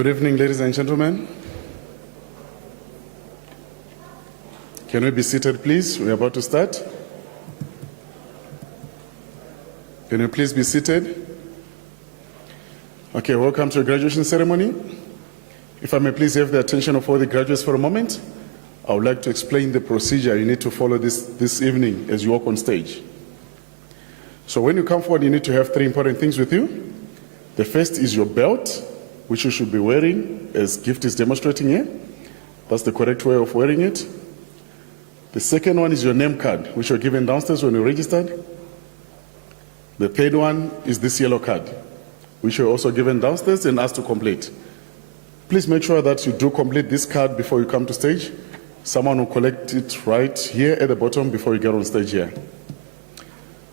Good evening, ladies and gentlemen. Can we be seated, please? We're about to start. Can you please be seated? Okay, welcome to a graduation ceremony. If I may please have the attention of all the graduates for a moment, I would like to explain the procedure you need to follow this evening as you walk on stage. So when you come forward, you need to have three important things with you. The first is your belt, which you should be wearing as Gift is demonstrating here. That's the correct way of wearing it. The second one is your name card, which you're given downstairs when you registered. The third one is this yellow card, which you're also given downstairs and asked to complete. Please make sure that you do complete this card before you come to stage. Someone will collect it right here at the bottom before you get on stage here.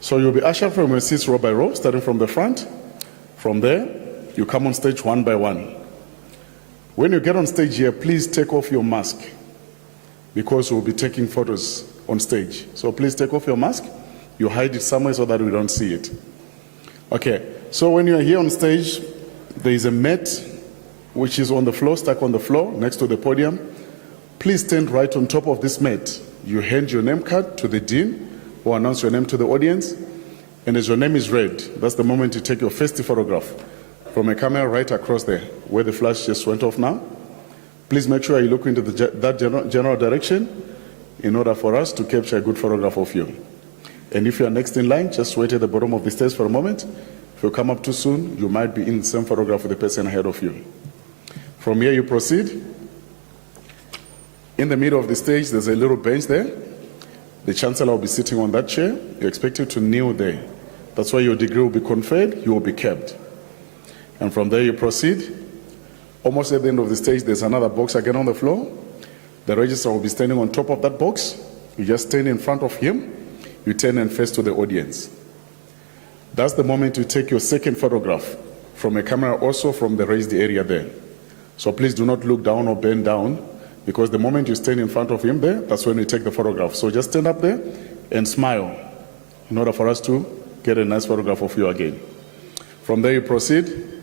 So you'll be ushered from your seats row by row, starting from the front. From there, you come on stage one by one. When you get on stage here, please take off your mask because we'll be taking photos on stage. So please take off your mask. You hide it somewhere so that we don't see it. Okay, so when you're here on stage, there is a mat which is on the floor, stuck on the floor next to the podium. Please stand right on top of this mat. You hand your name card to the dean or announce your name to the audience. And as your name is read, that's the moment you take your first photograph from a camera right across there, where the flash just went off now. Please make sure you look into that general direction in order for us to capture a good photograph of you. And if you are next in line, just wait at the bottom of the stairs for a moment. If you come up too soon, you might be in the same photograph with the person ahead of you. From here, you proceed. In the middle of the stage, there's a little bench there. The chancellor will be sitting on that chair. You're expected to kneel there. That's why your degree will be conferred, you will be kept. And from there, you proceed. Almost at the end of the stage, there's another box again on the floor. The registrar will be standing on top of that box. You just stand in front of him. You turn and face to the audience. That's the moment you take your second photograph from a camera, also from the raised area there. So please do not look down or bend down, because the moment you stand in front of him there, that's when you take the photograph. So just stand up there and smile in order for us to get a nice photograph of you again. From there, you proceed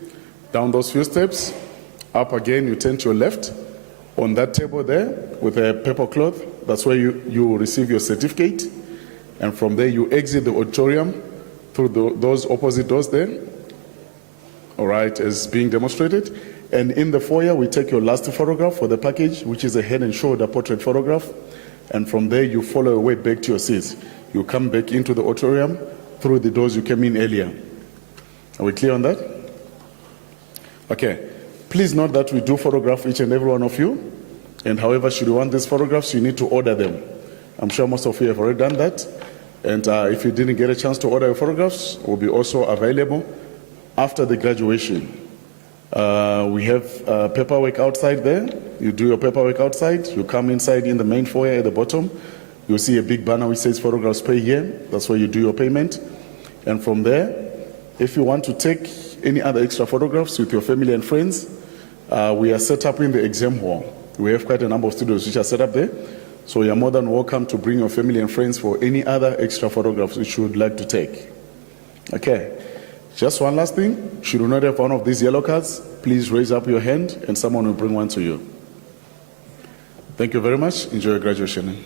down those few steps. Up again, you turn to your left. On that table there with a paper cloth, that's where you receive your certificate. And from there, you exit the auditorium through those opposite doors there, all right, as being demonstrated. And in the foyer, we take your last photograph for the package, which is a head and shoulder portrait photograph. And from there, you follow your way back to your seats. You come back into the auditorium through the doors you came in earlier. Are we clear on that? Okay. Please note that we do photograph each and every one of you. And however, should you want these photographs, you need to order them. I'm sure most of you have already done that. And if you didn't get a chance to order your photographs, will be also available after the graduation. We have paperwork outside there. You do your paperwork outside. You come inside in the main foyer at the bottom. You'll see a big banner which says photographs pay here. That's where you do your payment. And from there, if you want to take any other extra photographs with your family and friends, we are set up in the exam hall. We have quite a number of studios which are set up there. So you're more than welcome to bring your family and friends for any other extra photographs which you would like to take. Okay. Just one last thing. Should you not have one of these yellow cards, please raise up your hand and someone will bring one to you. Thank you very much. Enjoy your graduation.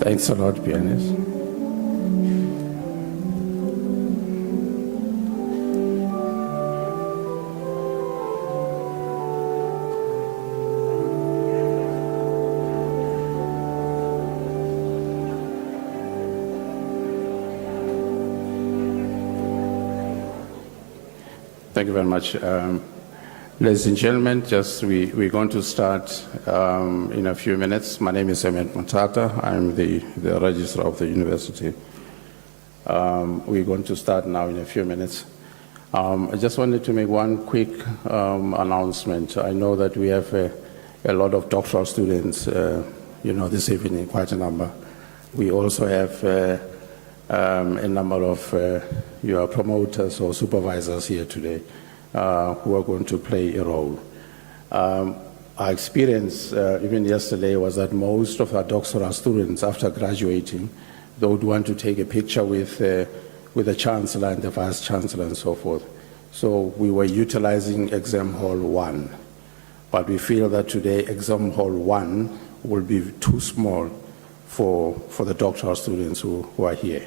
Thanks a lot, pianist. Thank you very much. Ladies and gentlemen, we're going to start in a few minutes. My name is Emmett Matata. I'm the registrar of the university. We're going to start now in a few minutes. I just wanted to make one quick announcement. I know that we have a lot of doctoral students, this evening, quite a number. We also have a number of your promoters or supervisors here today who are going to play a role. Our experience, even yesterday, was that most of our doctoral students, after graduating, they would want to take a picture with the chancellor and the vice chancellor and so forth. So we were utilizing exam hall 1, but we feel that today exam hall 1 will be too small for the doctoral students who are here.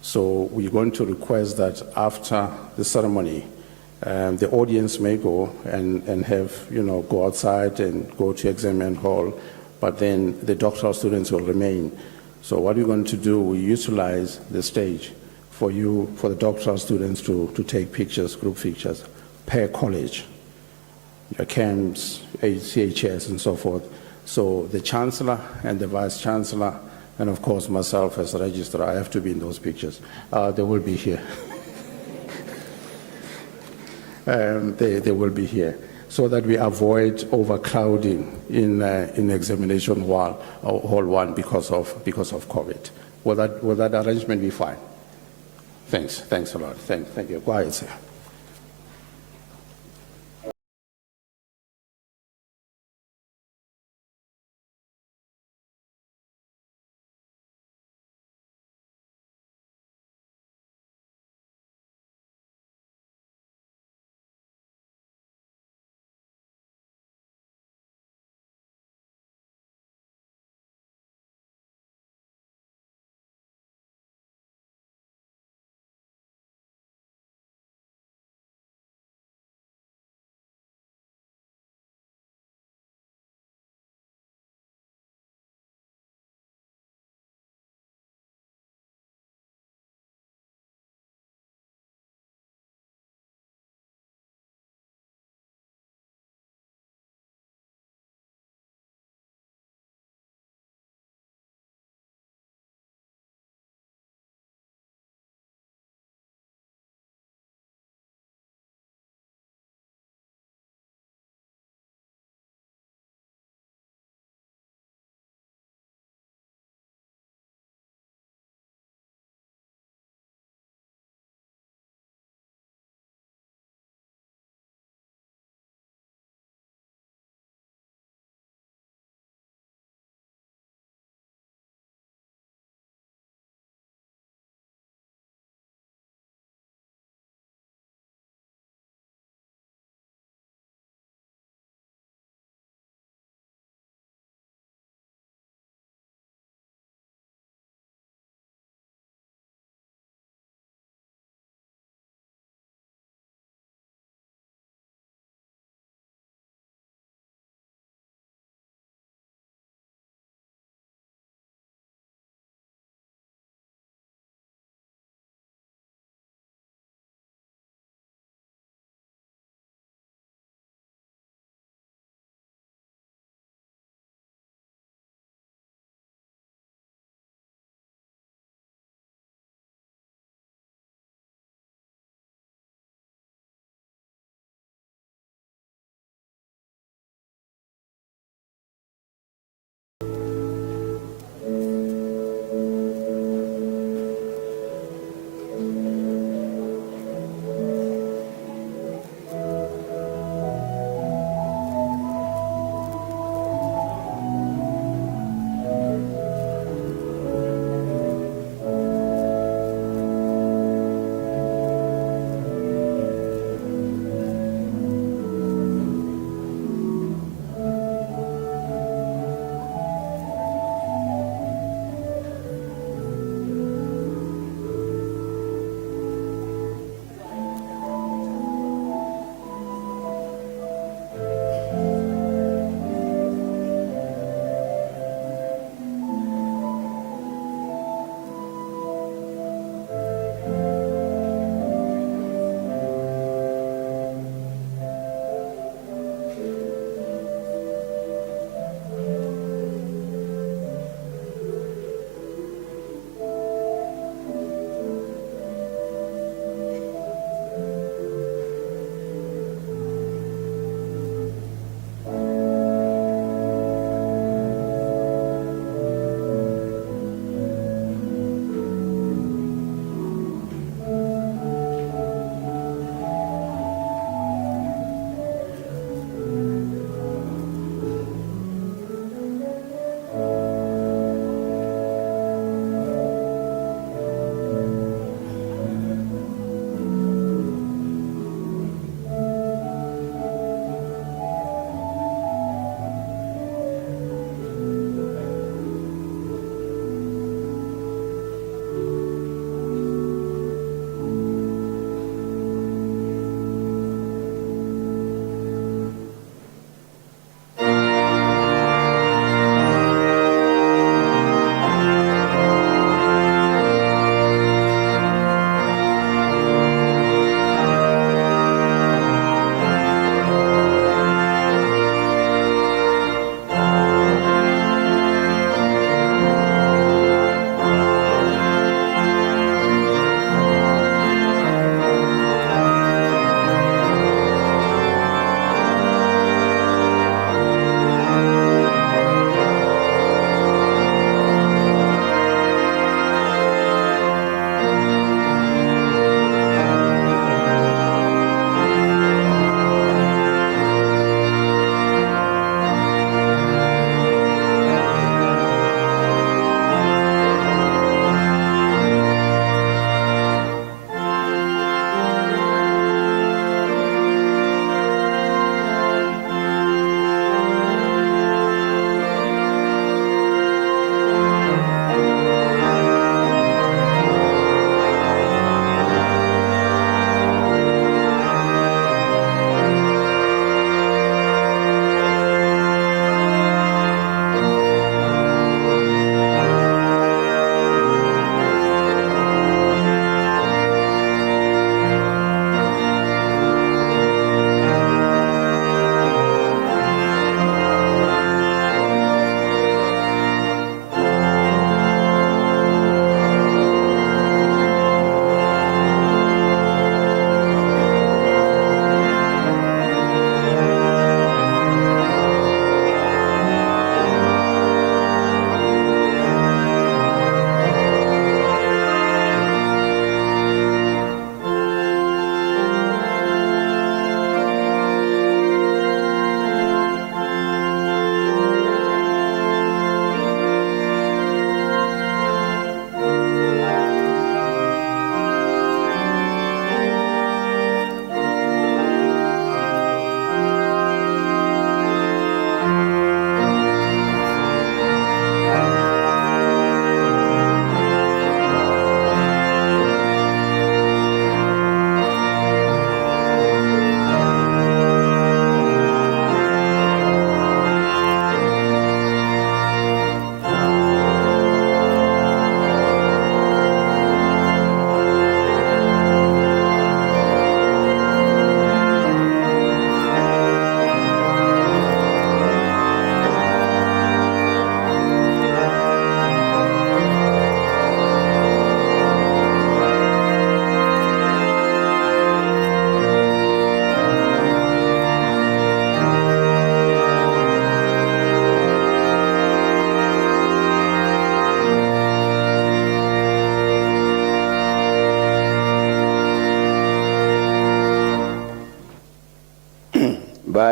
So we're going to request that after the ceremony, the audience may go and have, go outside and go to exam hall, but then the doctoral students will remain. So what we're going to do, we utilize the stage for the doctoral students to take pictures, group pictures, per college, your camps, CHS, and so forth. So the chancellor and the vice chancellor, and of course myself as a registrar, I have to be in those pictures. They will be here. They will be here, so that we avoid overcrowding in examination hall 1 because of COVID. Will that arrangement be fine? Thanks a lot. Thank you. Quiet, sir.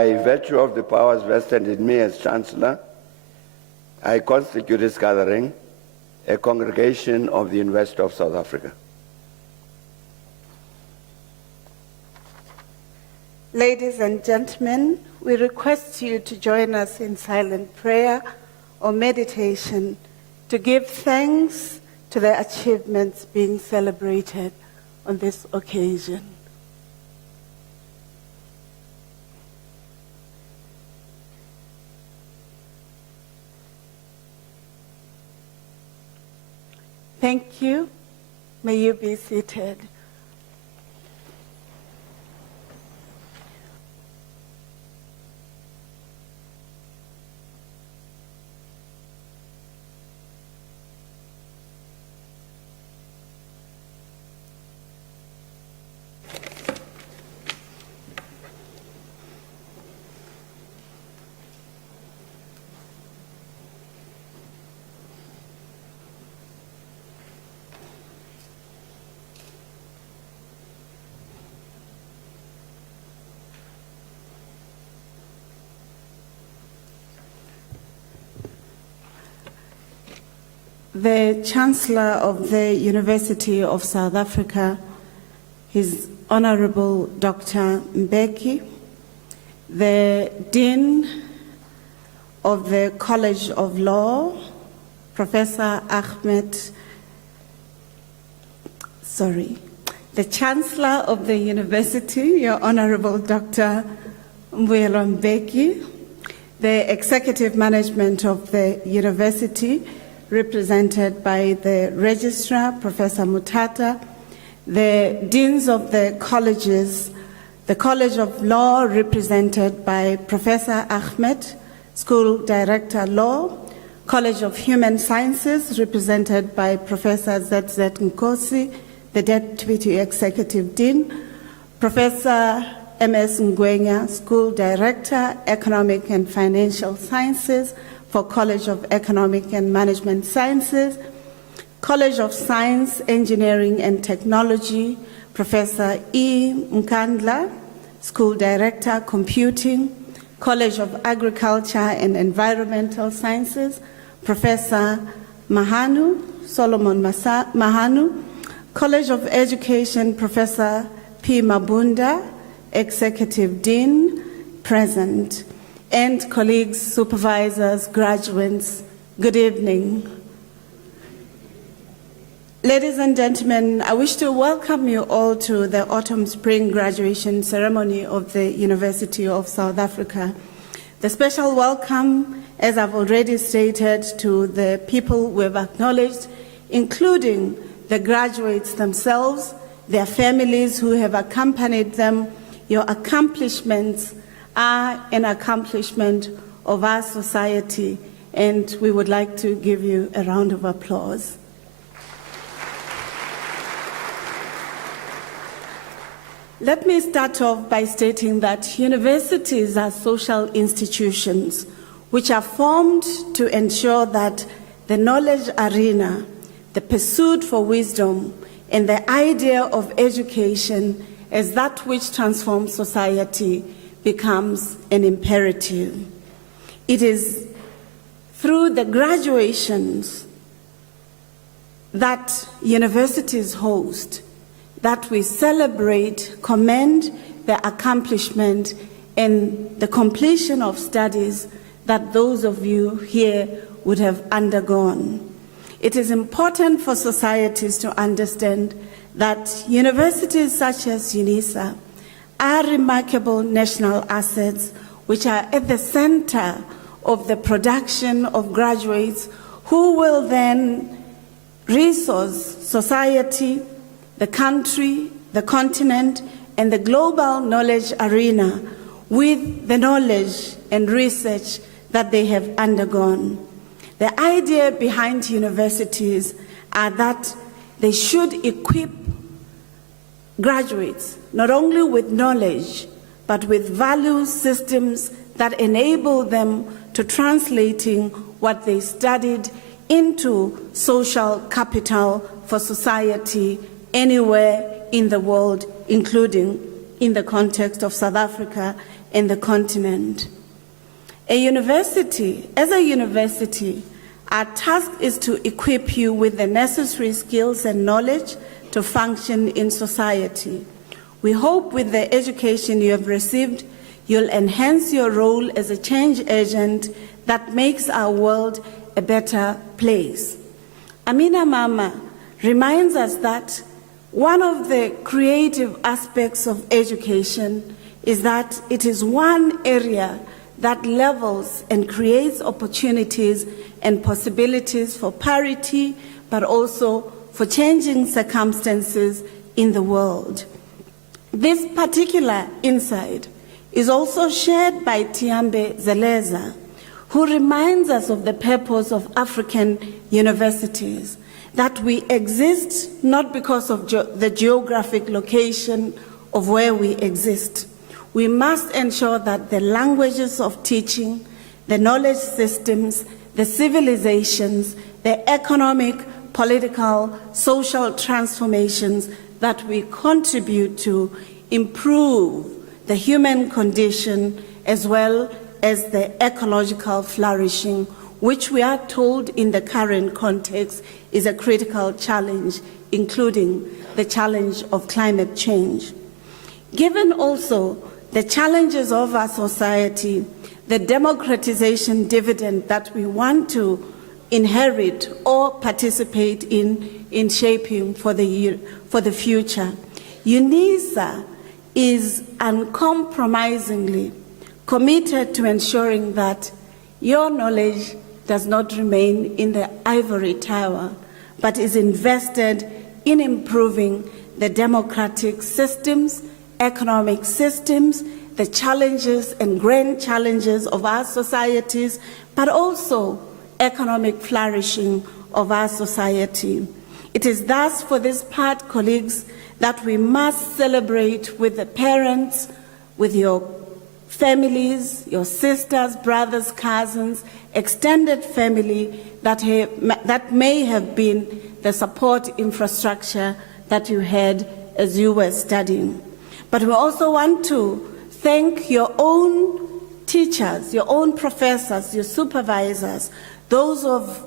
by virtue of the powers vested in me as Chancellor, I constitute this gathering a congregation of the University of South Africa. Ladies and gentlemen, we request you to join us in silent prayer or meditation to give thanks to the achievements being celebrated on this occasion. Thank you. May you be seated. The Chancellor of the University of South Africa, His Honorable Dr. Mbeki, the Dean of the College of Law, Professor the Chancellor of the University, Your Honorable Dr. Mbuyelo Mbeki, the Executive Management of the University, represented by the Registrar, Professor Mutata, the Deans of the colleges, the College of Law, represented by Professor Ahmed, School Director Law, College of Human Sciences, represented by Professor ZZ Nkosi, the Deputy Executive Dean, Professor MS Ngwenya, School Director, Economic and Financial Sciences, for College of Economic and Management Sciences, College of Science, Engineering and Technology, Professor E. Mkandla, School Director, Computing, College of Agriculture and Environmental Sciences, Professor Mahanu, Solomon Mahanu, College of Education, Professor P. Mabunda, Executive Dean, present. And colleagues, supervisors, graduates, good evening. Ladies and gentlemen, I wish to welcome you all to the autumn-spring graduation ceremony of the University of South Africa. The special welcome, as I've already stated, to the people we've acknowledged, including the graduates themselves, their families who have accompanied them. Your accomplishments are an accomplishment of our society, and we would like to give you a round of applause. Let me start off by stating that universities are social institutions which are formed to ensure that the knowledge arena, the pursuit for wisdom, and the idea of education as that which transforms society becomes an imperative. It is through the graduations that universities host that we celebrate, commend the accomplishment and the completion of studies that those of you here would have undergone. It is important for societies to understand that universities such as UNISA are remarkable national assets which are at the center of the production of graduates who will then resource society, the country, the continent, and the global knowledge arena with the knowledge and research that they have undergone. The idea behind universities are that they should equip graduates not only with knowledge, but with value systems that enable them to translating what they studied into social capital for society anywhere in the world, including in the context of South Africa in the continent. As a university, our task is to equip you with the necessary skills and knowledge to function in society. We hope with the education you have received, you'll enhance your role as a change agent that makes our world a better place. Amina Mama reminds us that one of the creative aspects of education is that it is one area that levels and creates opportunities and possibilities for parity, but also for changing circumstances in the world. This particular insight is also shared by Tiambe Zeleza, who reminds us of the purpose of African universities, that we exist not because of the geographic location of where we exist. We must ensure that the languages of teaching, the knowledge systems, the civilizations, the economic, political, social transformations that we contribute to improve the human condition as well as the ecological flourishing, which we are told in the current context is a critical challenge, including the challenge of climate change. Given also the challenges of our society, the democratization dividend that we want to inherit or participate in shaping for the future, UNISA is uncompromisingly committed to ensuring that your knowledge does not remain in the ivory tower, but is invested in improving the democratic systems, economic systems, the challenges and grand challenges of our societies, but also economic flourishing of our society. It is thus for this part, colleagues, that we must celebrate with the parents, with your families, your sisters, brothers, cousins, extended family that may have been the support infrastructure that you had as you were studying. But we also want to thank your own teachers, your own professors, your supervisors, those of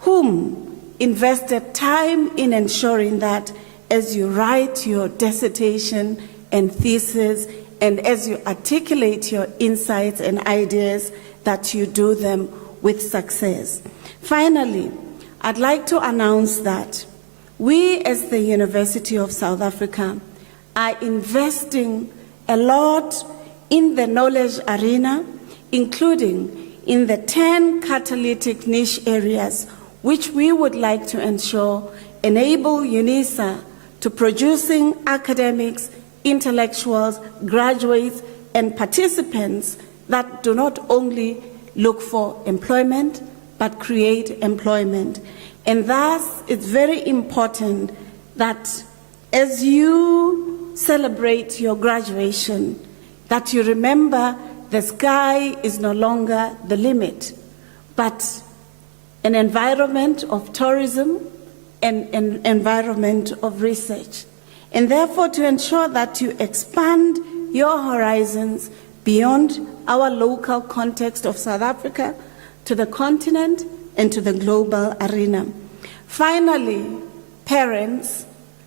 whom invested time in ensuring that as you write your dissertation and thesis, and as you articulate your insights and ideas, that you do them with success. Finally, I'd like to announce that we, as the University of South Africa, are investing a lot in the knowledge arena, including in the 10 catalytic niche areas, which we would like to ensure enable UNISA to producing academics, intellectuals, graduates, and participants that do not only look for employment, but create employment. And thus, it's very important that as you celebrate your graduation, that you remember the sky is no longer the limit, but an environment of tourism and an environment of research. And therefore, to ensure that you expand your horizons beyond our local context of South Africa to the continent and to the global arena. Finally, parents,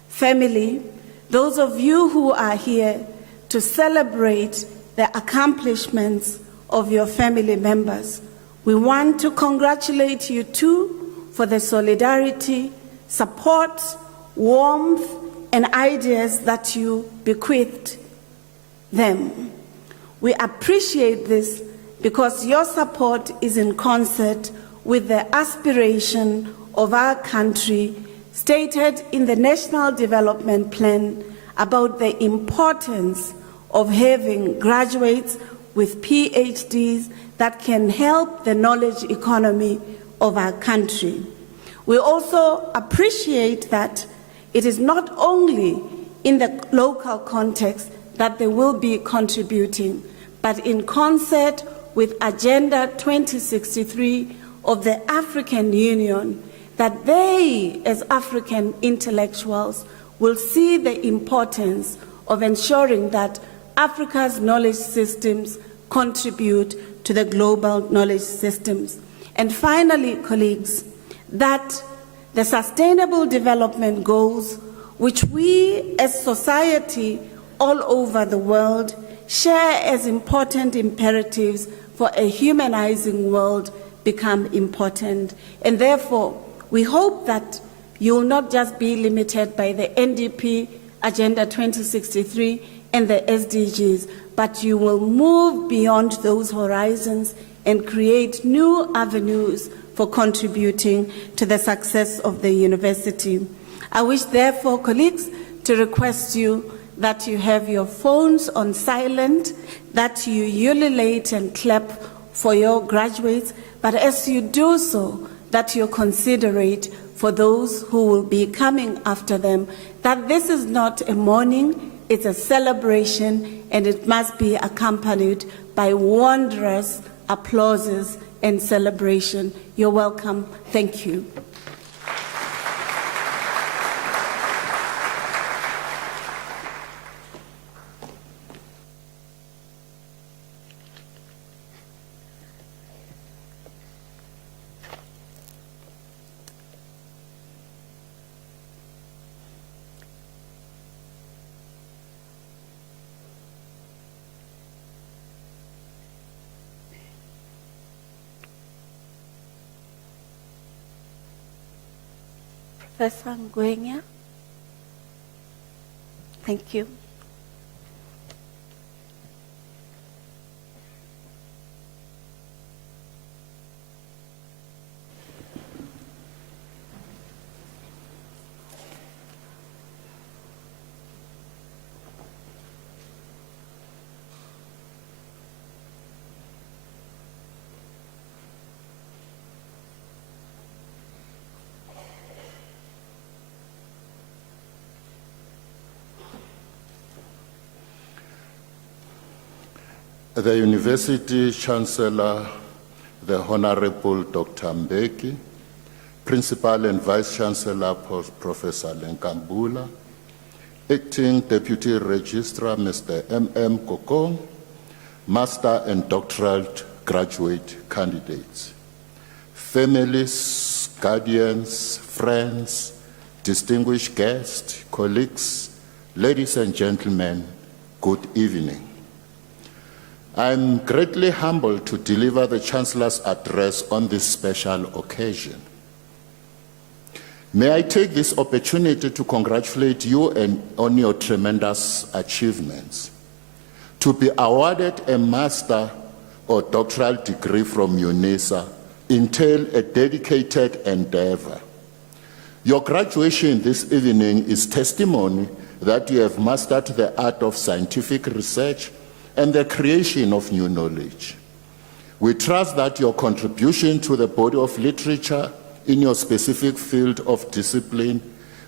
family, those of you who are here to celebrate the accomplishments of your family members, we want to congratulate you too for the solidarity, support, warmth, and ideas that you bequeathed them. We appreciate this because your support is in concert with the aspiration of our country stated in the National Development Plan about the importance of having graduates with PhDs that can help the knowledge economy of our country. We also appreciate that it is not only in the local context that they will be contributing, but in concert with Agenda 2063 of the African Union, that they, as African intellectuals, will see the importance of ensuring that Africa's knowledge systems contribute to the global knowledge systems. And finally, colleagues, that the Sustainable Development Goals, which we as society all over the world share as important imperatives for a humanizing world, become important. And therefore, we hope that you will not just be limited by the NDP Agenda 2063 and the SDGs, but you will move beyond those horizons and create new avenues for contributing to the success of the university. I wish, therefore, colleagues, to request you that you have your phones on silent, that you ululate and clap for your graduates, but as you do so, that you're considerate for those who will be coming after them, that this is not a mourning, it's a celebration, and it must be accompanied by wondrous applauses and celebration. You're welcome. Thank you. Professor Ngwenya. Thank you. The University Chancellor, the Honorable Dr. Mbeki, Principal and Vice Chancellor Professor Lenkambula, Acting Deputy Registrar Mr. M.M. Kokong, Master and Doctoral Graduate Candidates, families, guardians, friends, distinguished guests, colleagues, ladies and gentlemen, good evening. I'm greatly humbled to deliver the Chancellor's address on this special occasion. May I take this opportunity to congratulate you on your tremendous achievements. To be awarded a master or doctoral degree from UNISA entails a dedicated endeavor. Your graduation this evening is testimony that you have mastered the art of scientific research and the creation of new knowledge. We trust that your contribution to the body of literature in your specific field of discipline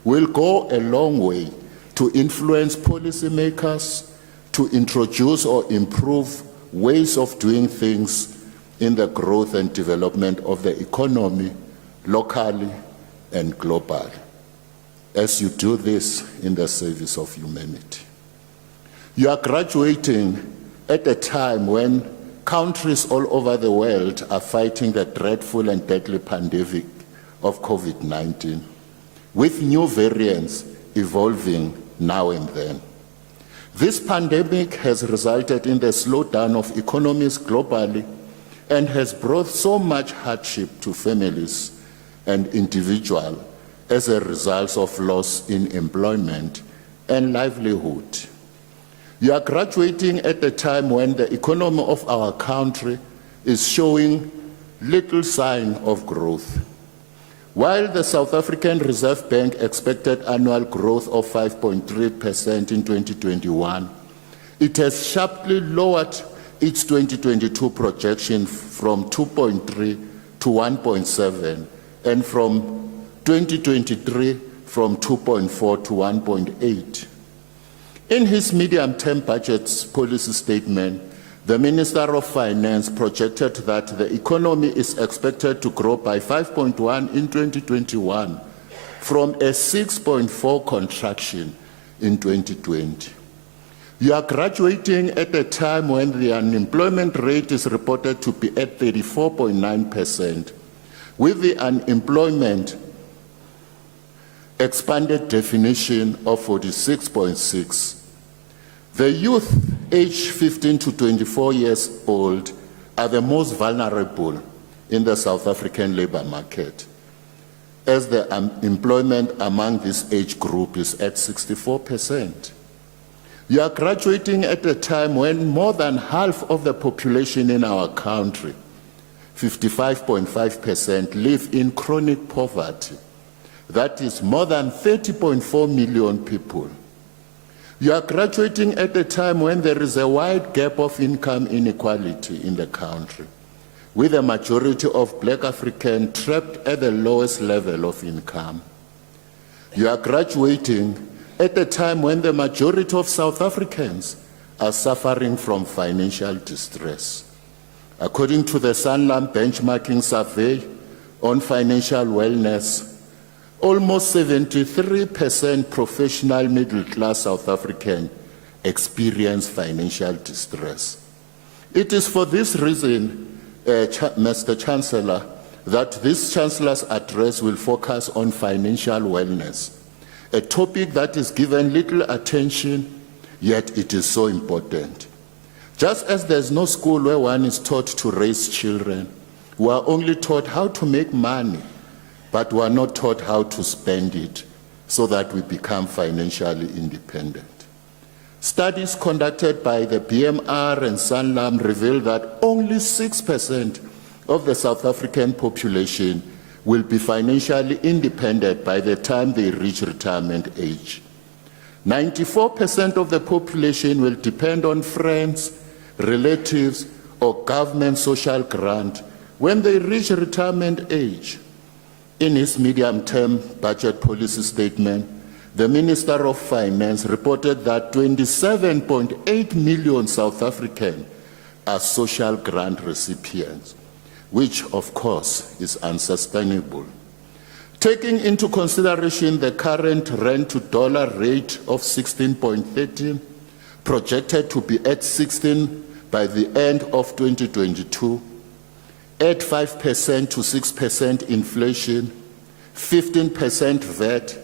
will go a long way to influence policymakers to introduce or improve ways of doing things in the growth and development of the economy, locally and globally, as you do this in the service of humanity. You are graduating at a time when countries all over the world are fighting the dreadful and deadly pandemic of COVID-19, with new variants evolving now and then. This pandemic has resulted in the slowdown of economies globally and has brought so much hardship to families and individuals as a result of loss in employment and livelihood. You are graduating at a time when the economy of our country is showing little sign of growth. While the South African Reserve Bank expected annual growth of 5.3% in 2021, it has sharply lowered its 2022 projection from 2.3 to 1.7, and from 2023 from 2.4 to 1.8. In his medium-term budget policy statement, the Minister of Finance projected that the economy is expected to grow by 5.1 in 2021 from a 6.4 contraction in 2020. You are graduating at a time when the unemployment rate is reported to be at 34.9%, with the unemployment expanded definition of 46.6. The youth aged 15 to 24 years old are the most vulnerable in the South African labor market, as the employment among this age group is at 64%. You are graduating at a time when more than half of the population in our country, 55.5%, live in chronic poverty. That is more than 30.4 million people. You are graduating at a time when there is a wide gap of income inequality in the country, with a majority of Black Africans trapped at the lowest level of income. You are graduating at a time when the majority of South Africans are suffering from financial distress. According to the Sanlam benchmarking survey on financial wellness, almost 73% professional middle-class South African experience financial distress. It is for this reason, Mr. Chancellor, that this Chancellor's address will focus on financial wellness, a topic that is given little attention, yet it is so important. Just as there's no school where one is taught to raise children, we are only taught how to make money, but we are not taught how to spend it so that we become financially independent. Studies conducted by the BMR and Sanlam reveal that only 6% of the South African population will be financially independent by the time they reach retirement age. 94% of the population will depend on friends, relatives, or government social grant when they reach retirement age. In his medium-term budget policy statement, the Minister of Finance reported that 27.8 million South Africans are social grant recipients, which of course is unsustainable. Taking into consideration the current rand to dollar rate of 16.13, projected to be at 16 by the end of 2022, at 5% to 6% inflation, 15% VAT,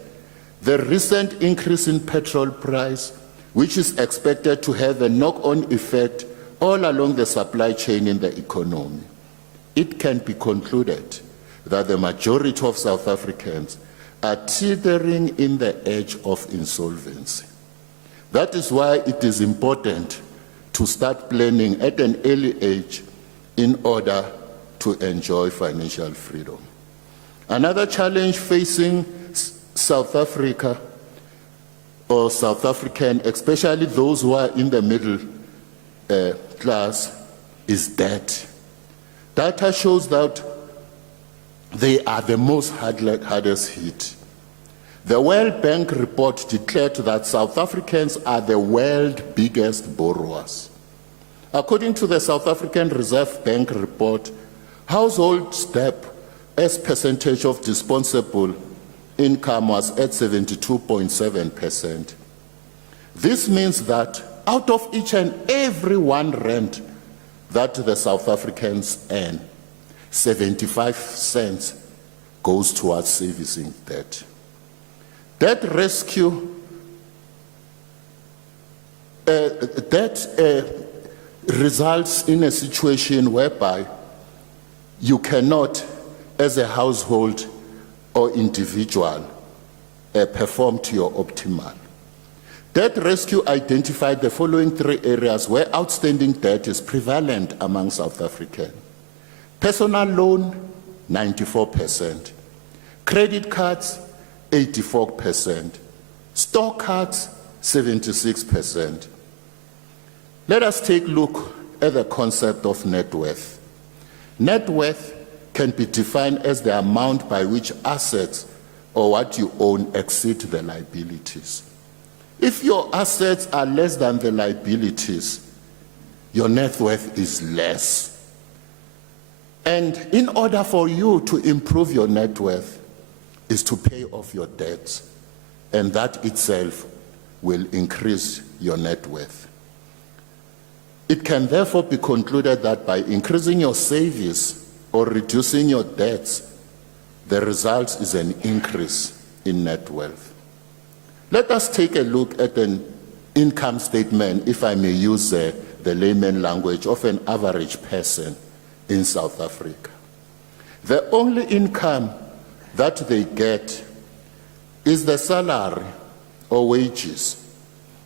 the recent increase in petrol price, which is expected to have a knock-on effect all along the supply chain in the economy, it can be concluded that the majority of South Africans are teetering in the edge of insolvency. That is why it is important to start planning at an early age in order to enjoy financial freedom. Another challenge facing South Africa or South African, especially those who are in the middle class, is debt. Data shows that they are the most hardest hit. The World Bank report declared that South Africans are the world's biggest borrowers. According to the South African Reserve Bank report, household debt as percentage of disposable income was at 72.7%. This means that out of each and every R1 that the South Africans earn, 75 cents goes towards servicing debt. Debt rescue, results in a situation whereby you cannot, as a household or individual, perform to your optimal. Debt rescue identified the following 3 areas where outstanding debt is prevalent among South Africans. Personal loan, 94%. Credit cards, 84%. Store cards, 76%. Let us take a look at the concept of net worth. Net worth can be defined as the amount by which assets or what you own exceed the liabilities. If your assets are less than the liabilities, your net worth is less. And in order for you to improve your net worth is to pay off your debts. And that itself will increase your net worth. It can therefore be concluded that by increasing your savings or reducing your debts, the result is an increase in net worth. Let us take a look at an income statement, if I may use the layman language, of an average person in South Africa. The only income that they get is the salary or wages.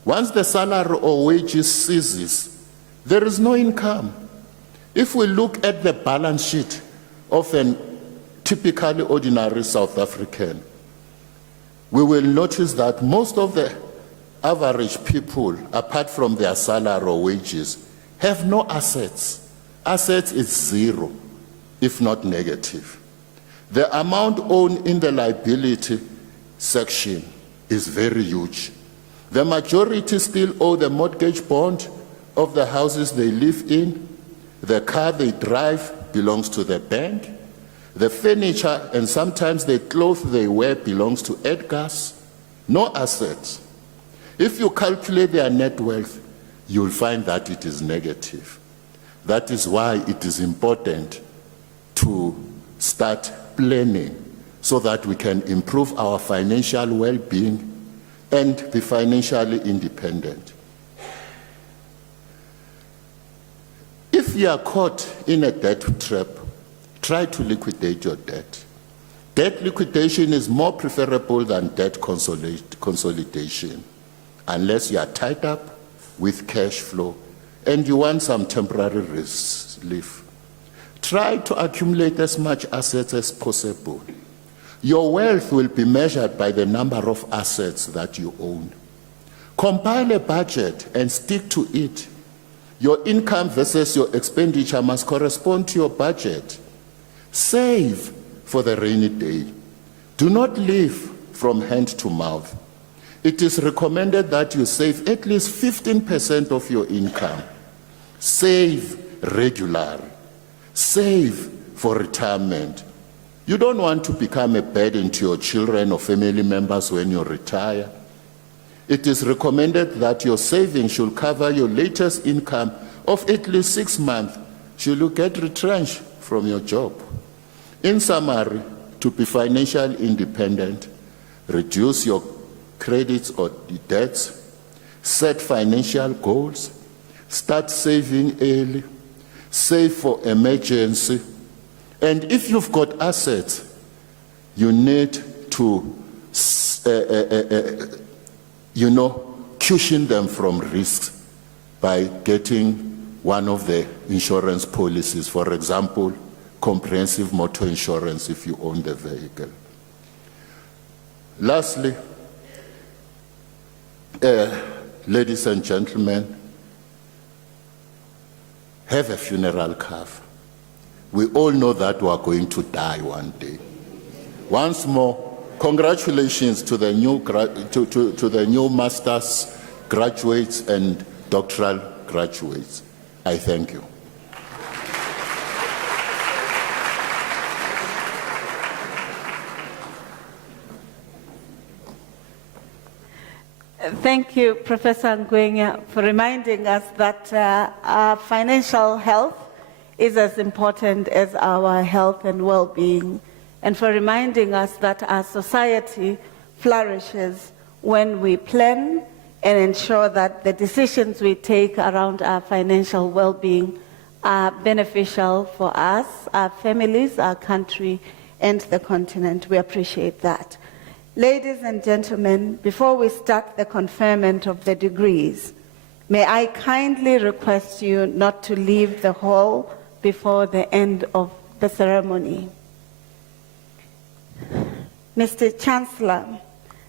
Once the salary or wages ceases, there is no income. If we look at the balance sheet of an typically ordinary South African, we will notice that most of the average people, apart from their salary or wages, have no assets. Assets is zero, if not negative. The amount owed in the liability section is very huge. The majority still owe the mortgage bond of the houses they live in. The car they drive belongs to the bank. The furniture and sometimes the clothes they wear belongs to Edgar's. No assets. If you calculate their net worth, you'll find that it is negative. That is why it is important to start planning so that we can improve our financial well-being and be financially independent. If you are caught in a debt trap, try to liquidate your debt. Debt liquidation is more preferable than debt consolidation, unless you are tied up with cash flow and you want some temporary relief. Try to accumulate as much assets as possible. Your wealth will be measured by the number of assets that you own. Compile a budget and stick to it. Your income versus your expenditure must correspond to your budget. Save for the rainy day. Do not live from hand to mouth. It is recommended that you save at least 15% of your income. Save regularly. Save for retirement. You don't want to become a burden to your children or family members when you retire. It is recommended that your savings should cover your latest income of at least 6 months should you get retrenched from your job. In summary, to be financially independent, reduce your credits or debts, set financial goals, start saving early, save for emergency, and if you've got assets, you need to, cushion them from risks by getting one of the insurance policies, for example, comprehensive motor insurance if you own the vehicle. Lastly, ladies and gentlemen, have a funeral cover. We all know that we are going to die one day. Once more, congratulations to the new master's graduates and doctoral graduates. I thank you. Thank you, Professor Ngwenya, for reminding us that our financial health is as important as our health and well-being, and for reminding us that our society flourishes when we plan and ensure that the decisions we take around our financial well-being are beneficial for us, our families, our country, and the continent. We appreciate that. Ladies and gentlemen, before we start the conferment of the degrees, may I kindly request you not to leave the hall before the end of the ceremony. Mr. Chancellor,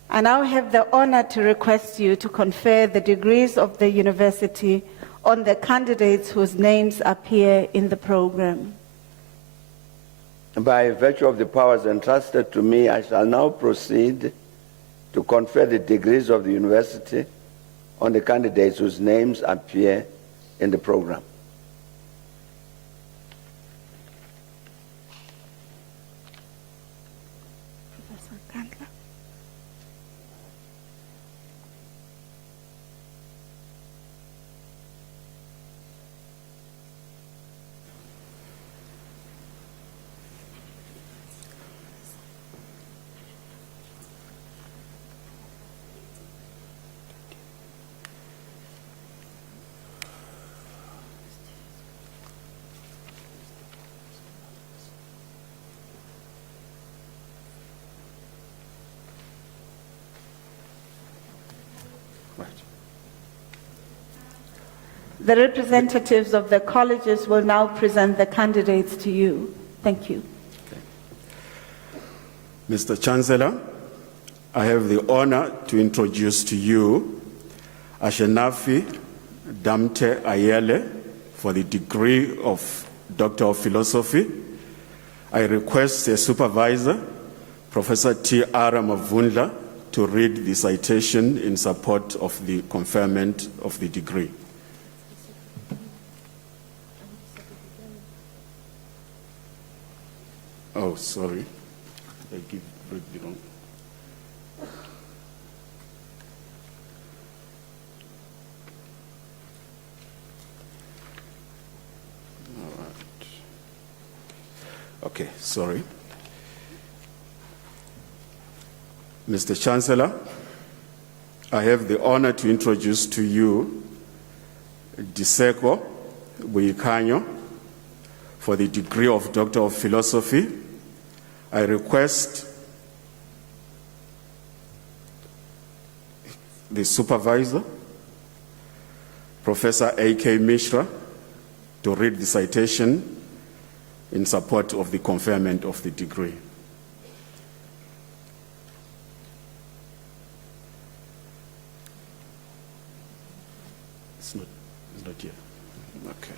I now have the honor to request you to confer the degrees of the university on the candidates whose names appear in the program. By virtue of the powers entrusted to me, I shall now proceed to confer the degrees of the university on the candidates whose names appear in the program. The representatives of the colleges will now present the candidates to you. Thank you. Mr. Chancellor, I have the honor to introduce to you Ashenafi Damte Ayele for the degree of Doctor of Philosophy. I request a supervisor, Professor T. R. Mavundla, to read the citation in support of the conferment of the degree. Oh, sorry. I read the wrong. All right. Okay, sorry. Mr. Chancellor, I have the honor to introduce to you Diseko Buikanyo for the degree of Doctor of Philosophy. I request the supervisor, Professor A.K. Mishra, to read the citation in support of the conferment of the degree. It's not here. Okay.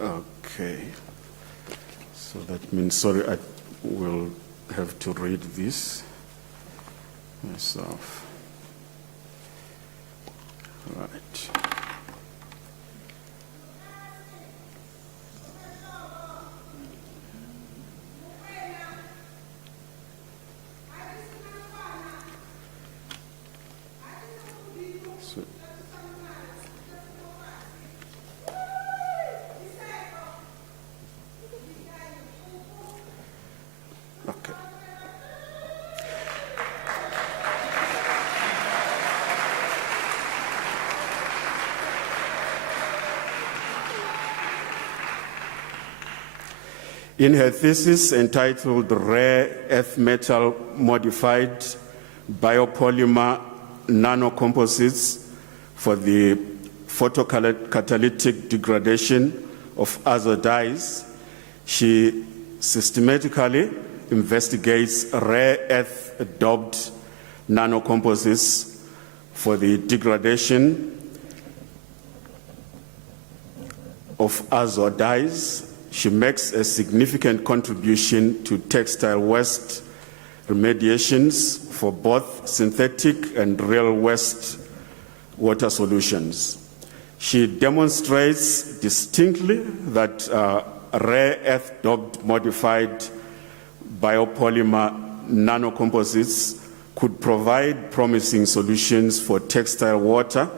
Okay. So that means, sorry, I will have to read this myself. All right. Okay. In her thesis entitled Rare Earth Metal Modified Biopolymer Nanocomposites for the Photocatalytic Degradation of Azo Dyes, she systematically investigates rare earth-doped nanocomposites for the degradation of azo dyes. She makes a significant contribution to textile waste remediations for both synthetic and real waste water solutions. She demonstrates distinctly that rare earth-doped modified biopolymer nanocomposites could provide promising solutions for textile water.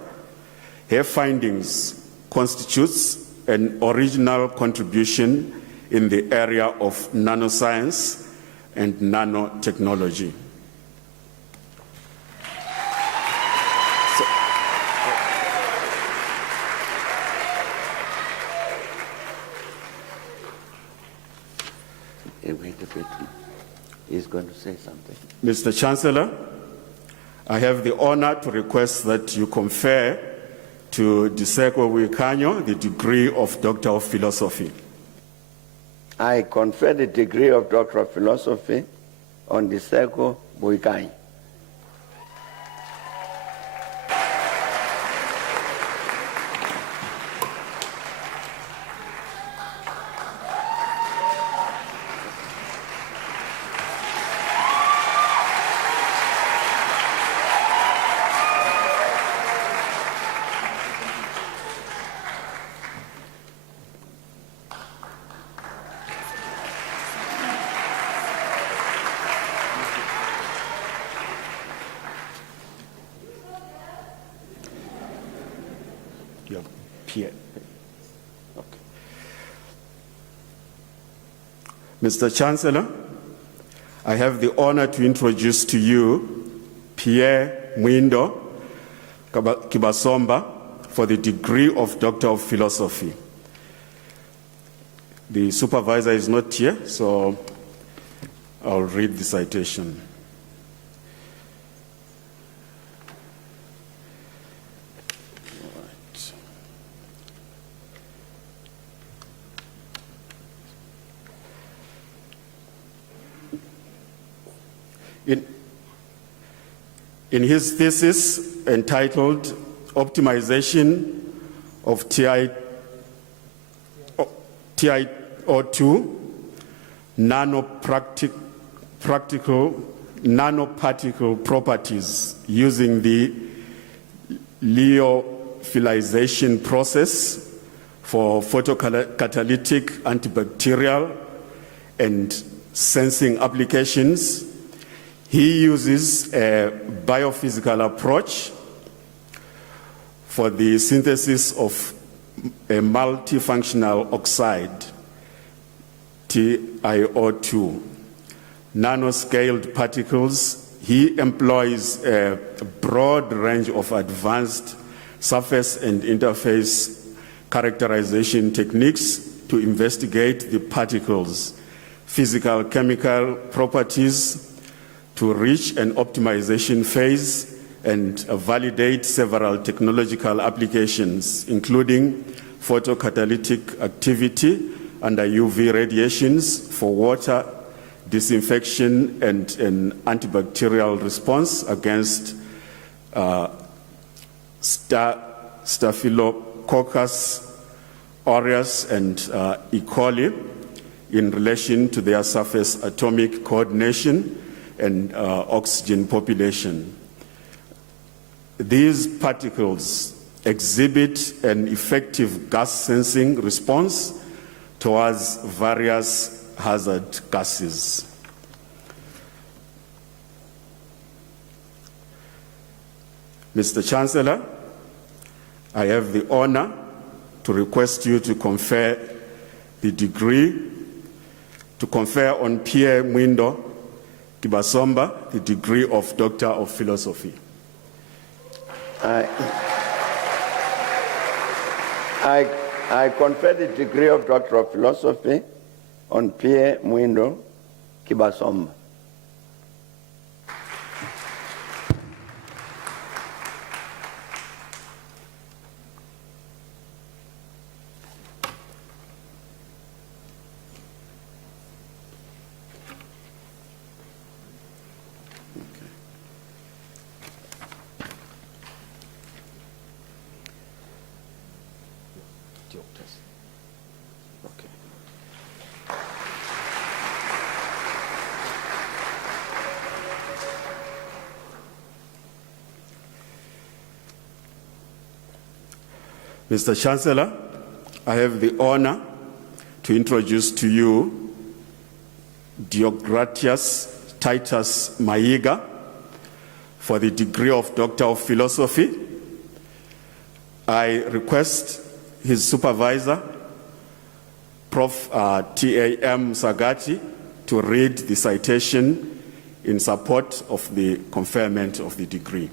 Her findings constitutes an original contribution in the area of nanoscience and nanotechnology. Wait a bit. He's going to say something. Mr. Chancellor, I have the honor to request that you confer to Diseko Buikanyo the degree of Doctor of Philosophy. I confer the degree of Doctor of Philosophy on Diseko Buikanyo. Your peer. Okay. Mr. Chancellor, I have the honor to introduce to you Pierre Mwindo Kibasomba for the degree of Doctor of Philosophy. The supervisor is not here, so I'll read the citation. In his thesis entitled Optimization of TiO2 nanoparticle properties using the lyophilization process for photocatalytic antibacterial and sensing applications, he uses a biophysical approach for the synthesis of a multifunctional oxide, TiO2, nanoscaled particles. He employs a broad range of advanced surface and interface characterization techniques to investigate the particles' physical chemical properties, to reach an optimization phase and validate several technological applications, including photocatalytic activity under UV radiations for water disinfection and an antibacterial response against Staphylococcus aureus and E. coli in relation to their surface atomic coordination and oxygen population. These particles exhibit an effective gas sensing response towards various hazard gases. Mr. Chancellor, I have the honor to request you to confer the degree, to confer on Pierre Mwindo Kibasomba the degree of Doctor of Philosophy. I confer the degree of Doctor of Philosophy on Pierre Mwindo Kibasomba. Mr. Chancellor, I have the honor to introduce to you Diogratias Titus Maiga for the degree of Doctor of Philosophy. I request his supervisor, Prof. T.A.M. Sagati, to read the citation in support of the conferment of the degree.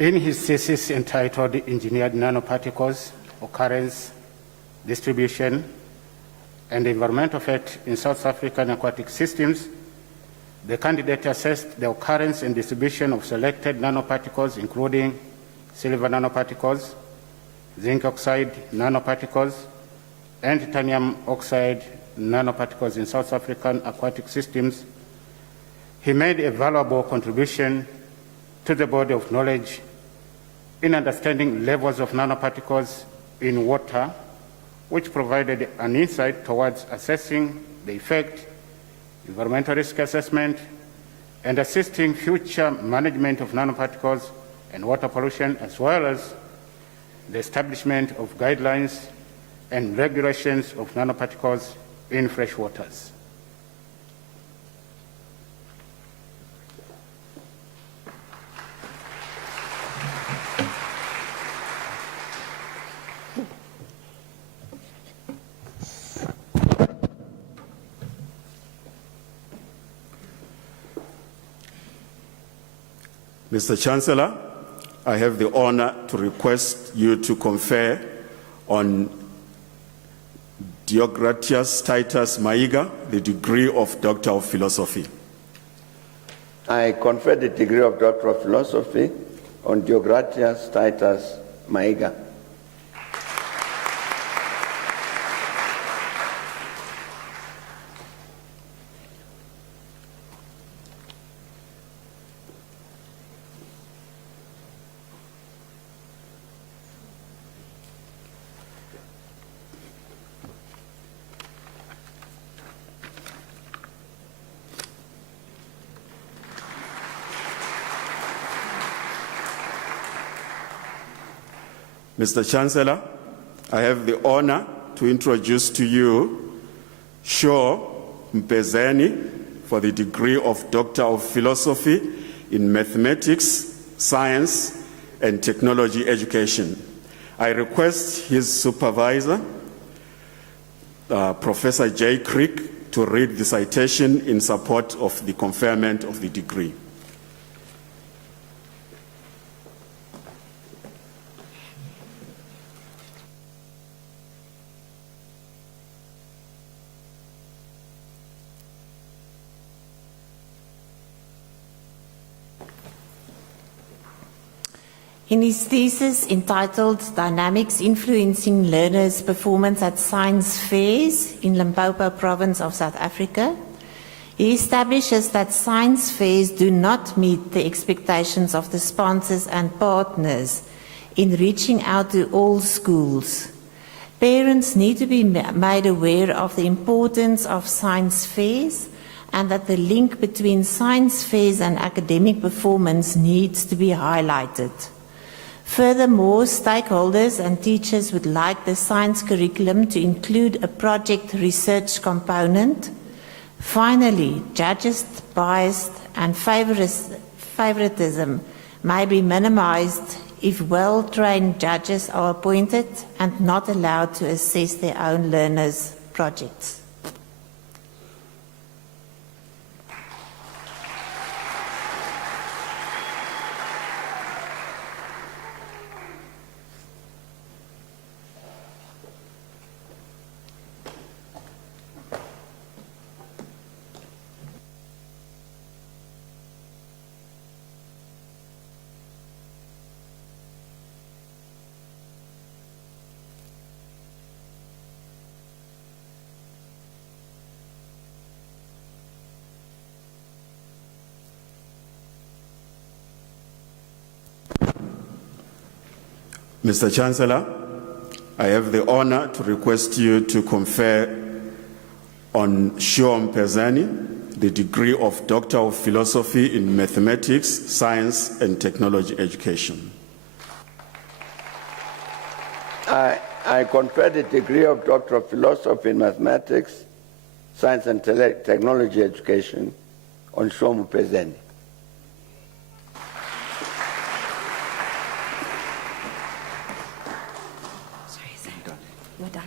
In his thesis entitled Engineered Nanoparticles, Occurrence, Distribution, and Environmental Effect in South African Aquatic Systems, the candidate assessed the occurrence and distribution of selected nanoparticles, including silver nanoparticles, zinc oxide nanoparticles, and titanium oxide nanoparticles in South African aquatic systems. He made a valuable contribution to the body of knowledge in understanding levels of nanoparticles in water, which provided an insight towards assessing the effect, environmental risk assessment, and assisting future management of nanoparticles and water pollution, as well as the establishment of guidelines and regulations of nanoparticles in fresh waters. Mr. Chancellor, I have the honor to request you to confer on Diogratias Titus Maiga the degree of Doctor of Philosophy. I confer the degree of Doctor of Philosophy on Diogratias Titus Maiga. Mr. Chancellor, I have the honor to introduce to you Shaw Mpezeni for the degree of Doctor of Philosophy in Mathematics, Science, and Technology Education. I request his supervisor, Professor J. Crick, to read the citation in support of the conferment of the degree. In his thesis entitled Dynamics Influencing Learners' Performance at Science Fairs in Limpopo Province of South Africa, he establishes that science fairs do not meet the expectations of the sponsors and partners in reaching out to all schools. Parents need to be made aware of the importance of science fairs and that the link between science fairs and academic performance needs to be highlighted. Furthermore, stakeholders and teachers would like the science curriculum to include a project research component. Finally, judges' bias and favoritism may be minimized if well-trained judges are appointed and not allowed to assess their own learners' projects. Mr. Chancellor, I have the honor to request you to confer on Shaw Mpezeni the degree of Doctor of Philosophy in Mathematics, Science, and Technology Education. I confer the degree of Doctor of Philosophy in Mathematics, Science, and Technology Education on Shaw Mpezeni. We're done.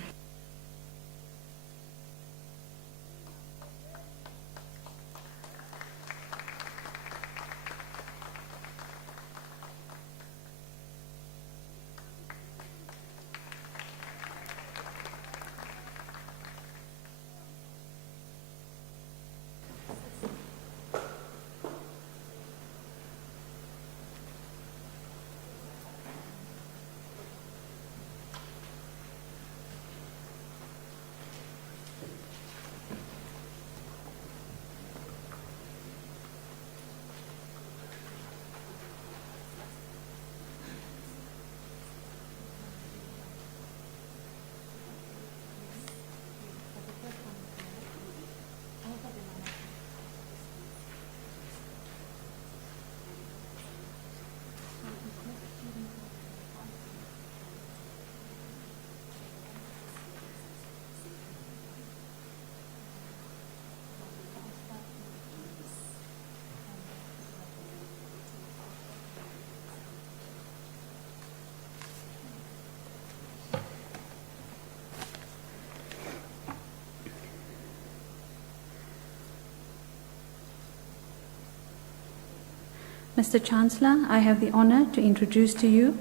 Mr. Chancellor, I have the honor to introduce to you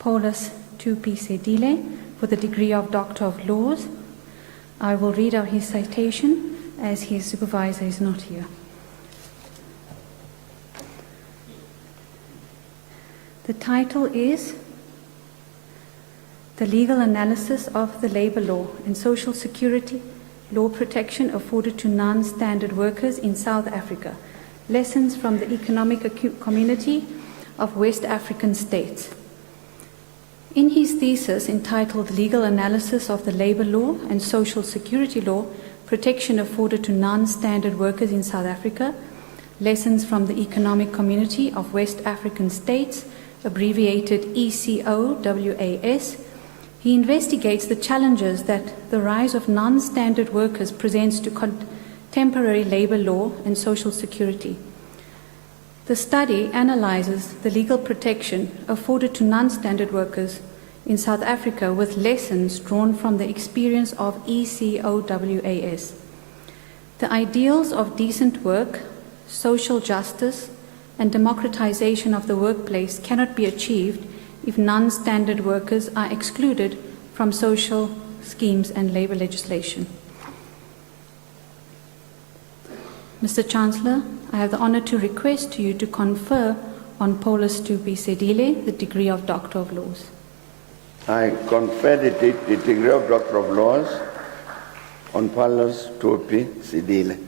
Paulus Tupisedile for the degree of Doctor of Laws. I will read out his citation as his supervisor is not here. The title is The Legal Analysis of the Labour Law and Social Security Law Protection Afforded to Non-Standard Workers in South Africa. Lessons from the Economic Community of West African States. In his thesis entitled Legal Analysis of the Labour Law and Social Security Law Protection Afforded to Non-Standard Workers in South Africa, Lessons from the Economic Community of West African States, abbreviated ECOWAS, he investigates the challenges that the rise of non-standard workers presents to contemporary labour law and social security. The study analyzes the legal protection afforded to non-standard workers in South Africa with lessons drawn from the experience of ECOWAS. The ideals of decent work, social justice, and democratization of the workplace cannot be achieved if non-standard workers are excluded from social schemes and labour legislation. Mr. Chancellor, I have the honour to request you to confer on Paulus Tupi Sedile the degree of Doctor of Laws. I confer the degree of Doctor of Laws on Paulus Tupi Sedile.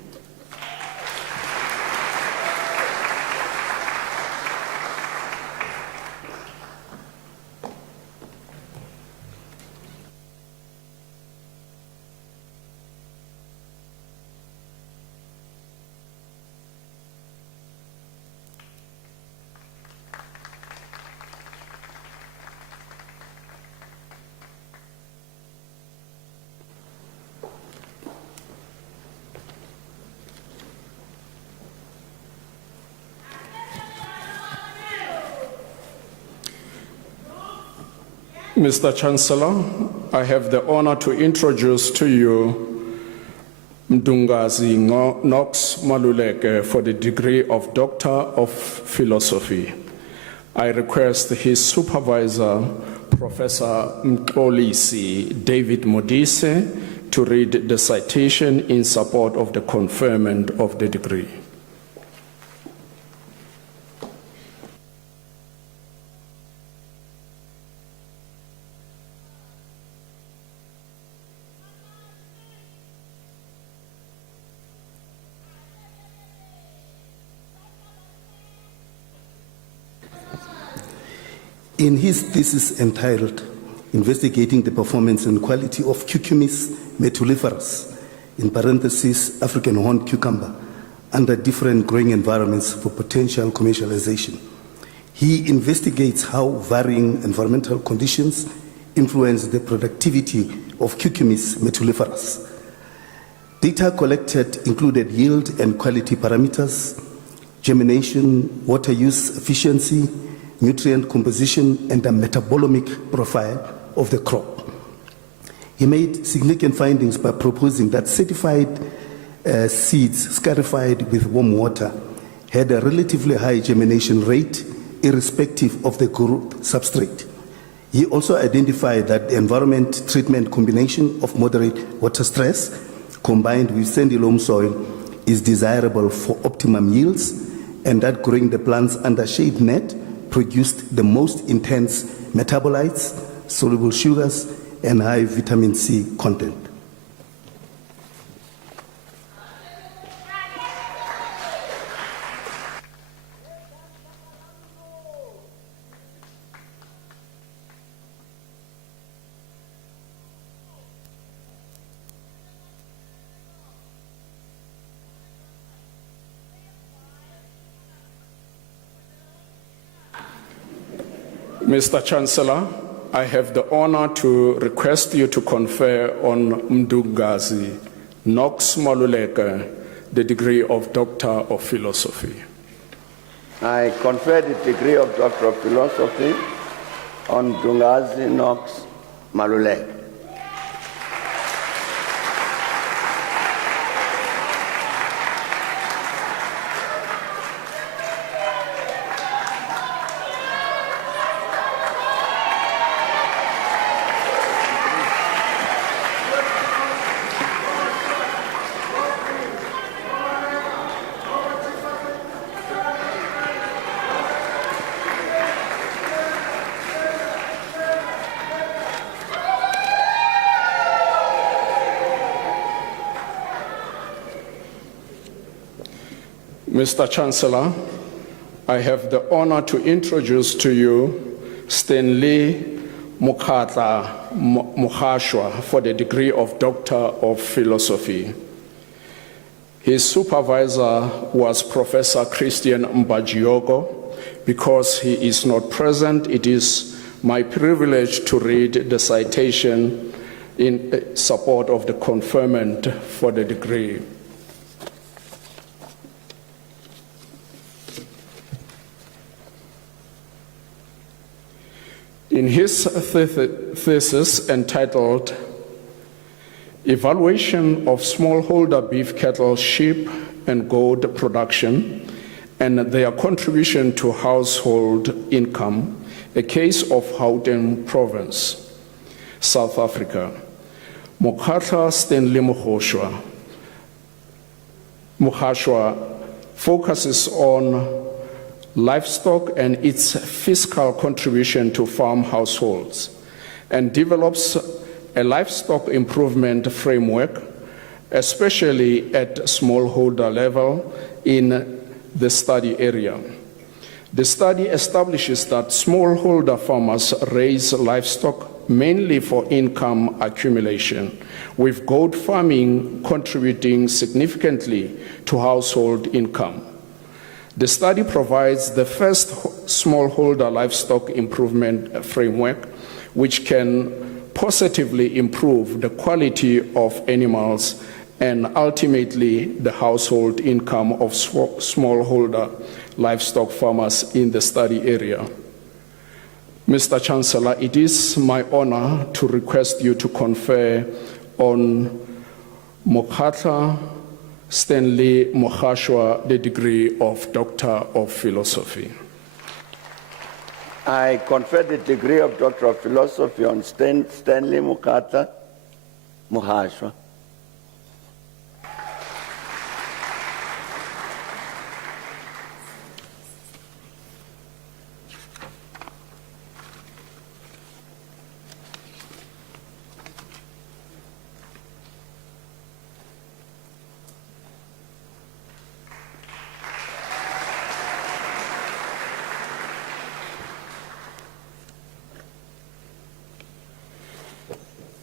Mr. Chancellor, I have the honor to introduce to you Mdungazi Knox Maluleke for the degree of Doctor of Philosophy. I request his supervisor, Professor Mxolisi David Modise, to read the citation in support of the conferment of the degree. In his thesis entitled Investigating the Performance and Quality of Cucumis mellifluorum, in parentheses African horned cucumber, under different growing environments for potential commercialization, he investigates how varying environmental conditions influence the productivity of Cucumis mellifluorum. Data collected included yield and quality parameters, germination, water use efficiency, nutrient composition, and the metabolomic profile of the crop. He made significant findings by proposing that certified seeds scarified with warm water had a relatively high germination rate irrespective of the group substrate. He also identified that the environment treatment combination of moderate water stress combined with sandy loam soil is desirable for optimum yields, and that growing the plants under shade net produced the most intense metabolites, soluble sugars, and high vitamin C content. Mr. Chancellor, I have the honor to request you to confer on Mdungazi Knox Maluleke the degree of Doctor of Philosophy. I confer the degree of Doctor of Philosophy on Mdungazi Knox Maluleke. Mr. Chancellor, I have the honor to introduce to you Stanley Mukhatla Mukhashwa for the degree of Doctor of Philosophy. His supervisor was Professor Christian Mbagiogo. Because he is not present, it is my privilege to read the citation in support of the conferment for the degree. In his thesis entitled Evaluation of Smallholder Beef Cattle, Sheep and Goat Production and their contribution to household income, a case of Gauteng Province, South Africa, Mukhatla Stanley Mukhashwa focuses on livestock and its fiscal contribution to farm households and develops a livestock improvement framework, especially at smallholder level in the study area. The study establishes that smallholder farmers raise livestock mainly for income accumulation, with goat farming contributing significantly to household income. The study provides the first smallholder livestock improvement framework, which can positively improve the quality of animals and ultimately the household income of smallholder livestock farmers in the study area. Mr. Chancellor, it is my honor to request you to confer on Mukhatla Stanley Mukhashwa the degree of Doctor of Philosophy. I confer the degree of Doctor of Philosophy on Stanley Mukhatla Mukhashwa.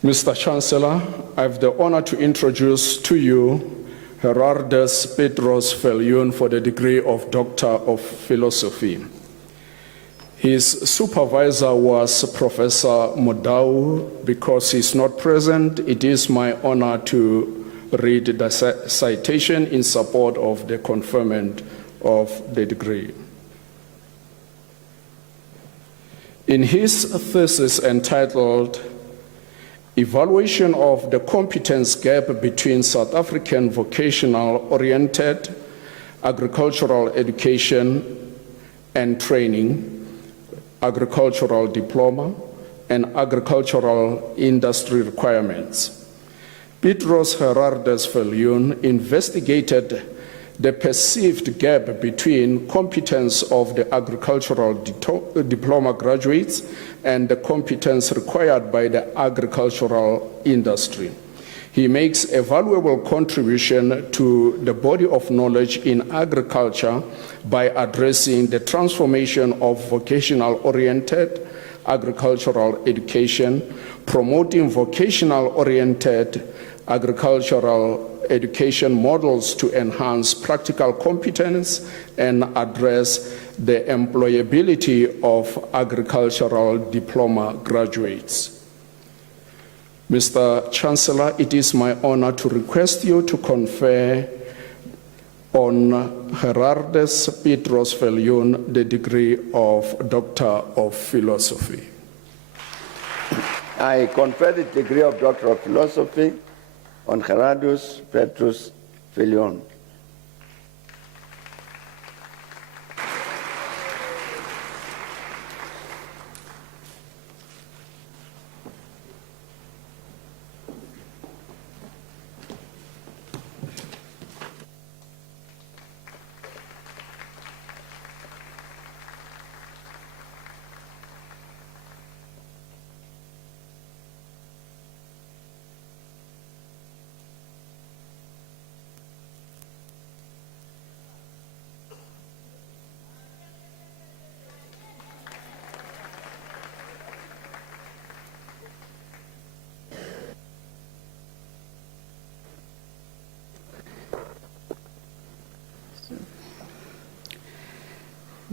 Mr. Chancellor, I have the honor to introduce to you Gerardus Petros Viljoen for the degree of Doctor of Philosophy. His supervisor was Professor Modau. Because he's not present, it is my honor to read the citation in support of the conferment of the degree. In his thesis entitled Evaluation of the Competence Gap Between South African Vocational-Oriented Agricultural Education and Training, Agricultural Diploma, and Agricultural Industry Requirements, Petros Gerardus Viljoen investigated the perceived gap between competence of the agricultural diploma graduates and the competence required by the agricultural industry. He makes a valuable contribution to the body of knowledge in agriculture by addressing the transformation of vocational-oriented agricultural education, promoting vocational-oriented agricultural education models to enhance practical competence and address the employability of agricultural diploma graduates. Mr. Chancellor, it is my honor to request you to confer on Gerardus Petros Viljoen the degree of Doctor of Philosophy. I confer the degree of Doctor of Philosophy on Gerardus Petros Viljoen.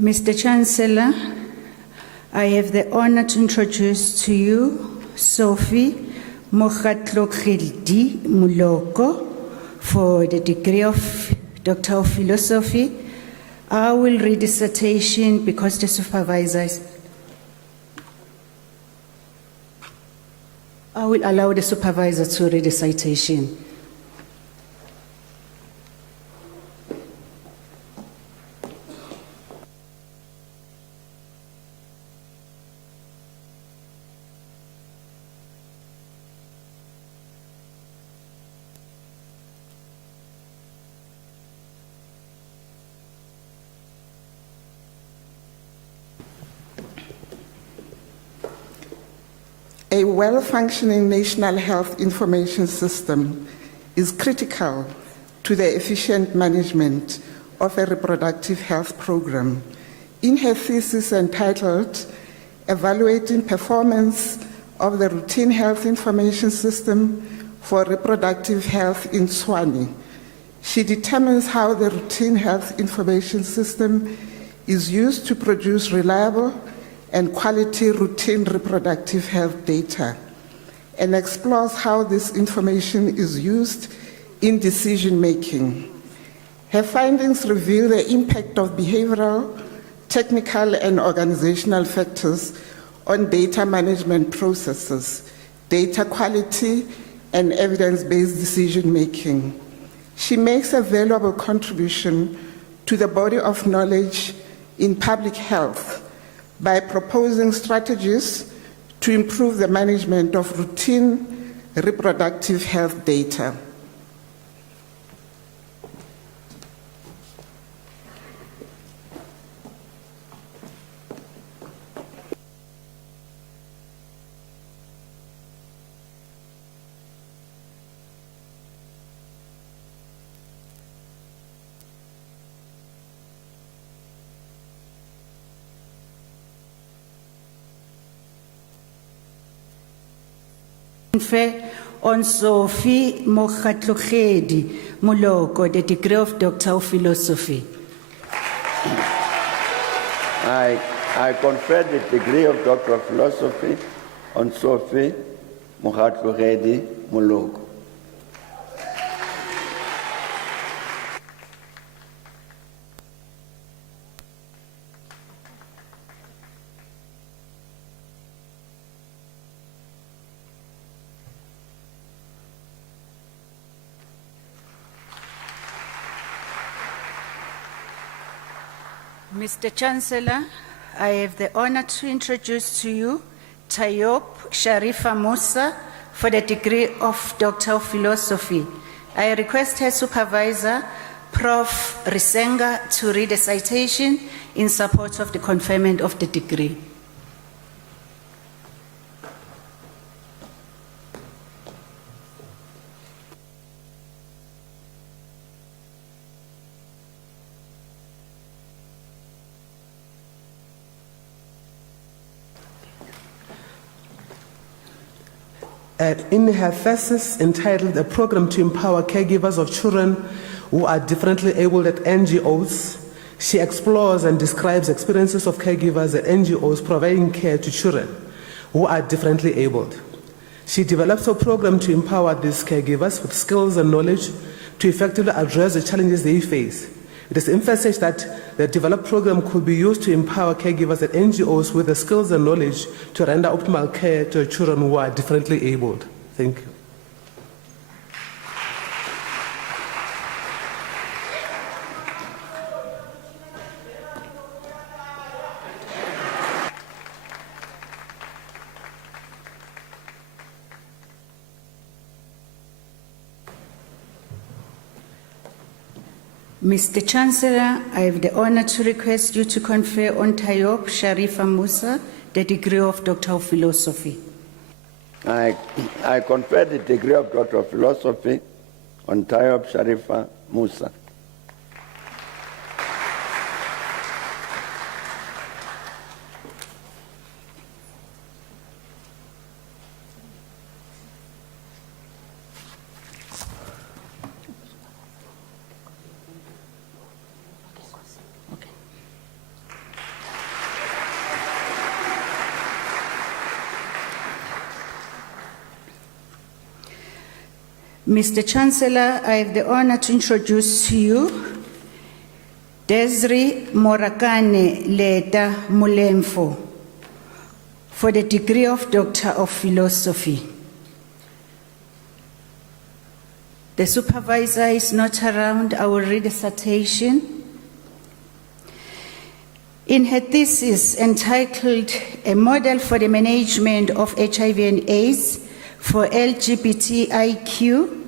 Mr. Chancellor, I have the honor to introduce to you Sophie Mokgatlogedi Moloko for the degree of Doctor of Philosophy. I will read the citation because the supervisor is. I will allow the supervisor to read the citation. A well-functioning national health information system is critical to the efficient management of a reproductive health program. In her thesis entitled Evaluating Performance of the Routine Health Information System for Reproductive Health in Tshwane, she determines how the routine health information system is used to produce reliable and quality routine reproductive health data, and explores how this information is used in decision-making. Her findings reveal the impact of behavioral, technical, and organizational factors on data management processes, data quality, and evidence-based decision-making. She makes a valuable contribution to the body of knowledge in public health by proposing strategies to improve the management of routine reproductive health data. Confer on Sophie Mokgatlogedi Moloko, the degree of Doctor of Philosophy. I confer the degree of Doctor of Philosophy on Sophie Mokgatlogedi Moloko. Mr. Chancellor, I have the honor to introduce to you Tayop Sharifa Musa for the degree of Doctor of Philosophy. I request her supervisor, Prof. Risenga, to read a citation in support of the conferment of the degree. In her thesis entitled A Program to Empower Caregivers of Children Who Are Differently Abled at NGOs, she explores and describes experiences of caregivers at NGOs providing care to children who are differently abled. She develops a program to empower these caregivers with skills and knowledge to effectively address the challenges they face. It is emphasized that the developed program could be used to empower caregivers at NGOs with the skills and knowledge to render optimal care to children who are differently abled. Thank you. Mr. Chancellor, I have the honor to request you to confer on Tayop Sharifa Musa the degree of Doctor of Philosophy. I confer the degree of Doctor of Philosophy on Tayop Sharifa Musa. Mr. Chancellor, I have the honor to introduce to you Desiree Morakane Leta Mulemfo for the degree of Doctor of Philosophy. The supervisor is not around. I will read the citation. In her thesis entitled A Model for the Management of HIV and AIDS for LGBTIQ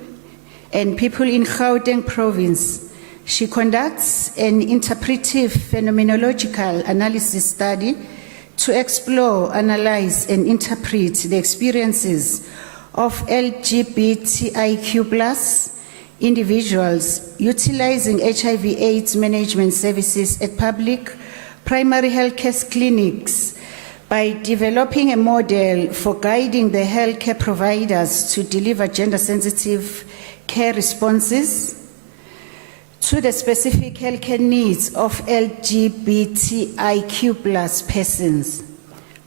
and People in Gauteng Province, she conducts an interpretive phenomenological analysis study to explore, analyze, and interpret the experiences of LGBTIQ+ individuals utilizing HIV/AIDS management services at public primary healthcare clinics by developing a model for guiding the healthcare providers to deliver gender-sensitive care responses to the specific healthcare needs of LGBTIQ+ persons.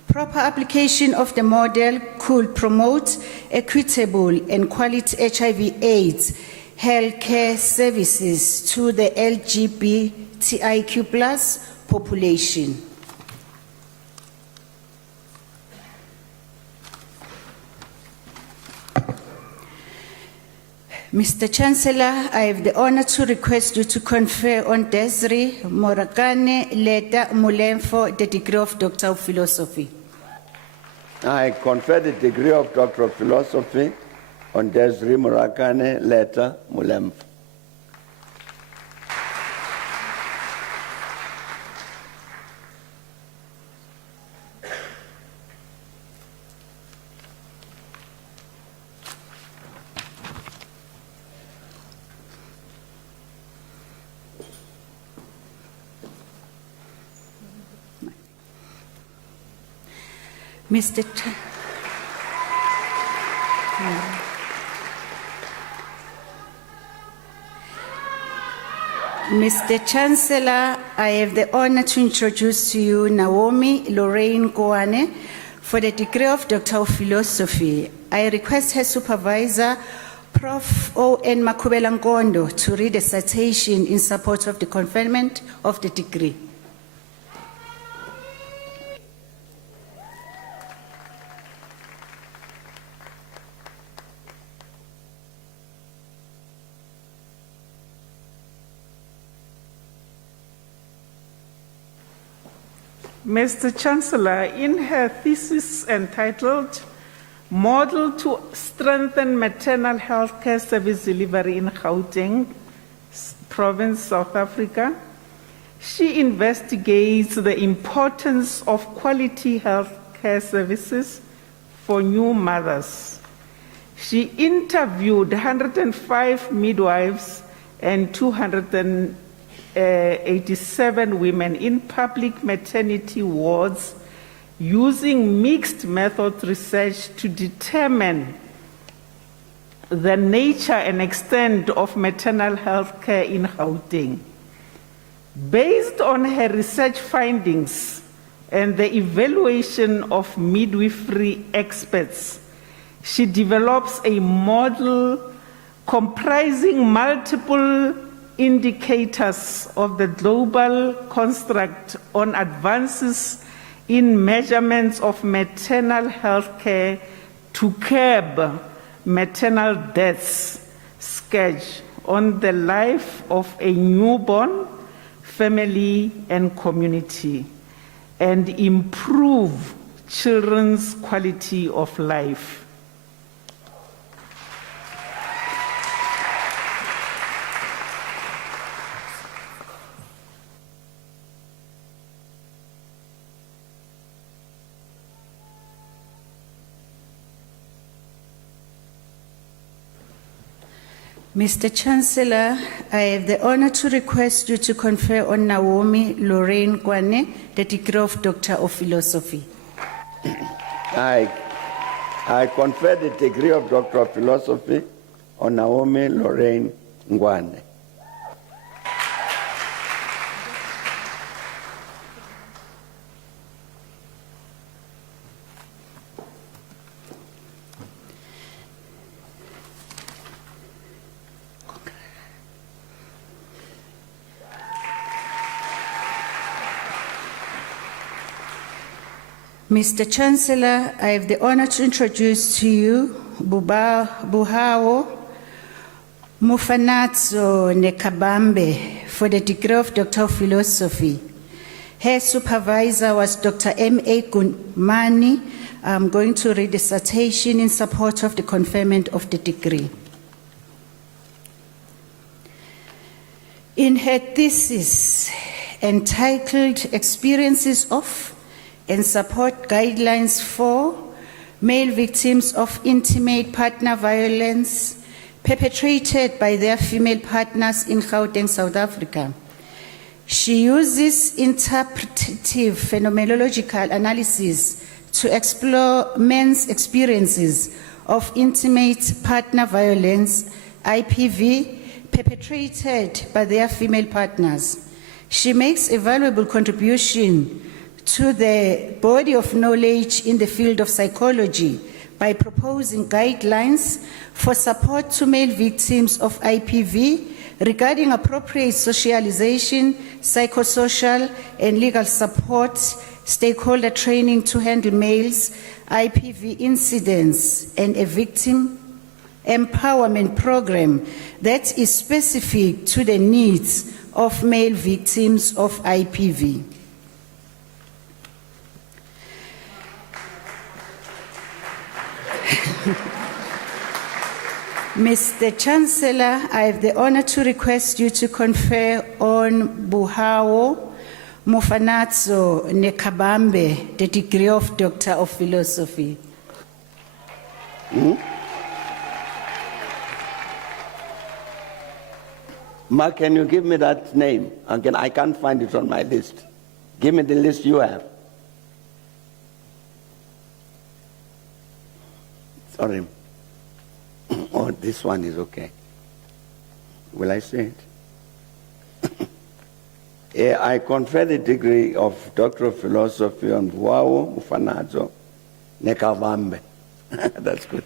Proper application of the model could promote equitable and quality HIV/AIDS healthcare services to the LGBTIQ+ population. Mr. Chancellor, I have the honor to request you to confer on Desiree Morakane Leta Mulemfo the degree of Doctor of Philosophy. I confer the degree of Doctor of Philosophy on Desiree Morakane Leta Mulemfo. Mr. Chancellor, I have the honor to introduce to you Naomi Lorraine Koane for the degree of Doctor of Philosophy. I request her supervisor, Prof. O.N. Makubela Nkondo, to read a citation in support of the conferment of the degree. Mr. Chancellor, in her thesis entitled Model to Strengthen Maternal Healthcare Service Delivery in Gauteng Province, South Africa, she investigates the importance of quality healthcare services for new mothers. She interviewed 105 midwives and 287 women in public maternity wards using mixed method research to determine the nature and extent of maternal health care in Gauteng. Based on her research findings and the evaluation of midwifery experts, she develops a model comprising multiple indicators of the global construct on advances in measurements of maternal health care to curb maternal deaths, scourge on the life of a newborn, family, and community, and improve children's quality of life. Mr. Chancellor, I have the honor to request you to confer on Naomi Lorraine Kwane the degree of Doctor of Philosophy. I confer the degree of Doctor of Philosophy on Naomi Lorraine Ngwane. Mr. Chancellor, I have the honor to introduce to you Buhao Mufanatso Nekabambe for the degree of Doctor of Philosophy. Her supervisor was Dr. M.A. Gunmani. I'm going to read the citation in support of the conferment of the degree. In her thesis entitled Experiences of and Support Guidelines for Male Victims of Intimate Partner Violence perpetrated by their female partners in Gauteng, South Africa, she uses interpretative phenomenological analysis to explore men's experiences of intimate partner violence, IPV, perpetrated by their female partners. She makes a valuable contribution to the body of knowledge in the field of psychology by proposing guidelines for support to male victims of IPV regarding appropriate socialization, psychosocial and legal support, stakeholder training to handle males' IPV incidents, and a victim empowerment program that is specific to the needs of male victims of IPV. Mr. Chancellor, I have the honor to request you to confer on Buhao Mufanatso Nekabambe the degree of Doctor of Philosophy. Mark, can you give me that name? Again, I can't find it on my list. Give me the list you have. Sorry. Oh, this one is okay. Will I say it? I confer the degree of Doctor of Philosophy on Buhao Mufanatso Nekabambe. That's good.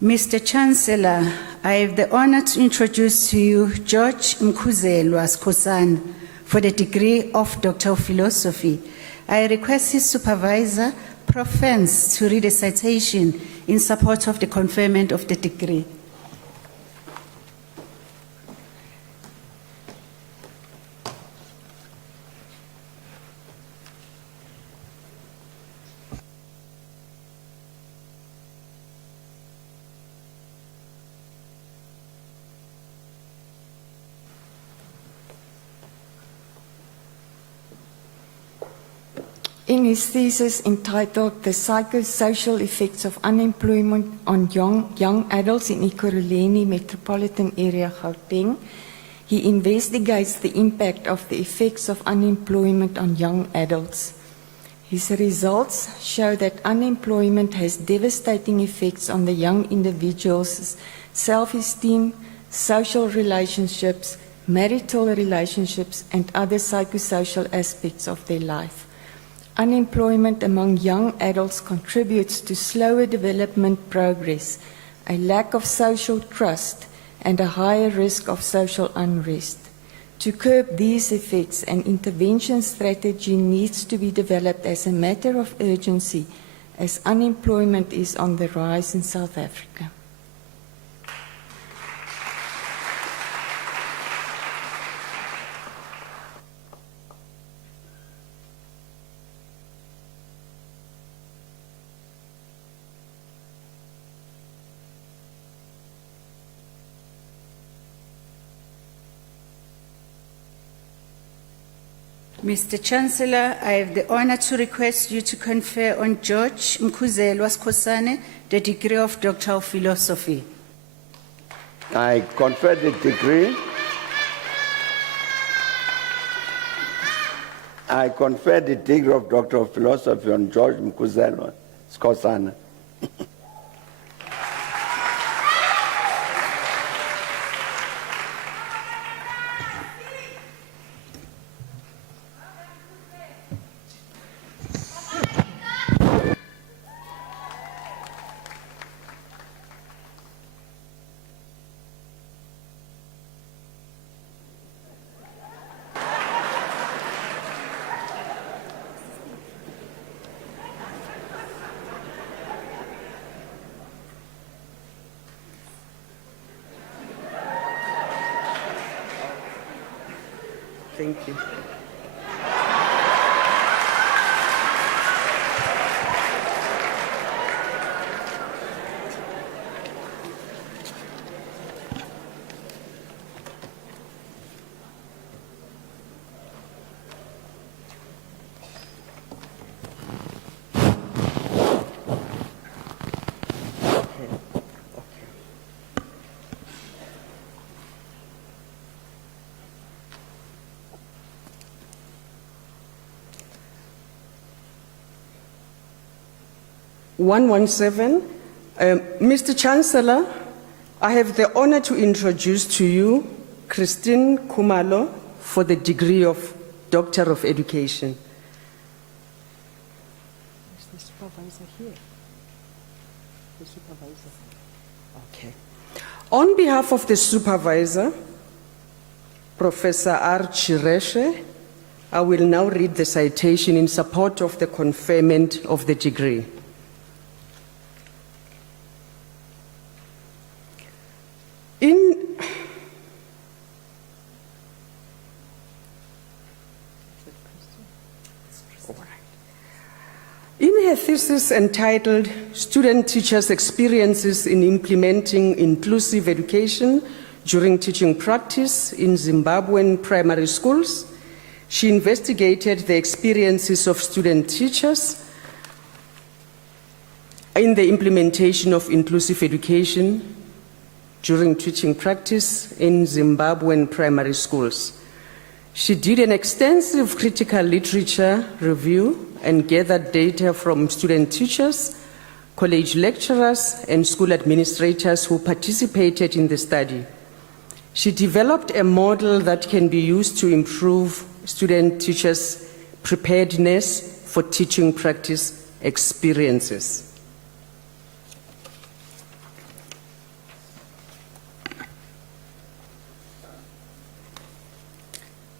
Mr. Chancellor, I have the honor to introduce to you George Mkhuzelwa Skhosana for the degree of Doctor of Philosophy. I request his supervisor, Prof. Fence, to read a citation in support of the conferment of the degree. In his thesis entitled The Psychosocial Effects of Unemployment on Young Adults in Ekurhuleni Metropolitan Area, Gauteng, he investigates the impact of the effects of unemployment on young adults. His results show that unemployment has devastating effects on the young individual's self-esteem, social relationships, marital relationships, and other psychosocial aspects of their life. Unemployment among young adults contributes to slower development progress, a lack of social trust, and a higher risk of social unrest. To curb these effects, an intervention strategy needs to be developed as a matter of urgency, as unemployment is on the rise in South Africa. Mr. Chancellor, I have the honor to request you to confer on George Mkhuzelwa Skhosana the degree of Doctor of Philosophy. I confer the degree. I confer the degree of Doctor of Philosophy on George Mkhuzelwa Skhosana Thank you. Mr. Chancellor, I have the honor to introduce to you Christine Kumalo for the degree of Doctor of Education. Is the supervisor here? The supervisor. Okay. On behalf of the supervisor, Professor R. Chireshe, I will now read the citation in support of the conferment of the degree. In her thesis entitled Student Teachers' Experiences in Implementing Inclusive Education During Teaching Practice in Zimbabwean Primary Schools, she investigated the experiences of student teachers in the implementation of inclusive education during teaching practice in Zimbabwean primary schools. She did an extensive critical literature review and gathered data from student teachers, college lecturers, and school administrators who participated in the study. She developed a model that can be used to improve student teachers' preparedness for teaching practice experiences.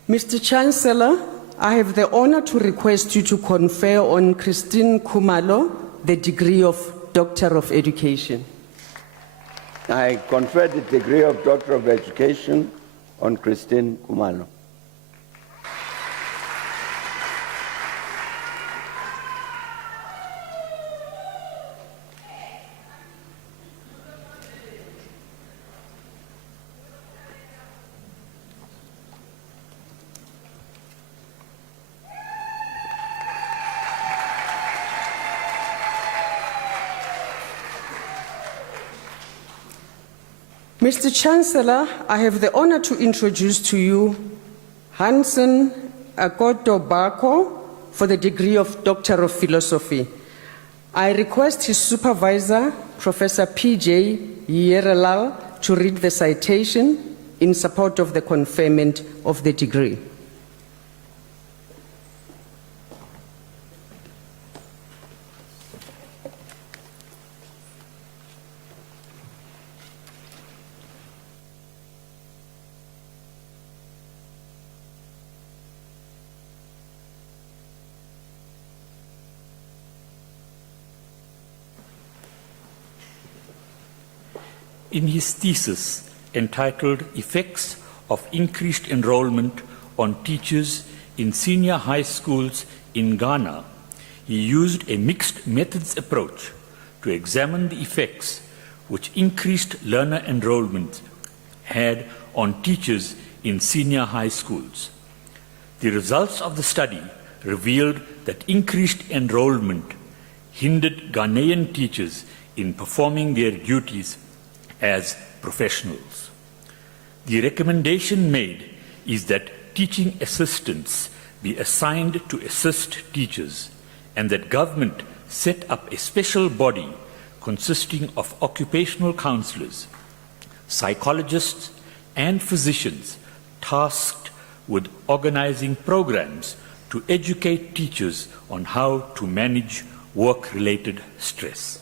Mr. Chancellor, I have the honor to request you to confer on Christine Kumalo the degree of Doctor of Education. I confer the degree of Doctor of Education on Christine Kumalo. Mr. Chancellor, I have the honor to introduce to you Hansen Akoto Bako for the degree of Doctor of Philosophy. I request his supervisor, Professor P.J. Yerelal, to read the citation in support of the conferment of the degree. In his thesis entitled Effects of Increased Enrollment on Teachers in Senior High Schools in Ghana, he used a mixed methods approach to examine the effects which increased learner enrollment had on teachers in senior high schools. The results of the study revealed that increased enrollment hindered Ghanaian teachers in performing their duties as professionals. The recommendation made is that teaching assistants be assigned to assist teachers and that government set up a special body consisting of occupational counselors, psychologists, and physicians tasked with organizing programs to educate teachers on how to manage work-related stress.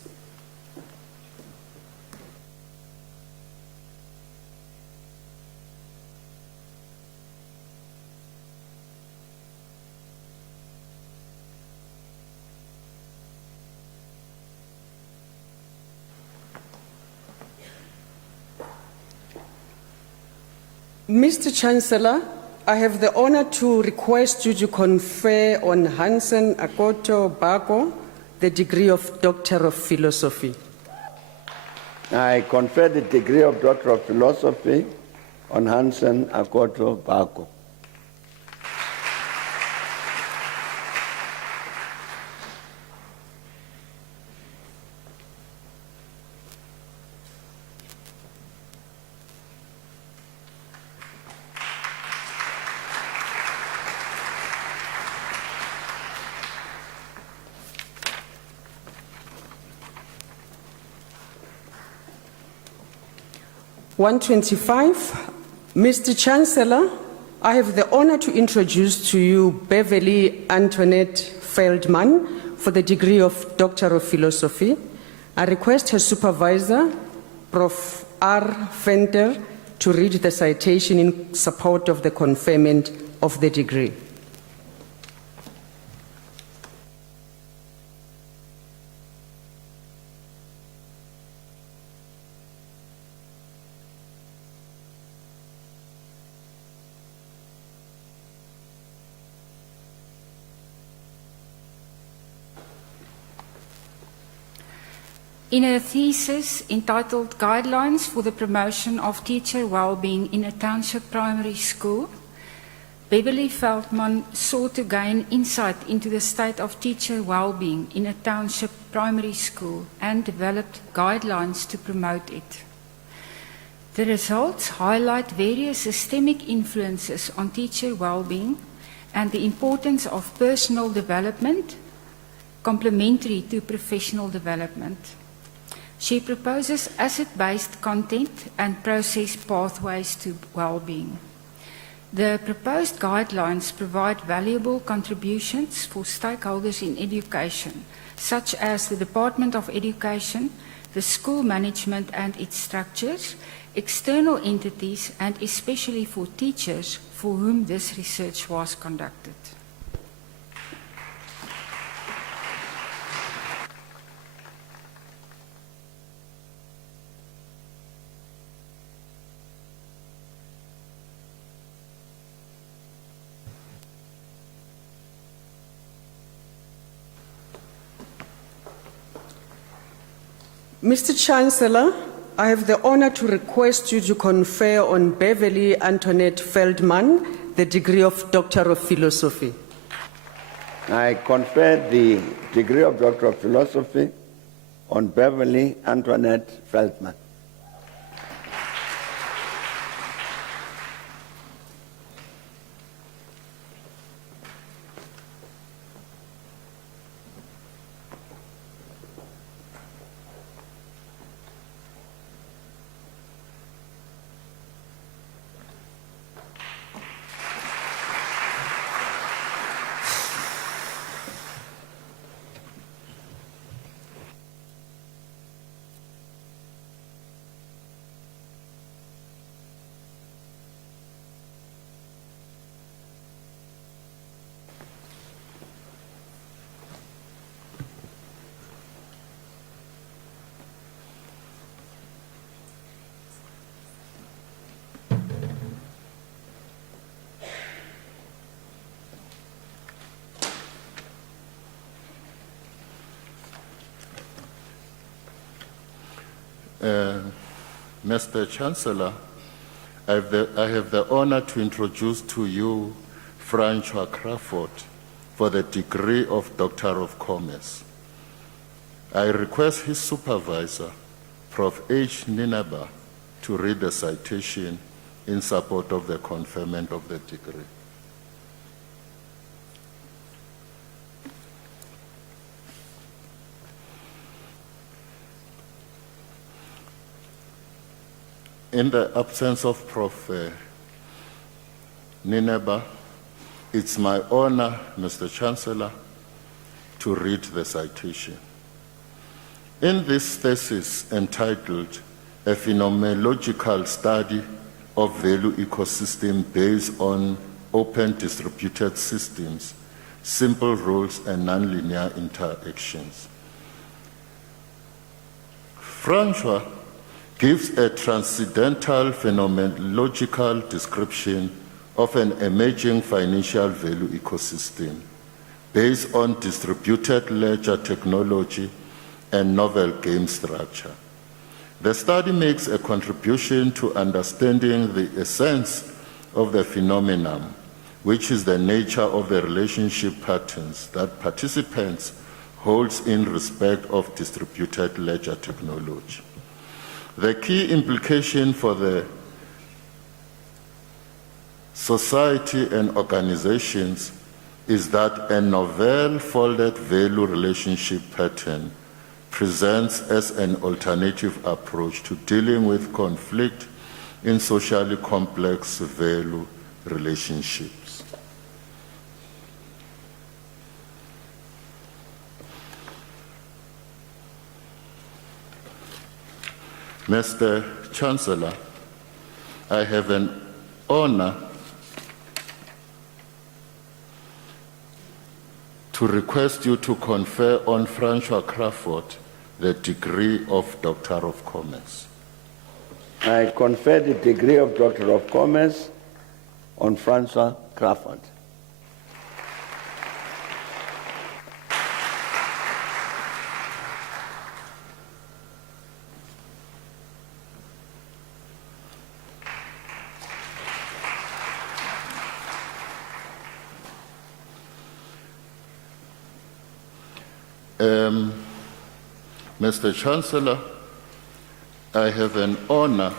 Mr. Chancellor, I have the honor to request you to confer on Hansen Akoto Bako the degree of Doctor of Philosophy. I confer the degree of Doctor of Philosophy on Hansen Akoto Bako. (125). Mr. Chancellor, I have the honor to introduce to you Beverly Antoinette Feldman for the degree of Doctor of Philosophy. I request her supervisor, Prof. R. Fenter, to read the citation in support of the conferment of the degree. In her thesis entitled Guidelines for the Promotion of Teacher Wellbeing in a Township Primary School, Beverly Feldman sought to gain insight into the state of teacher well-being in a township primary school and developed guidelines to promote it. The results highlight various systemic influences on teacher well-being and the importance of personal development complementary to professional development. She proposes asset-based content and process pathways to well-being. The proposed guidelines provide valuable contributions for stakeholders in education, such as the Department of Education, the school management and its structures, external entities, and especially for teachers for whom this research was conducted. Mr. Chancellor, I have the honor to request you to confer on Beverly Antoinette Feldman the degree of Doctor of Philosophy. I confer the degree of Doctor of Philosophy on Beverly Antoinette Feldman. Mr. Chancellor, I have the honor to introduce to you Francois Crawford for the degree of Doctor of Commerce. I request his supervisor, Prof. H. Ninaba, to read the citation in support of the conferment of the degree. In the absence of Prof. Nineba, it's my honor, Mr. Chancellor, to read the citation. In this thesis entitled A Phenomenological Study of Value Ecosystem Based on Open Distributed Systems, Simple Rules and Nonlinear Interactions, Francois gives a transcendental phenomenological description of an emerging financial value ecosystem based on distributed ledger technology and novel game structure. The study makes a contribution to understanding the essence of the phenomenon, which is the nature of the relationship patterns that participants hold in respect of distributed ledger technology. The key implication for the society and organizations is that a novel folded value relationship pattern presents as an alternative approach to dealing with conflict in socially complex value relationships. Mr. Chancellor, I have an honor to request you to confer on Francois Crawford the degree of Doctor of Commerce. I confer the degree of Doctor of Commerce on Francois Crawford. Mr. Chancellor, I have an honor.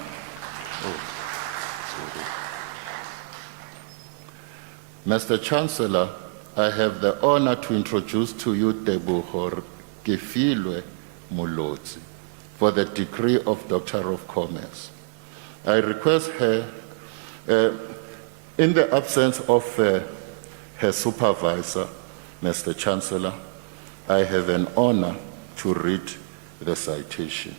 Mr. Chancellor, I have the honor to introduce to you Teboho Gefilwe Molotsi for the degree of Doctor of Commerce. I request her, in the absence of her supervisor, Mr. Chancellor, I have an honor to read the citation.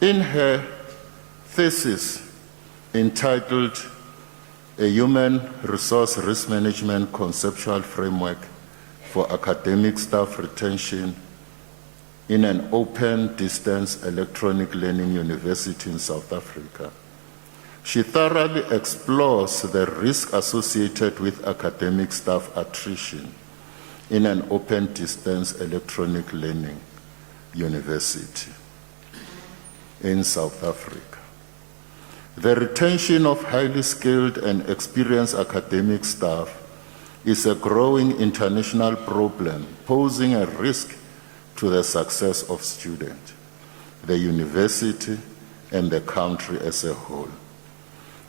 In her thesis entitled A Human Resource Risk Management Conceptual Framework for Academic Staff Retention in an Open Distance Electronic Learning University in South Africa, she thoroughly explores the risk associated with academic staff attrition in an open distance electronic learning university in South Africa. The retention of highly skilled and experienced academic staff is a growing international problem, posing a risk to the success of students, the university, and the country as a whole.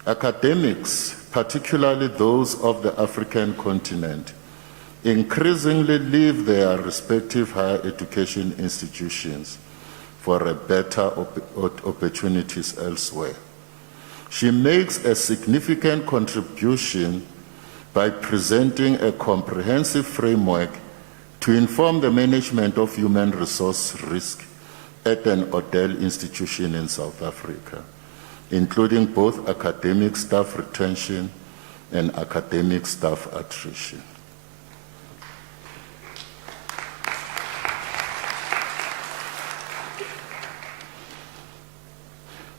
Academics, particularly those of the African continent, increasingly leave their respective higher education institutions for a better opportunities elsewhere. She makes a significant contribution by presenting a comprehensive framework to inform the management of human resource risk at an Odell institution in South Africa, including both academic staff retention and academic staff attrition.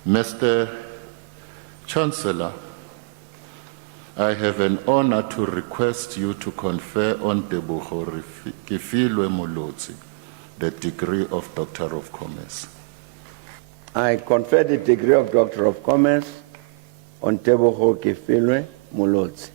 Mr. Chancellor, I have an honor to request you to confer on Teboho Gefilwe Molotsi the degree of Doctor of Commerce. I confer the degree of Doctor of Commerce on Teboho Gefilwe Molotsi.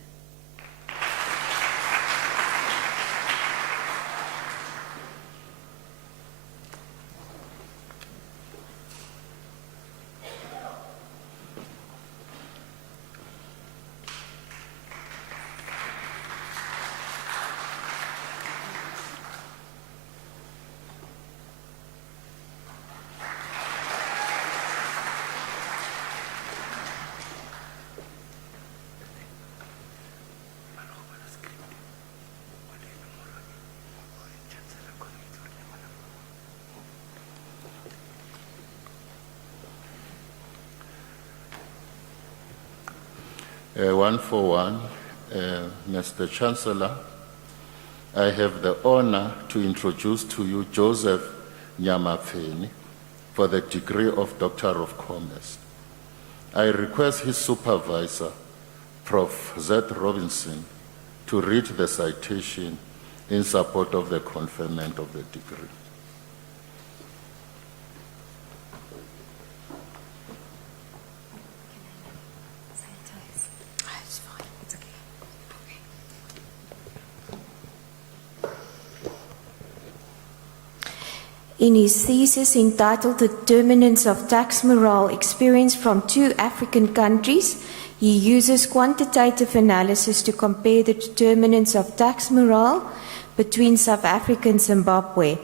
One for one, Mr. Chancellor, I have the honor to introduce to you Joseph Nyamapfeni for the degree of Doctor of Commerce. I request his supervisor, Prof. Z. Robinson, to read the citation in support of the conferment of the degree. In his thesis entitled Determinants of Tax Morale Experienced from 2 African Countries, he uses quantitative analysis to compare the determinants of tax morale between South Africa and Zimbabwe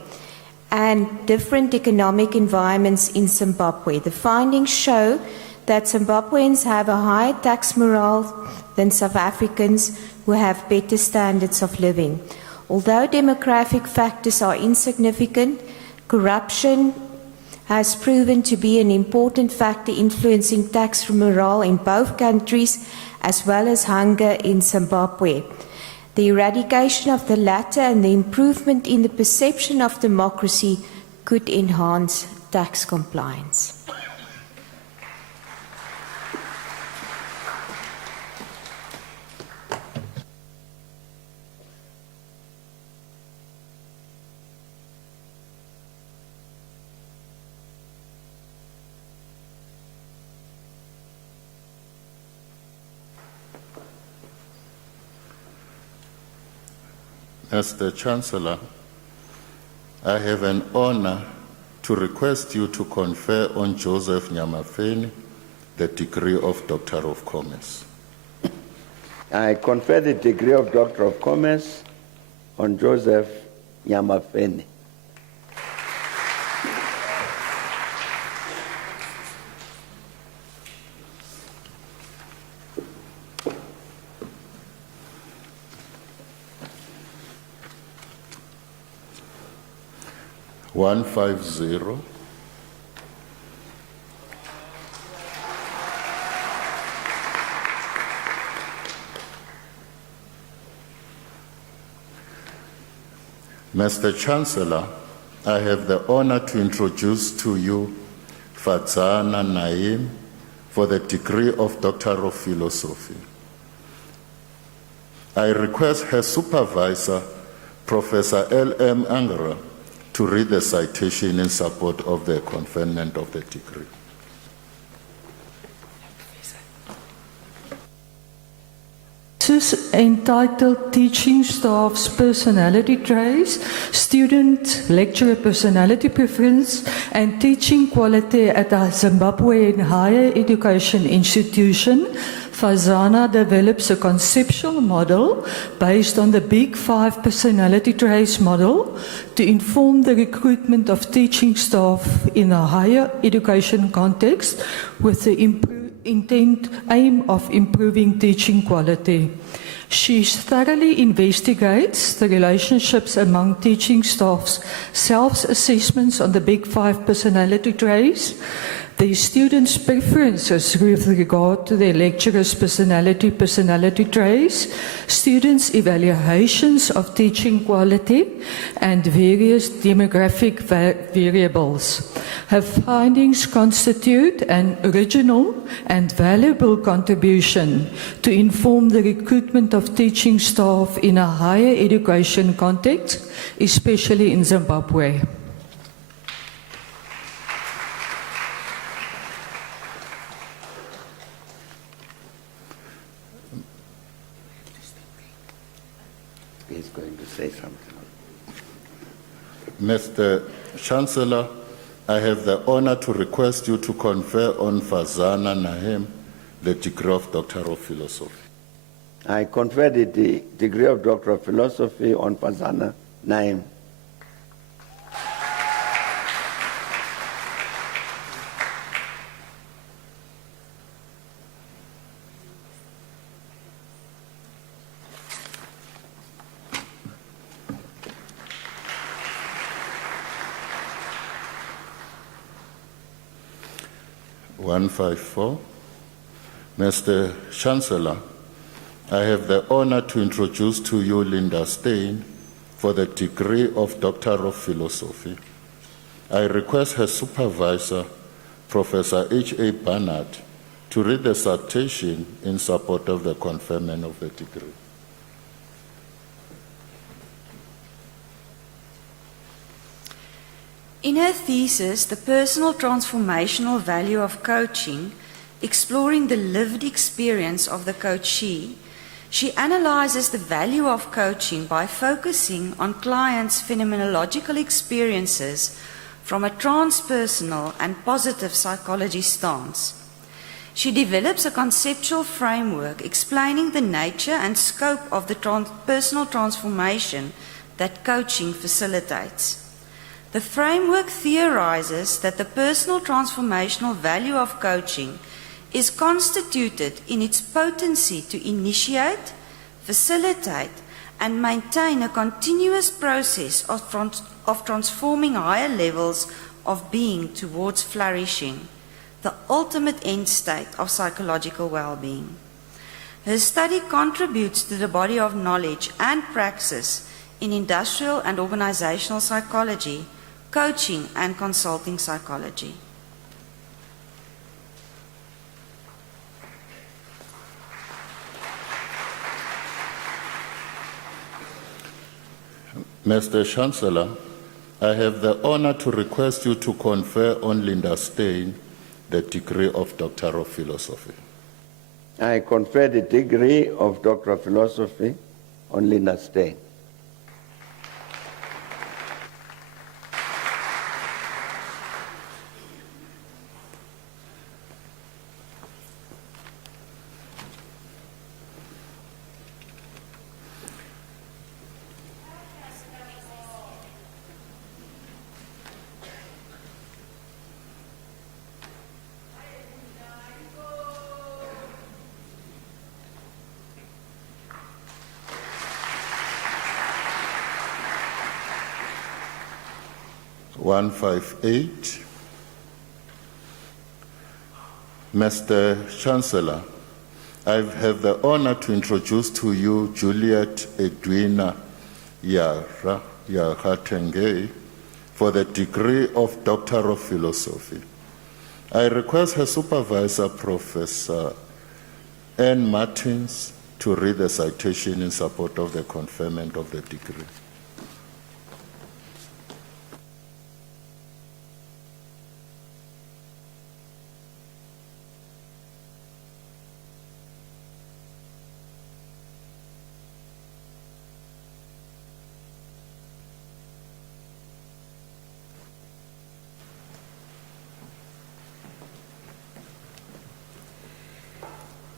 and different economic environments in Zimbabwe. The findings show that Zimbabweans have a higher tax morale than South Africans who have better standards of living. Although demographic factors are insignificant, corruption has proven to be an important factor influencing tax morale in both countries, as well as hunger in Zimbabwe. The eradication of the latter and the improvement in the perception of democracy could enhance tax compliance. As the Chancellor, I have an honor to request you to confer on Joseph Nyamapfeni the degree of Doctor of Commerce. I confer the degree of Doctor of Commerce on Joseph Nyamapfeni. $150. Mr. Chancellor, I have the honor to introduce to you Fadzana Naim for the degree of Doctor of Philosophy. I request her supervisor, Professor L.M. Angara, to read the citation in support of the conferment of the degree. This is entitled Teaching Staff's Personality Traits, Student Lecturer Personality Preference, and Teaching Quality at a Zimbabwean Higher Education Institution. Fazana develops a conceptual model based on the Big 5 personality traits model to inform the recruitment of teaching staff in a higher education context with the aim of improving teaching quality. She thoroughly investigates the relationships among teaching staff's self-assessments on the Big 5 personality traits, the students' preferences with regard to their lecturers' personality traits, students' evaluations of teaching quality, and various demographic variables. Her findings constitute an original and valuable contribution to inform the recruitment of teaching staff in a higher education context, especially in Zimbabwe. He's going to say something. Mr. Chancellor, I have the honor to request you to confer on Fazana Naim the degree of Doctor of Philosophy. I confer the degree of Doctor of Philosophy on Fazana Naim. Mr. Chancellor, I have the honor to introduce to you Linda Stein for the degree of Doctor of Philosophy. I request her supervisor, Professor H.A. Barnard, to read the citation in support of the conferment of the degree. In her thesis, The Personal Transformational Value of Coaching, exploring the lived experience of the coachee, she analyzes the value of coaching by focusing on clients' phenomenological experiences from a transpersonal and positive psychology stance. She develops a conceptual framework explaining the nature and scope of the personal transformation that coaching facilitates. The framework theorizes that the personal transformational value of coaching is constituted in its potency to initiate, facilitate, and maintain a continuous process of transforming higher levels of being towards flourishing, the ultimate end state of psychological well-being. Her study contributes to the body of knowledge and praxis in industrial and organizational psychology, coaching and consulting psychology. Mr. Chancellor, I have the honor to request you to confer on Linda Stein the degree of Doctor of Philosophy. I confer the degree of Doctor of Philosophy on Linda Stein. Mr. Chancellor, I have the honor to introduce to you Juliet Edwina Yahatenge for the degree of Doctor of Philosophy. I request her supervisor, Professor Ann Martins, to read the citation in support of the conferment of the degree.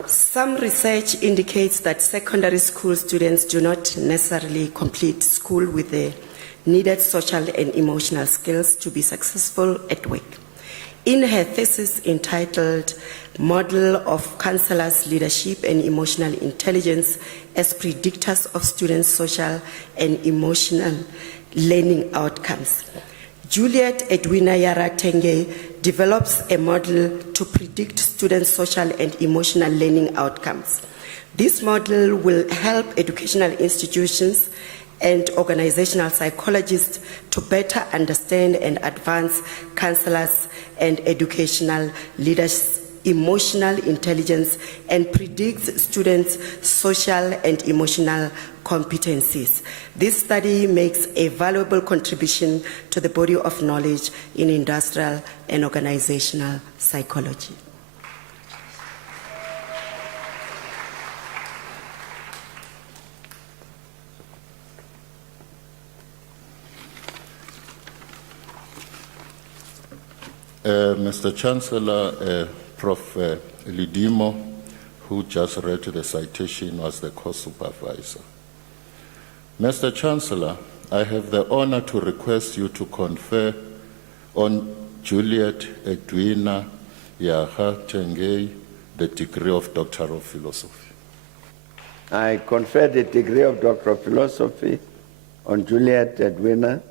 Some research indicates that secondary school students do not necessarily complete school with the needed social and emotional skills to be successful at work. In her thesis entitled Model of Counselors' Leadership and Emotional Intelligence as Predictors of Students' Social and Emotional Learning Outcomes, Juliet Edwina Yaratenge develops a model to predict students' social and emotional learning outcomes. This model will help educational institutions and organizational psychologists to better understand and advance counselors and educational leaders' emotional intelligence and predicts students' social and emotional competencies. This study makes a valuable contribution to the body of knowledge in industrial and organizational psychology. Mr. Chancellor, Prof. Lidimo, who just read the citation, was the co-supervisor. Mr. Chancellor, I have the honor to request you to confer on Juliet Edwina Yahatenge the degree of Doctor of Philosophy. I confer the degree of Doctor of Philosophy on Juliet Edwina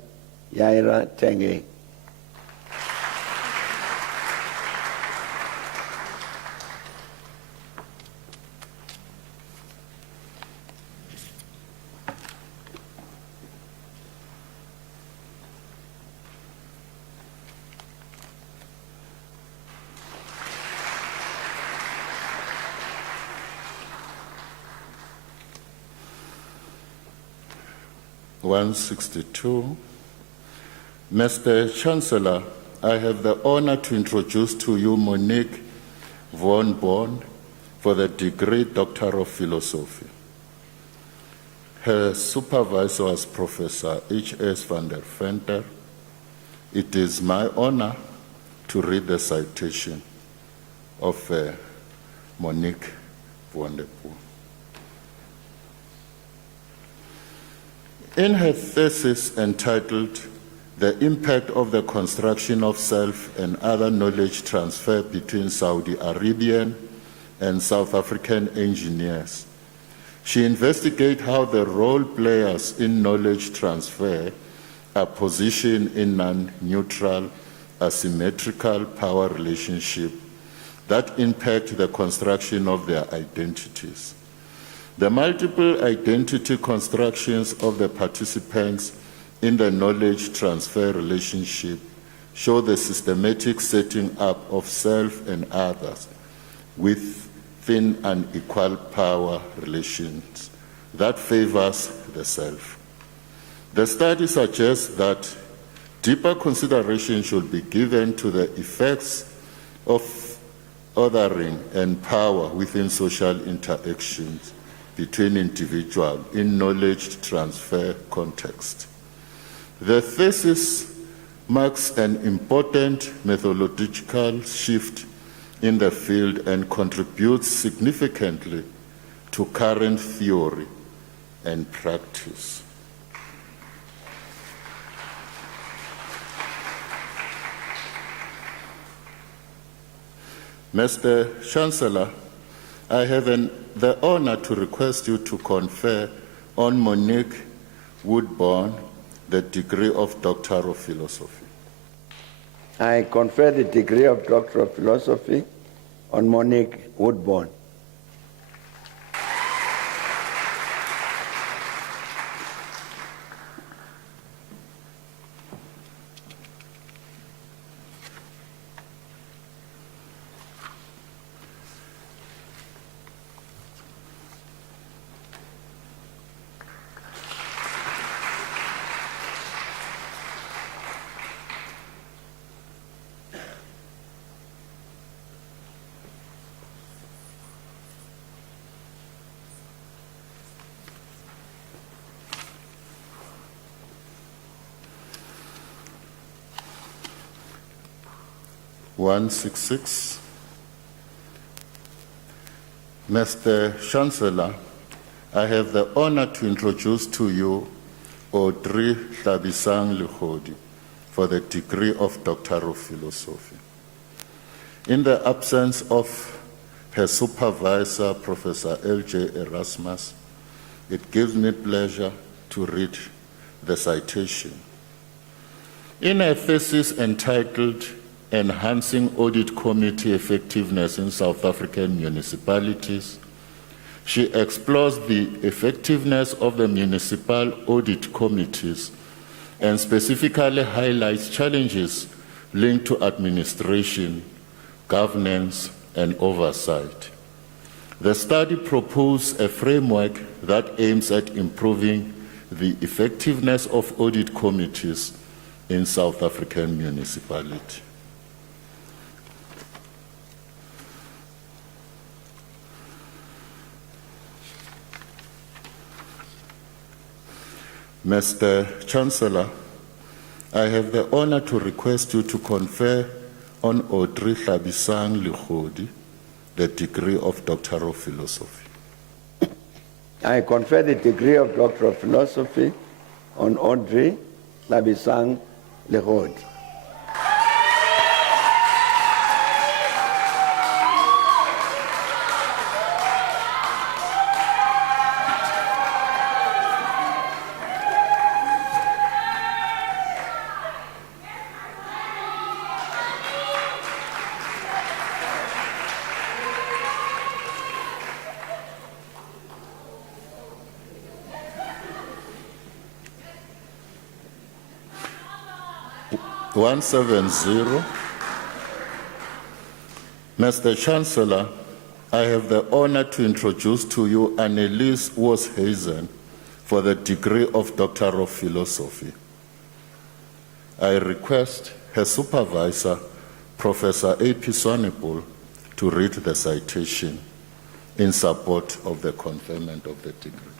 Yahatenge. 162. Mr. Chancellor, I have the honor to introduce to you Monique von Born for the degree Doctor of Philosophy. Her supervisor was Professor H.S. van der Venter. It is my honor to read the citation of Monique von der Born. In her thesis entitled The Impact of the Construction of Self and Other Knowledge Transfer Between Saudi Arabian and South African Engineers, she investigates how the role players in knowledge transfer are positioned in non-neutral, asymmetrical power relationships that impact the construction of their identities. The multiple identity constructions of the participants in the knowledge transfer relationship show the systematic setting up of self and others within unequal power relations that favors the self. The study suggests that deeper consideration should be given to the effects of othering and power within social interactions between individuals in knowledge transfer context. The thesis marks an important methodological shift in the field and contributes significantly to current theory and practice. Mr. Chancellor, I have the honor to request you to confer on Monique Woodburn the degree of Doctor of Philosophy. I confer the degree of Doctor of Philosophy on Monique Woodburn. Mr. Chancellor, I have the honor to introduce to you Audrey Tlhabisang Lekhodi for the degree of Doctor of Philosophy. In the absence of her supervisor, Professor L.J. Erasmus, it gives me pleasure to read the citation. In her thesis entitled Enhancing Audit Committee Effectiveness in South African Municipalities, she explores the effectiveness of the municipal audit committees and specifically highlights challenges linked to administration, governance, and oversight. The study proposed a framework that aims at improving the effectiveness of audit committees in South African municipalities. Mr. Chancellor, I have the honor to request you to confer on Audrey Tlhabisang Lekhodi the degree of Doctor of Philosophy. I confer the degree of Doctor of Philosophy on Audrey Tlhabisang Lekhodi. Mr. Chancellor, I have the honor to introduce to you Annelies Wooshuizen for the degree of Doctor of Philosophy. I request her supervisor, Professor A.P. Swanepoel, to read the citation in support of the conferment of the degree.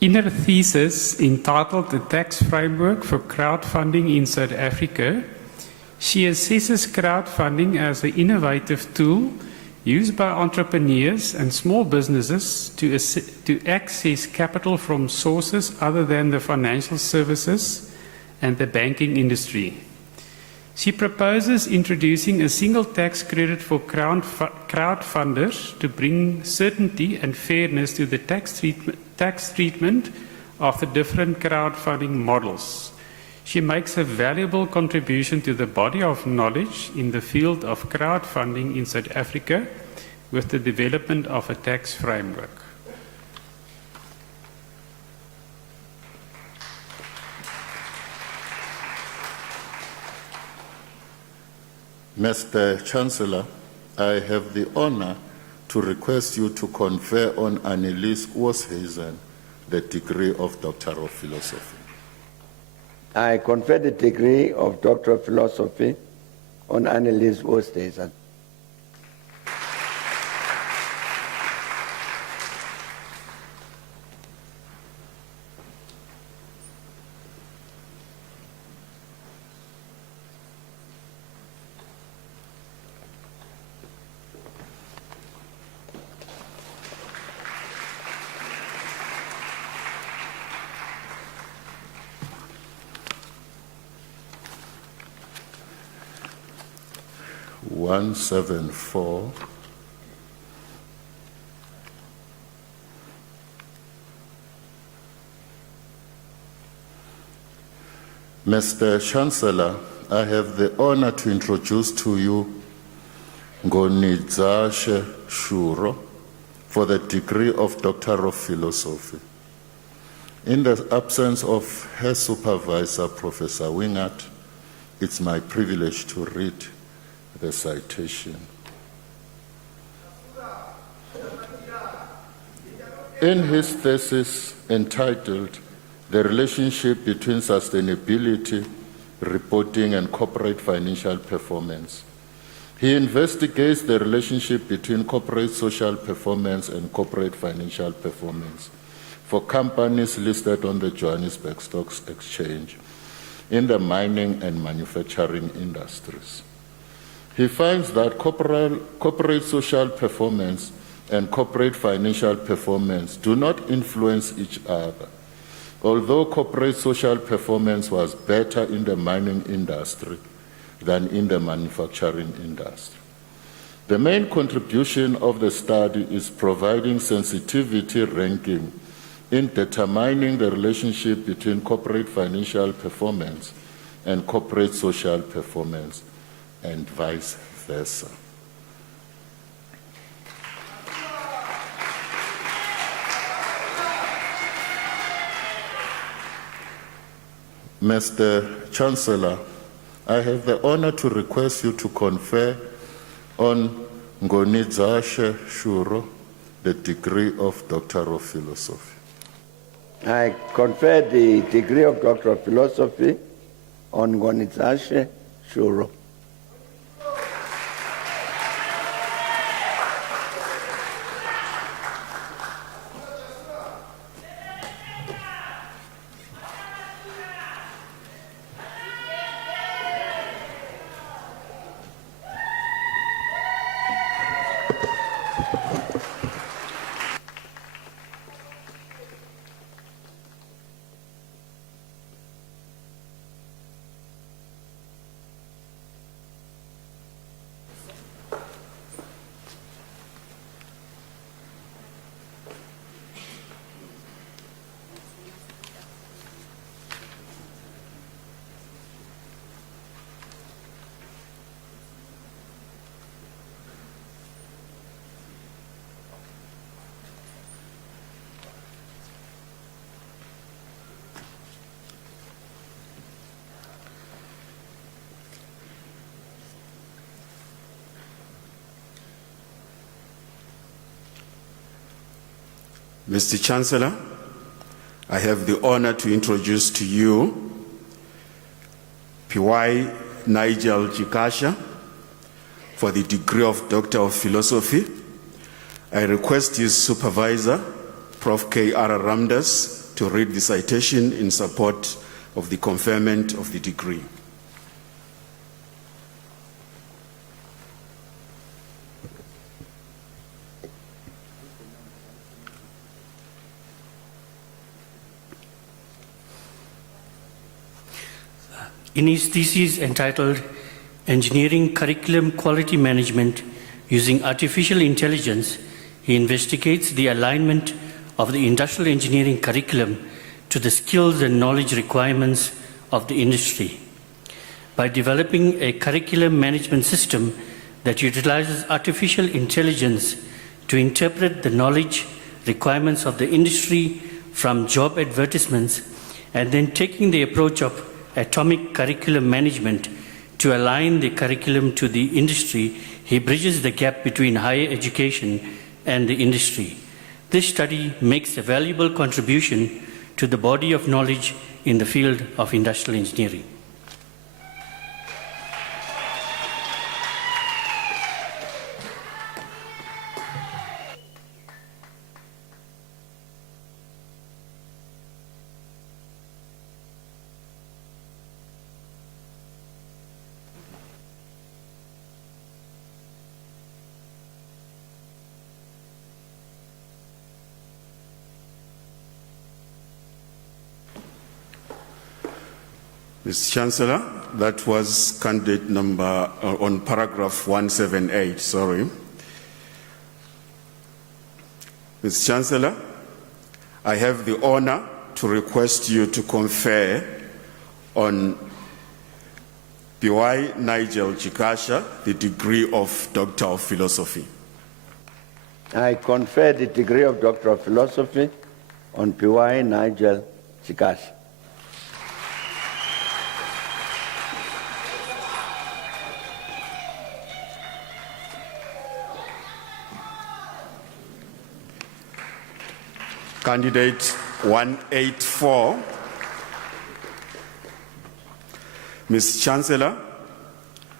In her thesis entitled The Tax Framework for Crowdfunding in South Africa, she assesses crowdfunding as an innovative tool used by entrepreneurs and small businesses to access capital from sources other than the financial services and the banking industry. She proposes introducing a single tax credit for crowdfunders to bring certainty and fairness to the tax treatment of the different crowdfunding models. She makes a valuable contribution to the body of knowledge in the field of crowdfunding in South Africa with the development of a tax framework. Mr. Chancellor, I have the honor to request you to confer on Annelies Oosthuizen the degree of Doctor of Philosophy. I confer the degree of Doctor of Philosophy on Annelies Oosthuizen. $174. Mr. Chancellor, I have the honor to introduce to you Ngonizashe Shuro for the degree of Doctor of Philosophy. In the absence of her supervisor, Professor Wingart, it's my privilege to read the citation. In his thesis entitled The Relationship Between Sustainability, Reporting and Corporate Financial Performance, he investigates the relationship between corporate social performance and corporate financial performance for companies listed on the Johannesburg Stock Exchange in the mining and manufacturing industries. He finds that corporate social performance and corporate financial performance do not influence each other. Although corporate social performance was better in the mining industry than in the manufacturing industry. The main contribution of the study is providing sensitivity ranking in determining the relationship between corporate financial performance and corporate social performance, and vice versa. Mr. Chancellor, I have the honor to request you to confer on Ngonizashe Shuro the degree of Doctor of Philosophy. I confer the degree of Doctor of Philosophy on Ngonizashe Shuro. Mr. Chancellor, I have the honor to introduce to you P.Y. Nigel Chikasha for the degree of Doctor of Philosophy. I request his supervisor, Prof. K.R. Ramdas, to read the citation in support of the conferment of the degree. In his thesis entitled Engineering Curriculum Quality Management Using Artificial Intelligence, he investigates the alignment of the industrial engineering curriculum to the skills and knowledge requirements of the industry. By developing a curriculum management system that utilizes artificial intelligence to interpret the knowledge requirements of the industry from job advertisements, and then taking the approach of atomic curriculum management to align the curriculum to the industry, he bridges the gap between higher education and the industry. This study makes a valuable contribution to the body of knowledge in the field of industrial engineering. Mr. Chancellor, that was candidate number on paragraph 178, sorry. Mr. Chancellor, I have the honor to request you to confer on P.Y. Nigel Chikasha the degree of Doctor of Philosophy. I confer the degree of Doctor of Philosophy on P.Y. Nigel Chikasha. Candidate 184. Ms. Chancellor,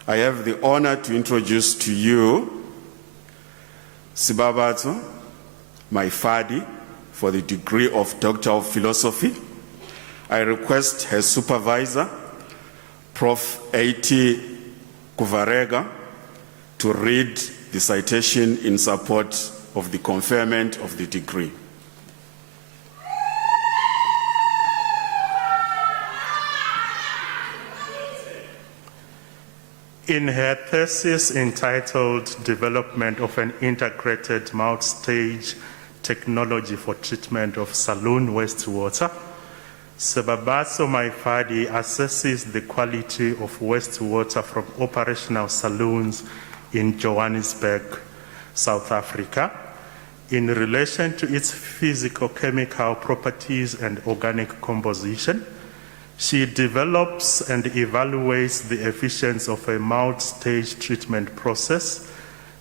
I have the honor to introduce to you Sibabato Maifadi for the degree of Doctor of Philosophy. I request her supervisor, Prof. A.T. Kuvarega, to read the citation in support of the conferment of the degree. In her thesis entitled Development of an Integrated Multi-Stage Technology for Treatment of Saloon Wastewater, Sebabaso Maifadi assesses the quality of wastewater from operational saloons in Johannesburg, South Africa, in relation to its physical-chemical properties and organic composition. She develops and evaluates the efficiency of a multi-stage treatment process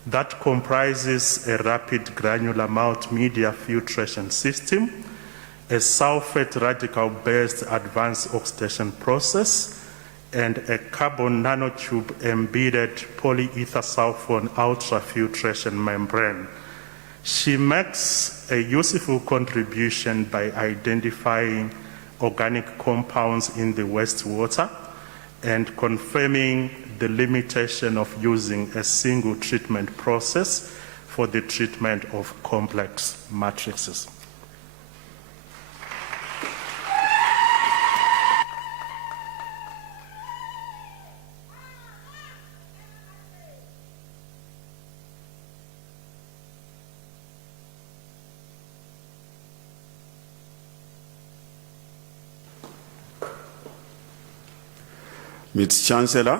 that comprises a rapid granular multimedia filtration system, a sulfate radical-based advanced oxidation process, and a carbon nanotube embedded polyether sulfone ultrafiltration membrane. She makes a useful contribution by identifying organic compounds in the wastewater and confirming the limitation of using a single treatment process for the treatment of complex matrices. Ms. Chancellor,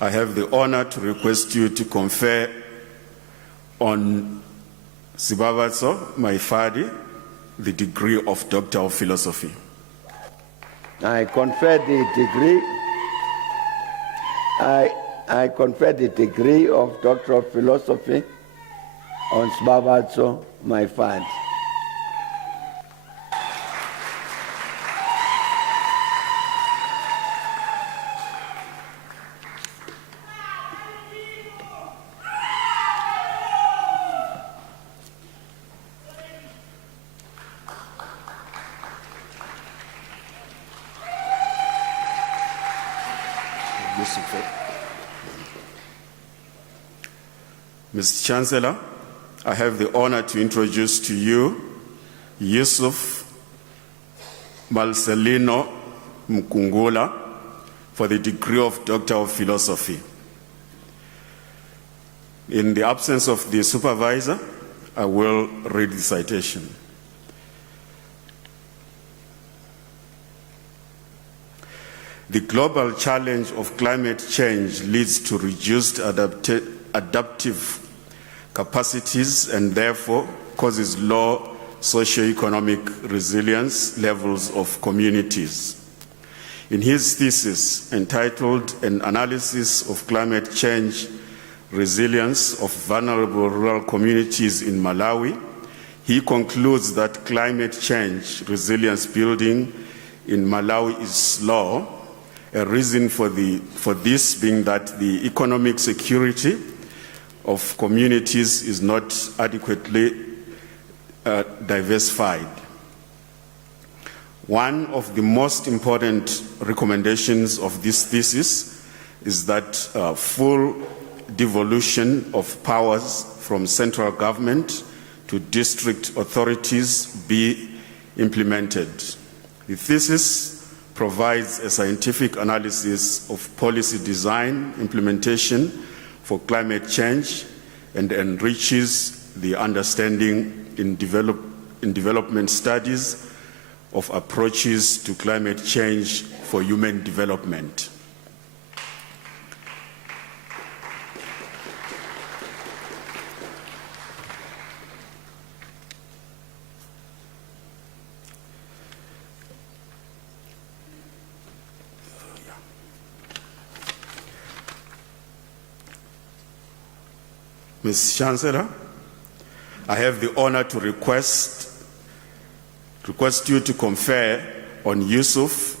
I have the honor to request you to confer on Sibabaso Maifadi the degree of Doctor of Philosophy. I confer the degree. I confer the degree of Doctor of Philosophy on Sibabaso Maifadi. introducing for. Mr. Chancellor, I have the honor to introduce to you Yusuf Marcelino Mkungula for the degree of Doctor of Philosophy. In the absence of the supervisor, I will read the citation. The global challenge of climate change leads to reduced adaptive capacities and therefore causes low socioeconomic resilience levels of communities. In his thesis entitled An Analysis of Climate Change Resilience of Vulnerable Rural Communities in Malawi, he concludes that climate change resilience building in Malawi is slow, a reason for this being that the economic security of communities is not adequately diversified. One of the most important recommendations of this thesis is that full devolution of powers from central government to district authorities be implemented. The thesis provides a scientific analysis of policy design implementation for climate change and enriches the understanding in development studies of approaches to climate change for human development. Ms. Chancellor, I have the honor to request you to confer on Yusuf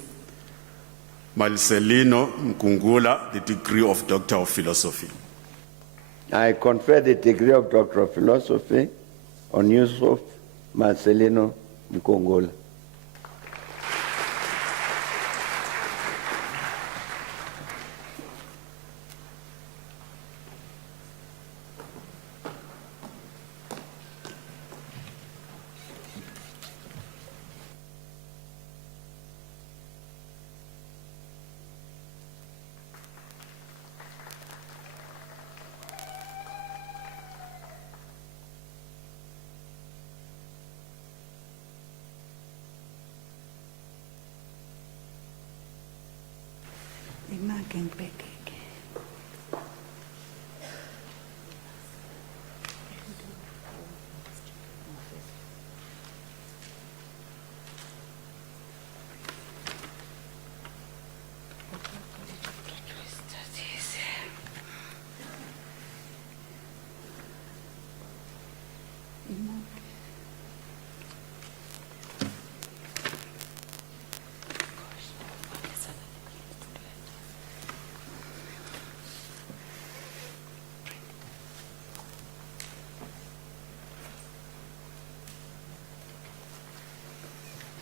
Marcelino Mkungula the degree of Doctor of Philosophy. I confer the degree of Doctor of Philosophy on Yusuf Marcelino Mkungula.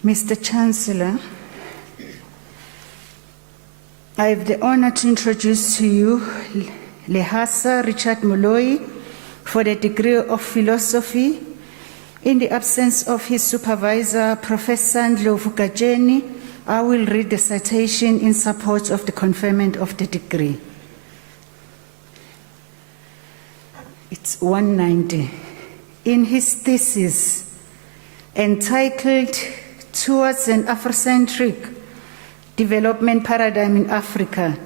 Mr. Chancellor, I have the honor to introduce to you Lehasa Richard Moloi for the degree of Philosophy. In the absence of his supervisor, Professor Ndlovu Kajeni, I will read the citation in support of the conferment of the degree. It's 190. In his thesis entitled Towards an Afrocentric Development Paradigm in Africa,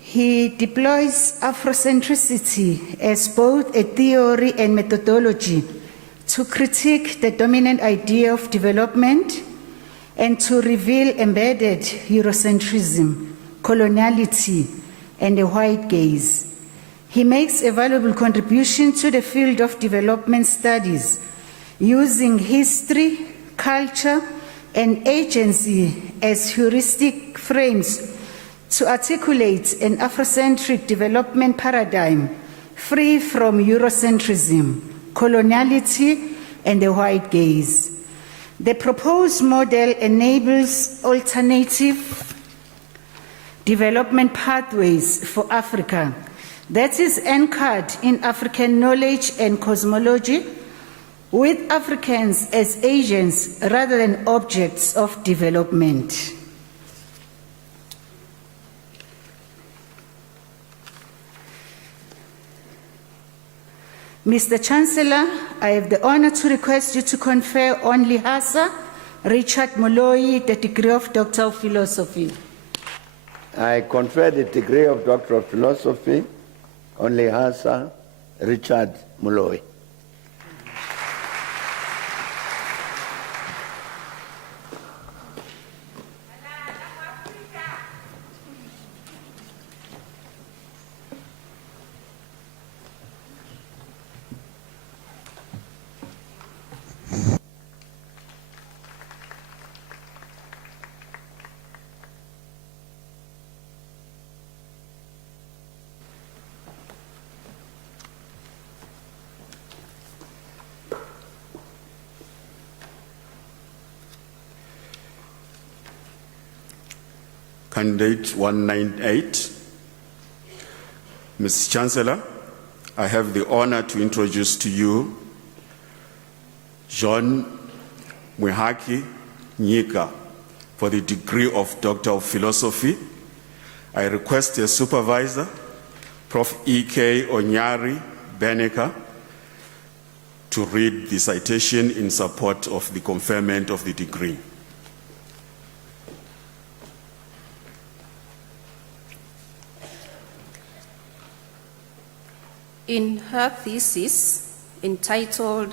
he deploys Afrocentricity as both a theory and methodology to critique the dominant idea of development and to reveal embedded Eurocentrism, coloniality, and a white gaze. He makes a valuable contribution to the field of development studies using history, culture, and agency as heuristic frames to articulate an Afrocentric development paradigm free from Eurocentrism, coloniality, and the white gaze. The proposed model enables alternative development pathways for Africa that is anchored in African knowledge and cosmology, with Africans as agents rather than objects of development. Mr. Chancellor, I have the honor to request you to confer on Lihasa Richard Moloi the degree of Doctor of Philosophy. I confer the degree of Doctor of Philosophy on Lihasa Richard Moloi. Candidate 198. Ms. Chancellor, I have the honor to introduce to you John Mwihaki Nyika for the degree of Doctor of Philosophy. I request a supervisor, Prof. E.K. Onyari Beneka, to read the citation in support of the conferment of the degree. In her thesis entitled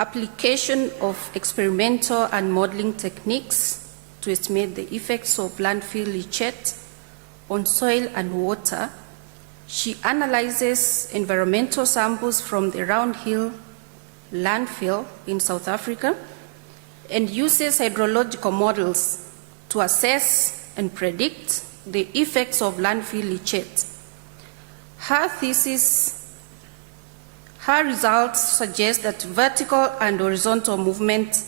Application of Experimental and Modeling Techniques to Estimate the Effects of Landfill Leachate on Soil and Water, she analyzes environmental samples from the Round Hill landfill in South Africa and uses hydrological models to assess and predict the effects of landfill leachate. Her results suggest that vertical and horizontal movement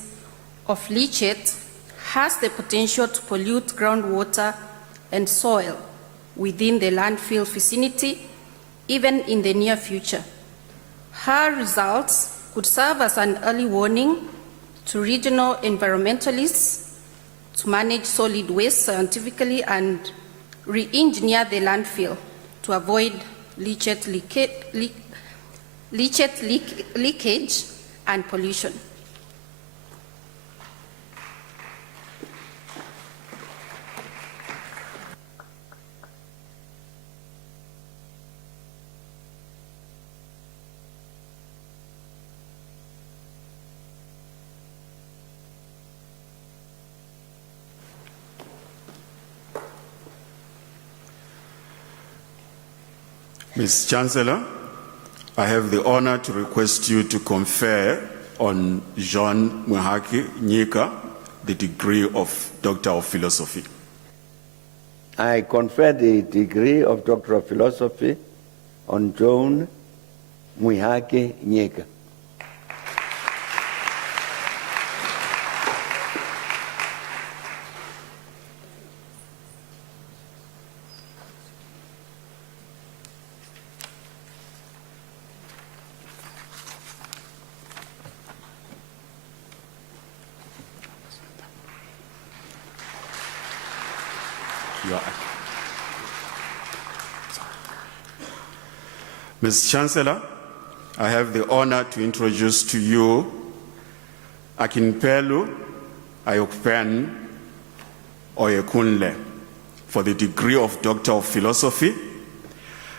of leachate has the potential to pollute groundwater and soil within the landfill vicinity, even in the near future. Her results could serve as an early warning to regional environmentalists to manage solid waste scientifically and re-engineer the landfill to avoid leachate leakage and pollution. Ms. Chancellor, I have the honor to request you to confer on John Mwihaki Nyika the degree of Doctor of Philosophy. I confer the degree of Doctor of Philosophy on John Mwihaki Nyika. Ms. Chancellor, I have the honor to introduce to you Akinpelu Ayokpen Oyekunle for the degree of Doctor of Philosophy.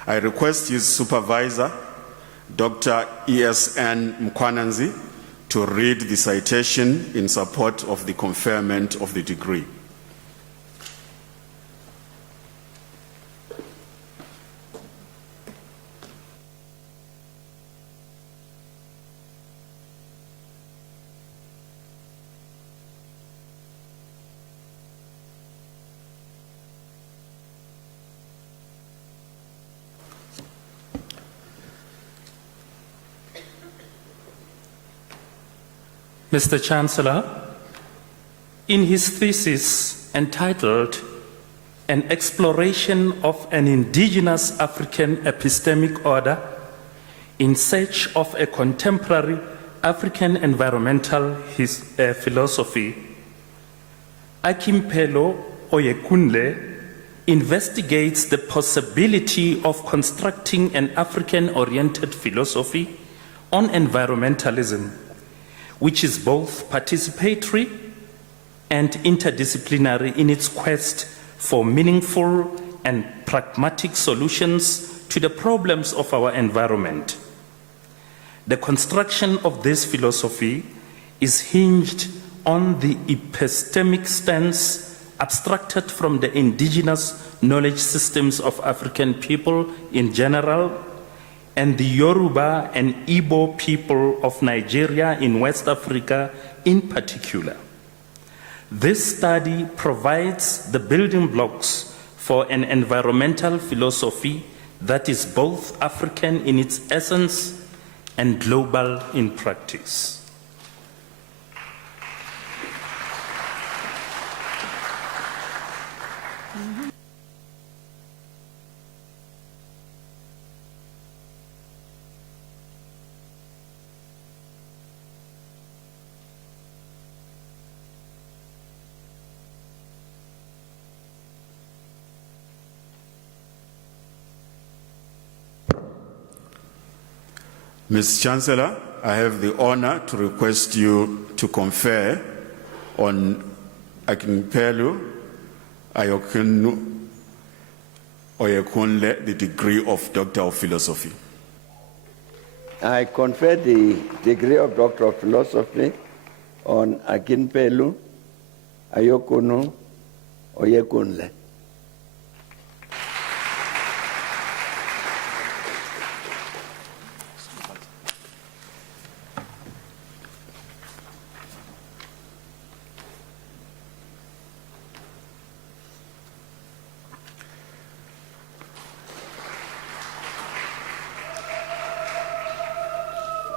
I request his supervisor, Dr. E.S.N. Mkwananzi, to read the citation in support of the conferment of the degree. Mr. Chancellor, in his thesis entitled an exploration of an indigenous African epistemic order in search of a contemporary African environmental philosophy. Akimpelo Oyekunle investigates the possibility of constructing an African-oriented philosophy on environmentalism, which is both participatory and interdisciplinary in its quest for meaningful and pragmatic solutions to the problems of our environment. The construction of this philosophy is hinged on the epistemic stance abstracted from the indigenous knowledge systems of African people in general and the Yoruba and Igbo people of Nigeria in West Africa in particular. This study provides the building blocks for an environmental philosophy that is both African in its essence and global in practice. Ms. Chancellor, I have the honor to request you to confer on Akinpelu Ayokunu Oyekunle the degree of Doctor of Philosophy. I confer the degree of Doctor of Philosophy on Akinpelu Ayokunu Oyekunle.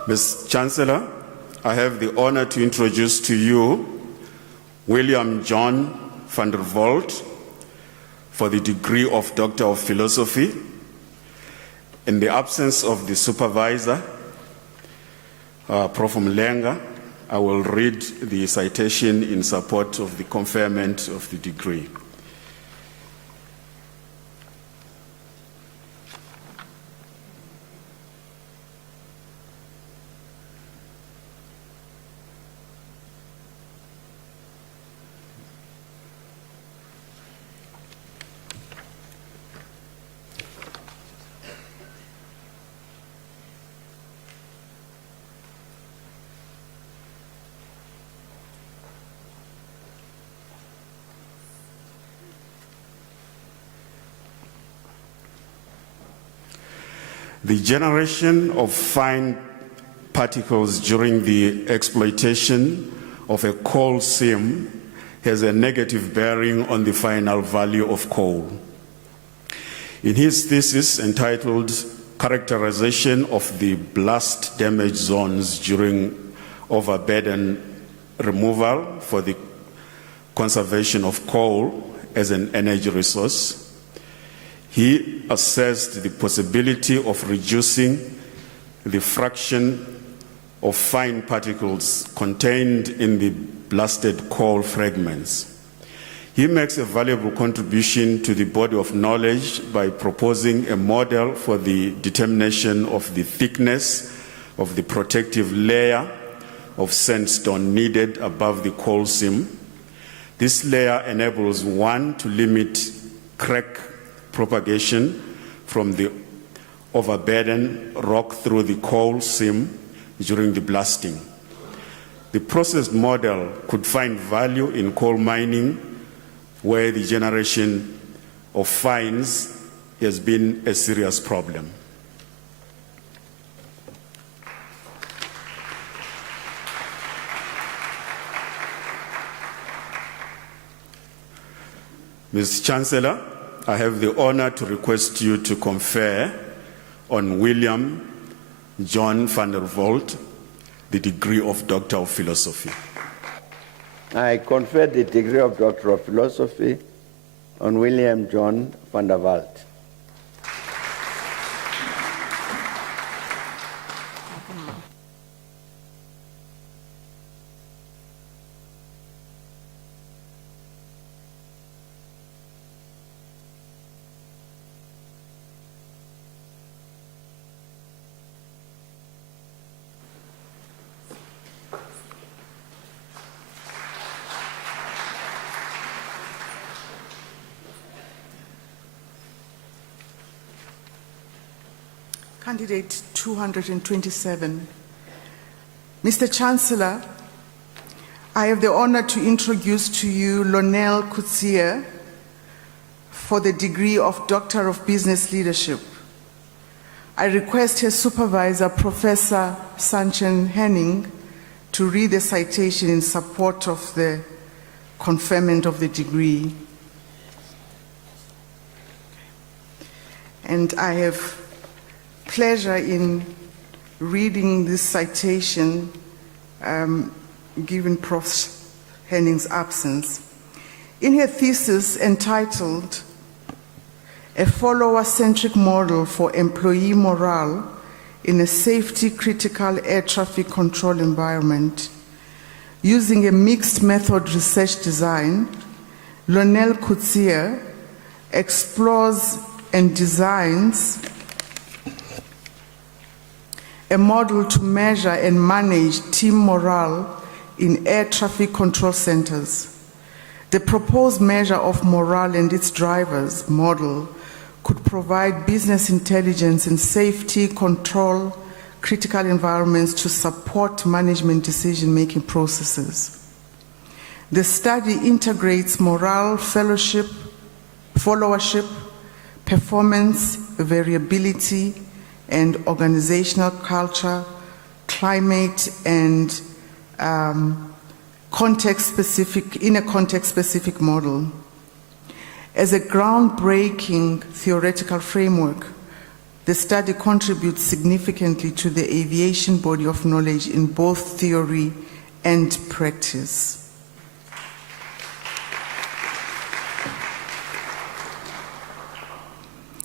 Ms. Chancellor, I have the honor to introduce to you William John van der Walt for the degree of Doctor of Philosophy. In the absence of the supervisor, Prof. Mlenga, I will read the citation in support of the conferment of the degree. The generation of fine particles during the exploitation of a coal seam has a negative bearing on the final value of coal. In his thesis entitled Characterization of the Blast Damage Zones During Overburden Removal for the Conservation of Coal as an Energy Resource, he assessed the possibility of reducing the fraction of fine particles contained in the blasted coal fragments. He makes a valuable contribution to the body of knowledge by proposing a model for the determination of the thickness of the protective layer of sandstone needed above the coal seam. This layer enables one to limit crack propagation from the overburden rock through the coal seam during the blasting. The processed model could find value in coal mining, where the generation of fines has been a serious problem. Ms. Chancellor, I have the honor to request you to confer on William John van der Walt the degree of Doctor of Philosophy. I confer the degree of Doctor of Philosophy on William John van der Walt. Candidate 227. Mr. Chancellor, I have the honor to introduce to you Lonel Coetzee for the degree of Doctor of Business Leadership. I request her supervisor, Professor Sanchen Henning, to read the citation in support of the conferment of the degree. And I have pleasure in reading this citation given Prof. Henning's absence. In her thesis entitled A Follower-Centric Model for Employee Morale in a Safety-Critical Air Traffic Control Environment, using a mixed method research design, Lonel Coetzee explores and designs a model to measure and manage team morale in air traffic control centers. The proposed measure of morale and its drivers model could provide business intelligence and safety control critical environments to support management decision-making processes. The study integrates morale, fellowship, followership, performance, variability, and organizational culture, climate, and context-specific model. As a groundbreaking theoretical framework, the study contributes significantly to the aviation body of knowledge in both theory and practice.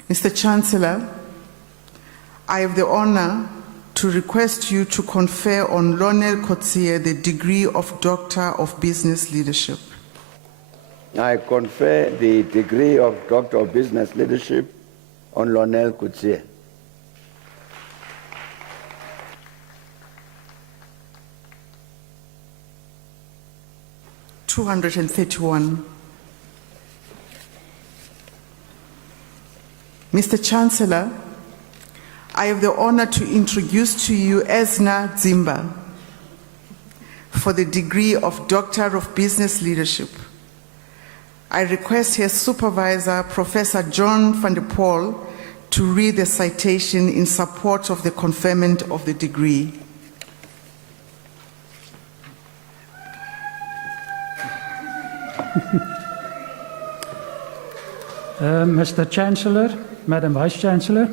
Mr. Chancellor, I have the honor to request you to confer on Lonel Coetzee the degree of Doctor of Business Leadership. I confer the degree of Doctor of Business Leadership on Lonel Coetzee. Mr. Chancellor, I have the honor to introduce to you Esna Zimba for the degree of Doctor of Business Leadership. I request her supervisor, Professor John van der Poel, to read the citation in support of the conferment of the degree. Mr. Chancellor, Madam Vice Chancellor,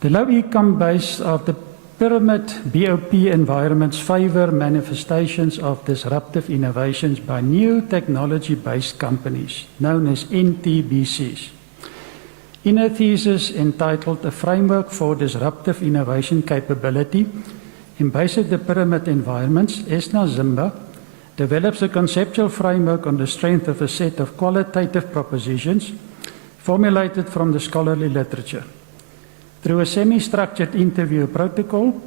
the low income base of the pyramid BOP environments favor manifestations of disruptive innovations by new technology-based companies, known as NTBCs. In a thesis entitled A Framework for Disruptive Innovation Capability in Basic the Pyramid Environments, Esna Zimba develops a conceptual framework on the strength of a set of qualitative propositions formulated from the scholarly literature. Through a semi-structured interview protocol,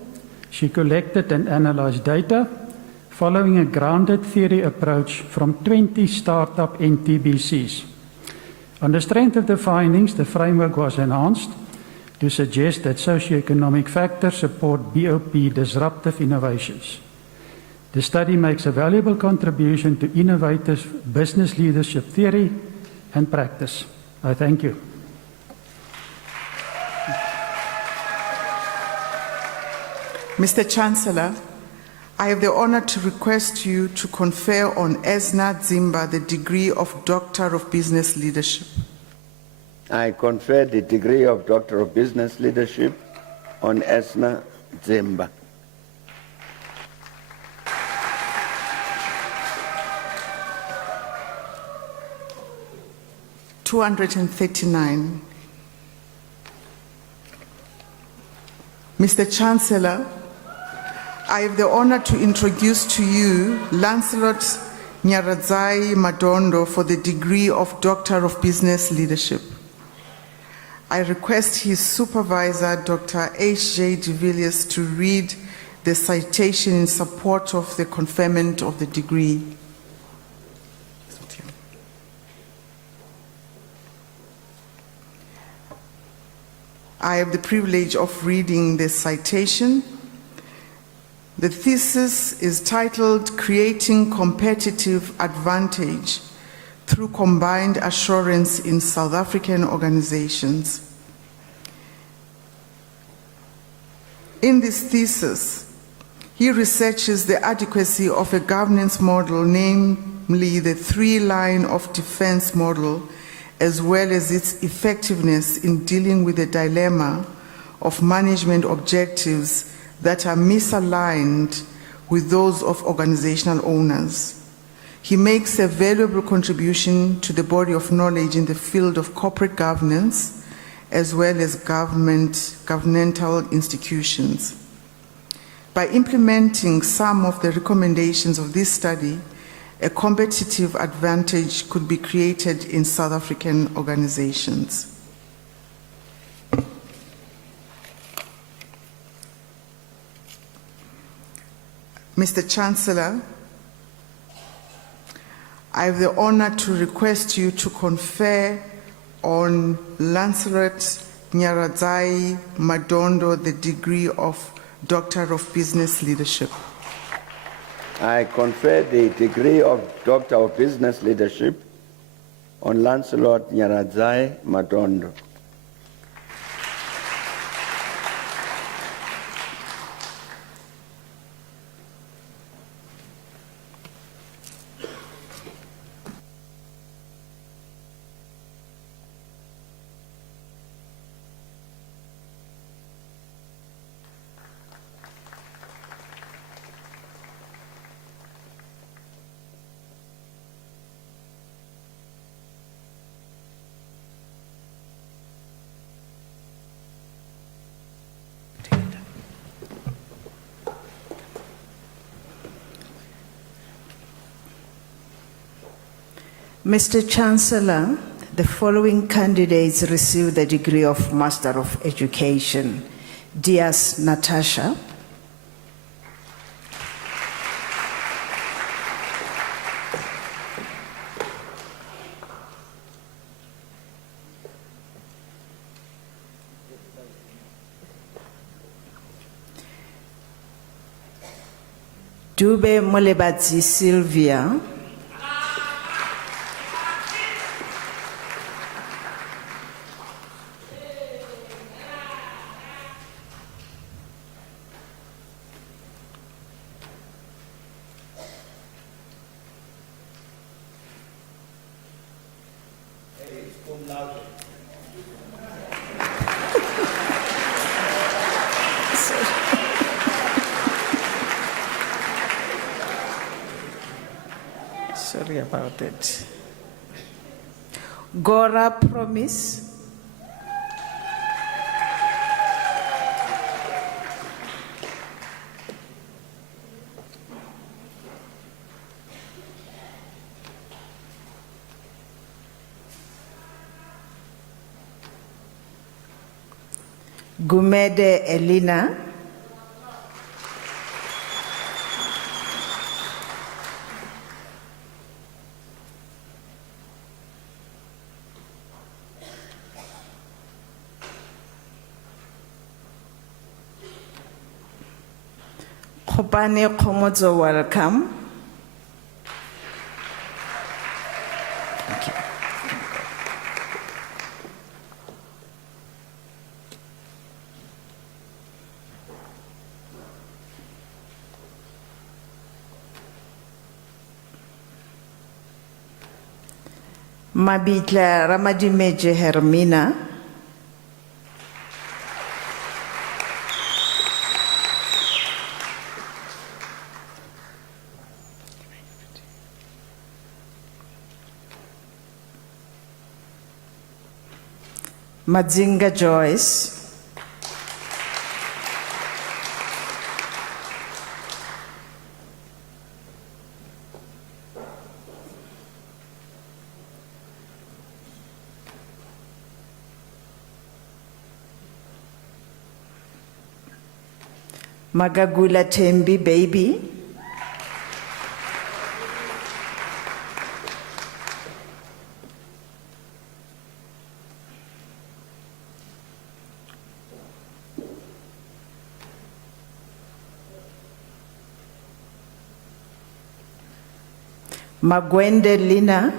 she collected and analyzed data following a grounded theory approach from 20 startup NTBCs. On the strength of the findings, the framework was enhanced to suggest that socioeconomic factors support BOP disruptive innovations. The study makes a valuable contribution to innovative business leadership theory and practice. I thank you. Mr. Chancellor, I have the honor to request you to confer on Esna Zimba the degree of Doctor of Business Leadership. I confer the degree of Doctor of Business Leadership on Esna Zimba. 239. Mr. Chancellor, I have the honor to introduce to you Lancelot Nyaradzai Madondo for the degree of Doctor of Business Leadership. I request his supervisor, Dr. H.J. de Villiers, to read the citation in support of the conferment of the degree. I have the privilege of reading the citation. The thesis is titled Creating Competitive Advantage Through Combined Assurance in South African Organizations. In this thesis, he researches the adequacy of a governance model, namely the three-line of defense model, as well as its effectiveness in dealing with the dilemma of management objectives that are misaligned with those of organizational owners. He makes a valuable contribution to the body of knowledge in the field of corporate governance, as well as governmental institutions. By implementing some of the recommendations of this study, a competitive advantage could be created in South African organizations. Mr. Chancellor, I have the honor to request you to confer on Lancelot Nyaradzai Madondo the degree of Doctor of Business Leadership. I confer the degree of Doctor of Business Leadership on Lancelot Nyaradzai Madondo. Mr. Chancellor, the following candidates received the degree of Master of Education. Diaz Natasha. Dube Molebatsi Sylvia. Sorry about it. Gora Promise. Gumede Elina. Khopane Khomodzo, welcome. Mabitla Ramadimeje Hermina. Madzinga Joyce. Magagula Tembi Baby. Magwende Lina.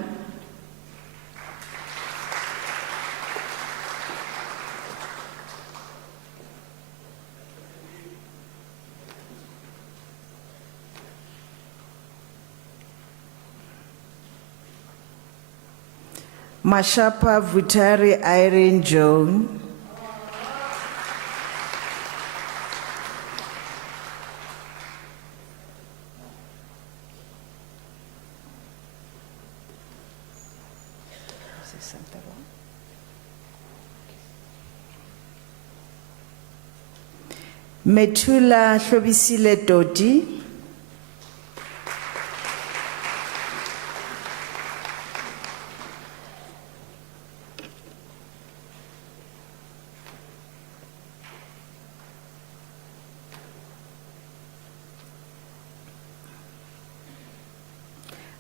Mashapa Vutari Irene Joan. Metula Hlobisile Dodi.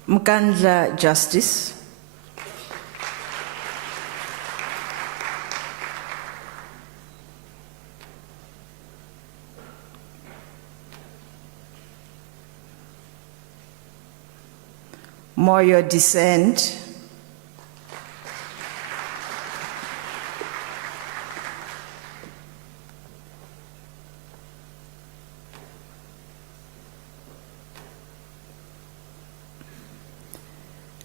Mkandla Justice. Moyo Descent.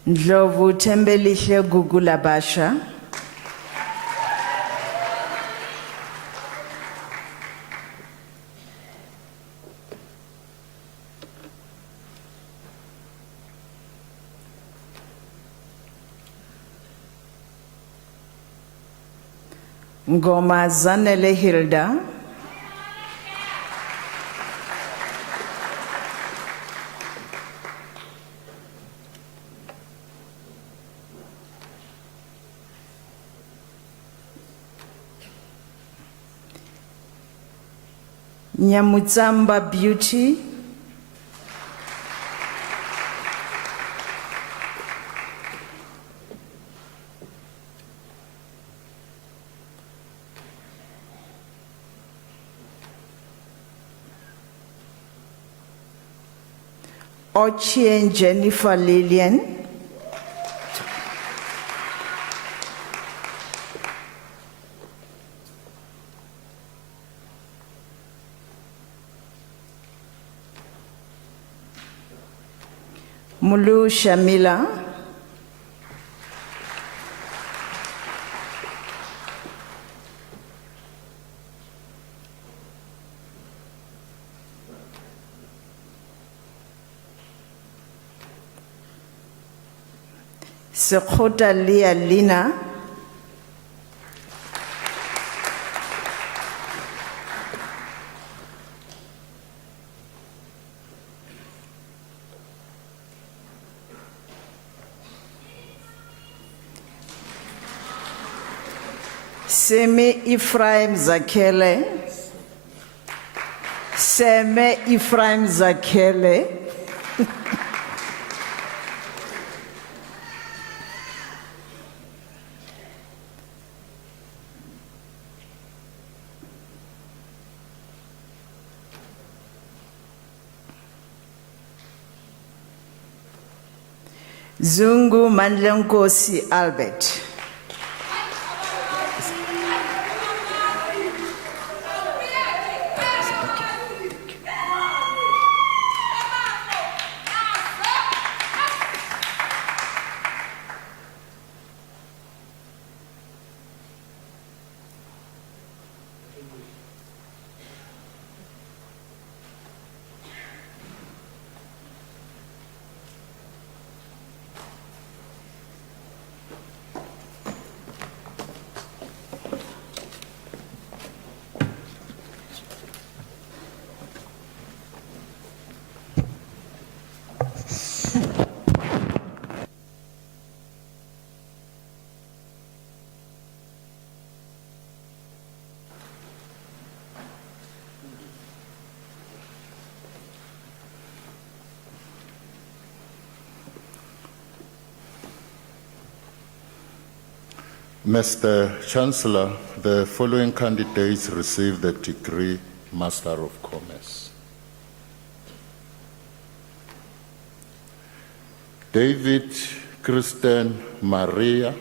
Ndlovu Tembelihle Gugula Basha. Ngoma Zanele Hilda. Nyamutsamba Beauty. Ochien Jennifer Lillian. Mulu Shamila. Sekota Lia Lina. Seme Ephraim Zakele. Seme Ephraim Zakele. Zungu Mandlenkosi Albert. Mr. Chancellor, the following candidates received the degree Master of Commerce. David Christian Maria.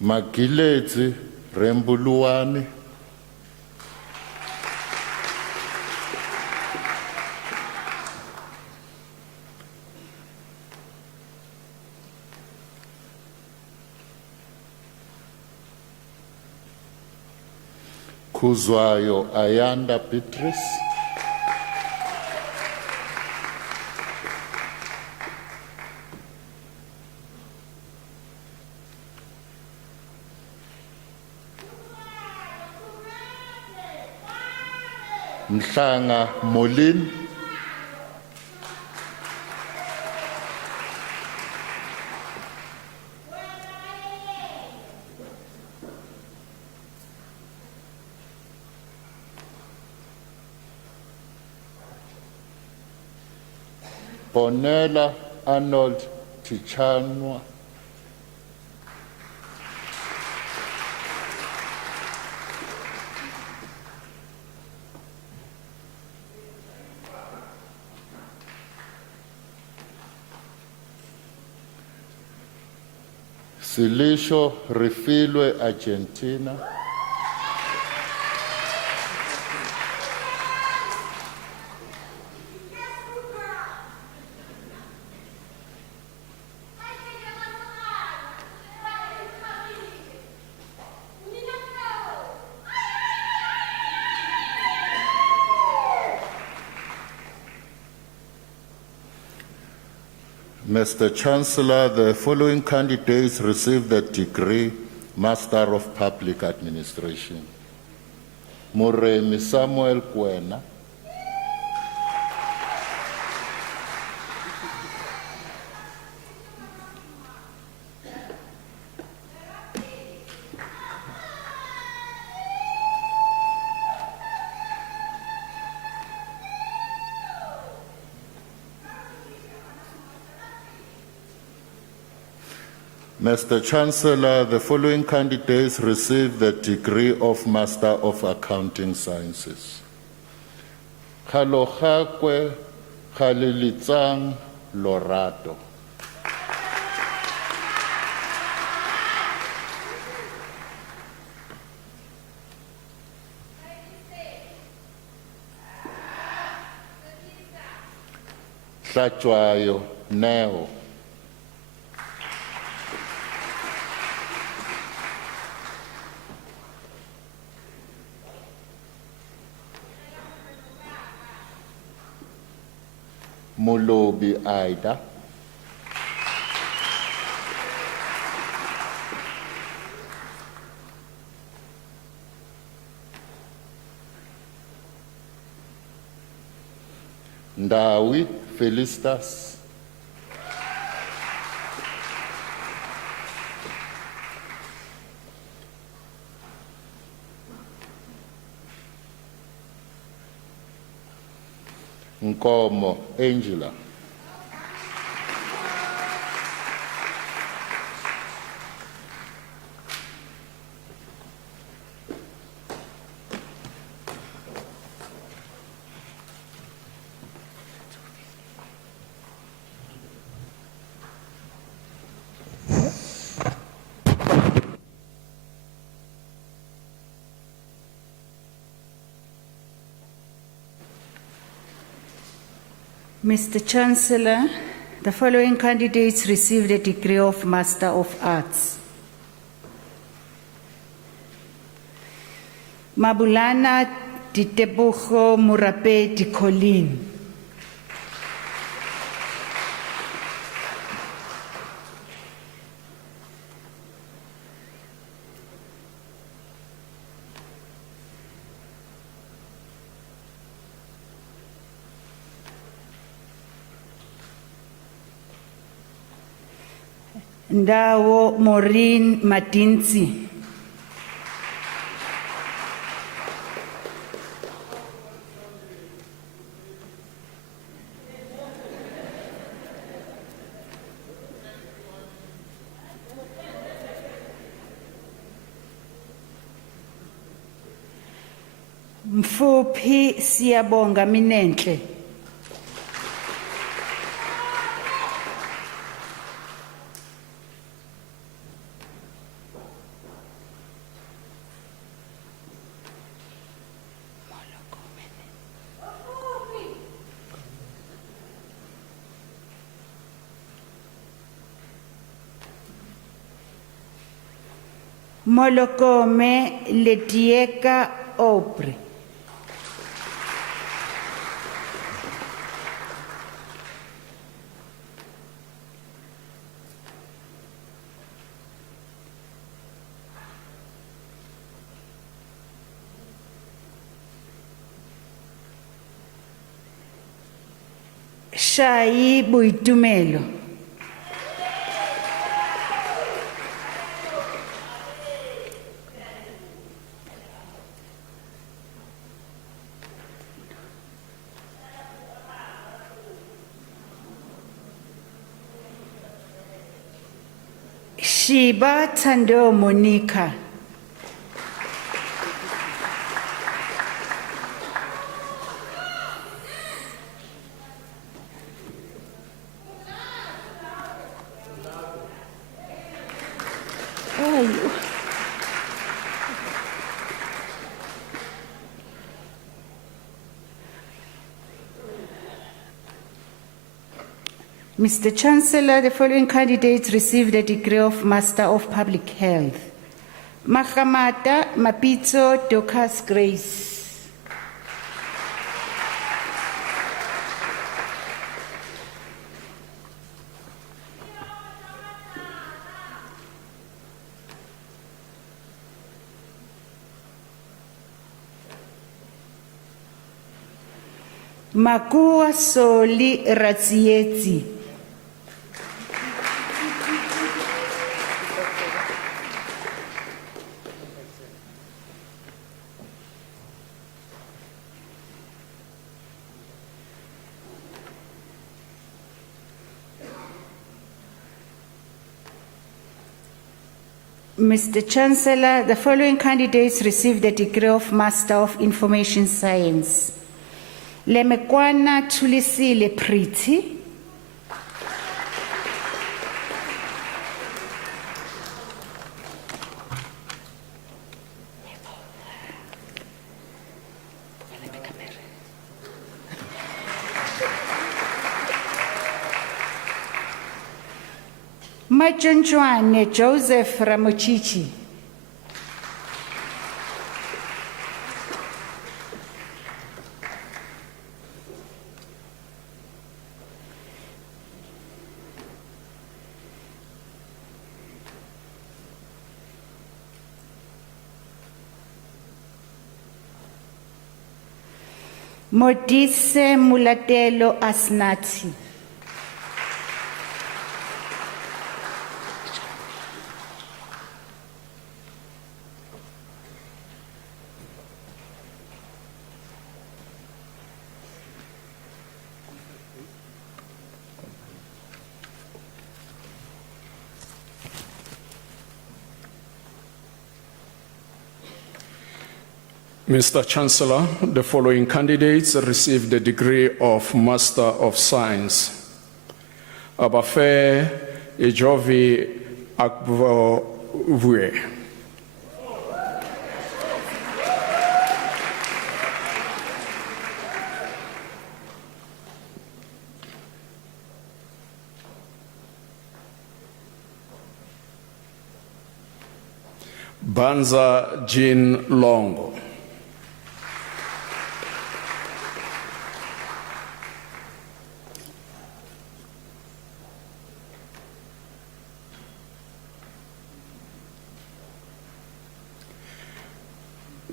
Magilezi Rembuluani. Kuzwayo Ayanda Beatrice. Mhlanga Molin. Bonella Arnold Tichanwa. Silisho Refilwe Argentina. Mr. Chancellor, the following candidates received the degree Master of Public Administration. Moremi Samuel Kwena. Mr. Chancellor, the following candidates received the degree of Master of Accounting Sciences. Khalogakwe Khalilitsang Lorato. Tlachwayo Neo. Molobi Aida. Ndawi Felicitas. Nkomo Angela. Mr. Chancellor, the following candidates received a degree of Master of Arts. Mabulana Ditebogo Murape Dikolin. Ndawo Maureen Matinzi. Mfuphi Siyabonga Minenhle. Molokome Letieka Aubrey. Shai Boitumelo. Shiba Tando Monica. Mr. Chancellor, the following candidates received a degree of Master of Public Health. Mahamata Mapito Dorcas Grace. Makua Soli Razietzi. Mr. Chancellor, the following candidates received the degree of Master of Information Science. Lemekwana Tulisile Priti. Majonjwane Joseph Ramochichi. Modise Mulatelo Asnati. Mr. Chancellor, the following candidates received the degree of Master of Science. Abafe Ejovi Akbovue. Banza Jean Longo.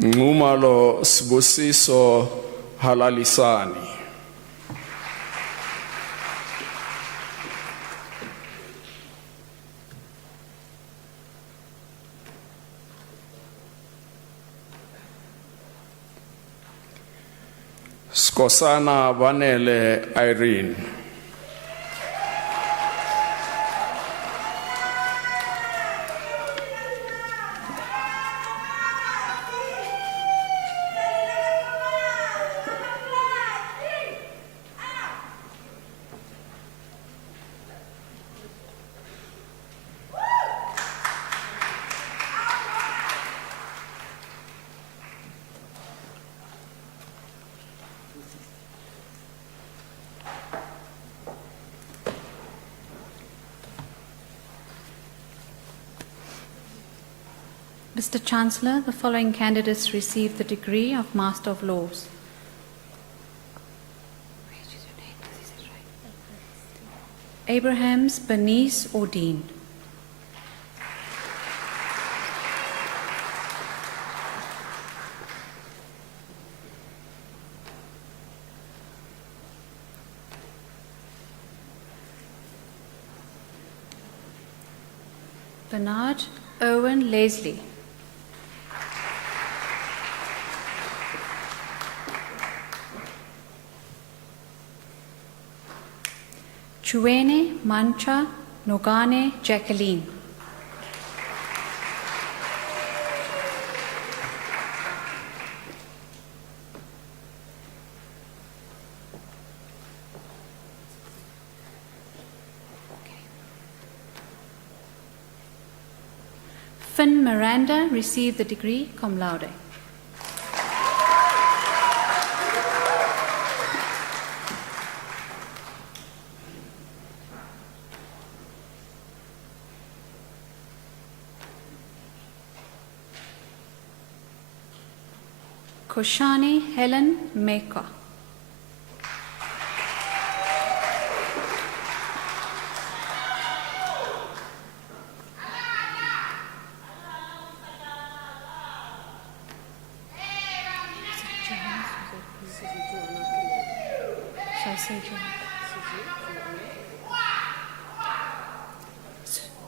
Ngumalo Sibusiso Halalisani. Skosana Vanele Irene. Mr. Chancellor, the following candidates received the degree of Master of Laws. Abrahams Bernice Ordine. Bernard Owen Leslie. Chuene Mancha Nogane Jacqueline. Finn Miranda received the degree cum laude. Koshani Helen Meka.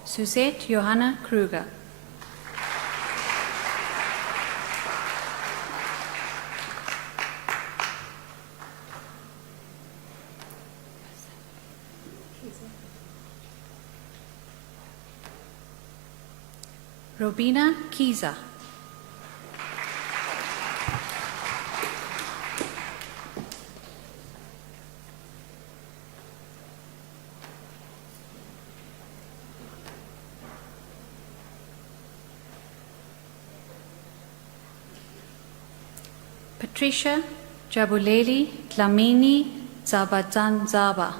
Suzette Johanna Kruger. Robina Kiza. Patricia Jabuleli Dlamini Zabadzanzaba.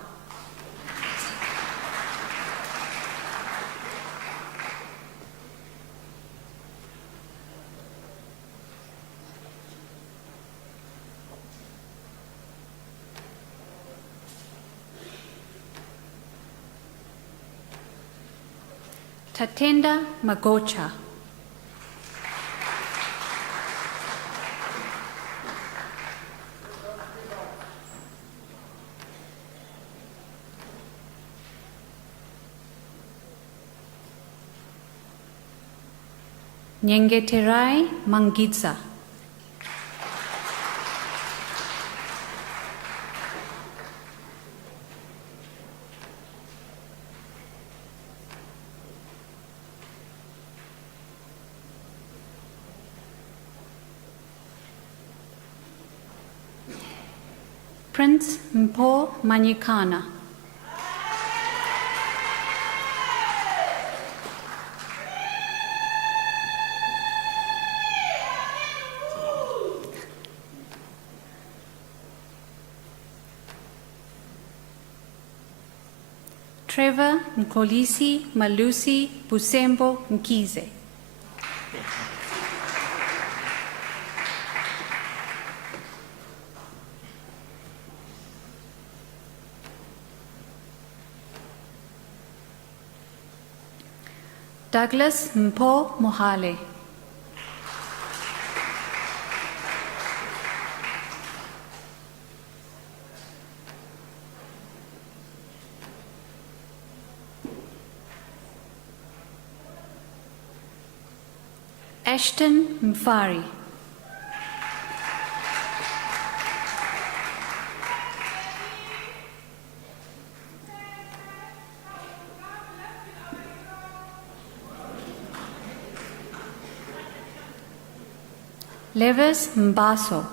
Tatenda Magocha. Nyengeterai Mangidza. Prince Mpo Manyikana. Trevor Nkolisi Malusi Busembo Nkize. Douglas Mpo Mohale. Ashton Mfari. Levis Mbaso.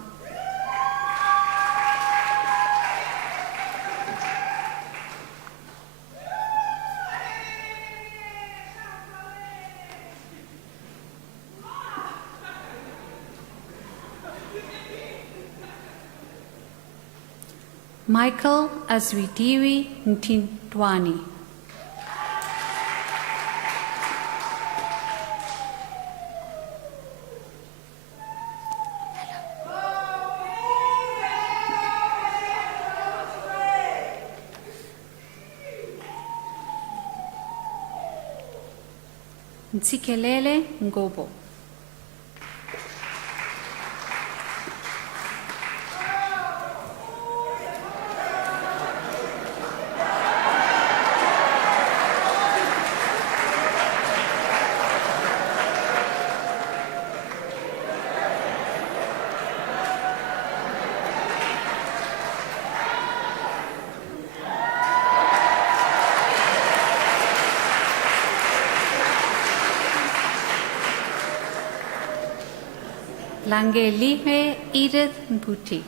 Michael Azwidiwi Ntintwani. Ntsikelele Ngobo. Langelihe Edith Mputi.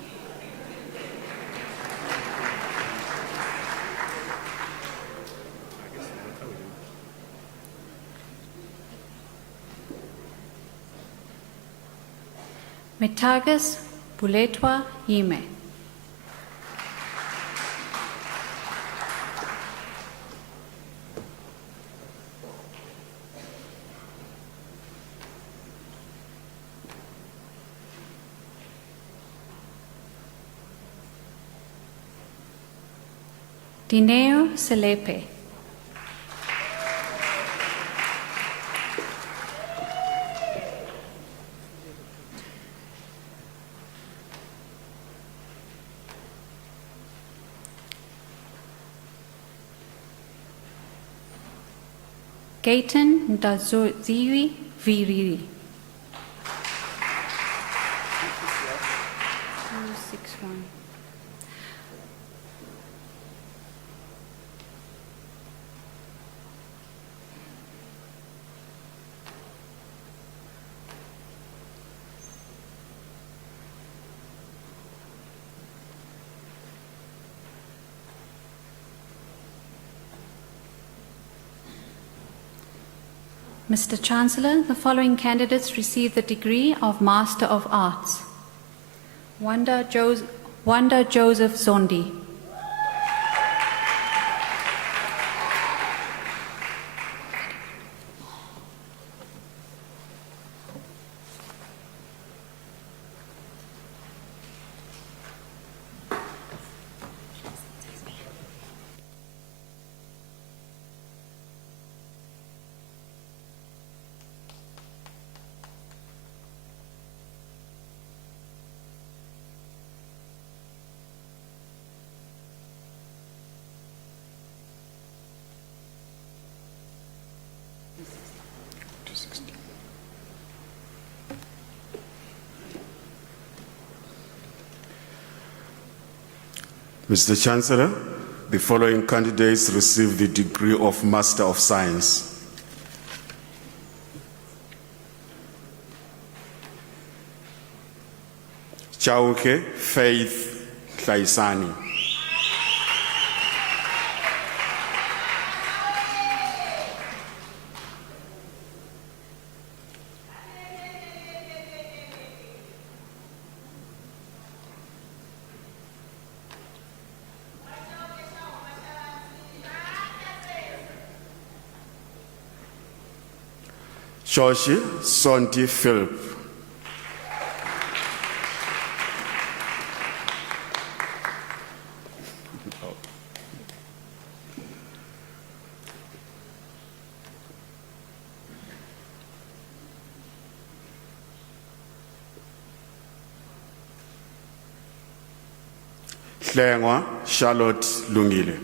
Metagus Buletwa Yime. Dineo Selepe. Gaten Ndazoziwi Viriri. 261. Mr. Chancellor, the following candidates received the degree of Master of Arts. Wanda Joseph Zondi. Mr. Chancellor, the following candidates received the degree of Master of Science. Chauke Faith Tlaisani. Shoshi Sonti Philip. Hlengwa Charlotte Lungile.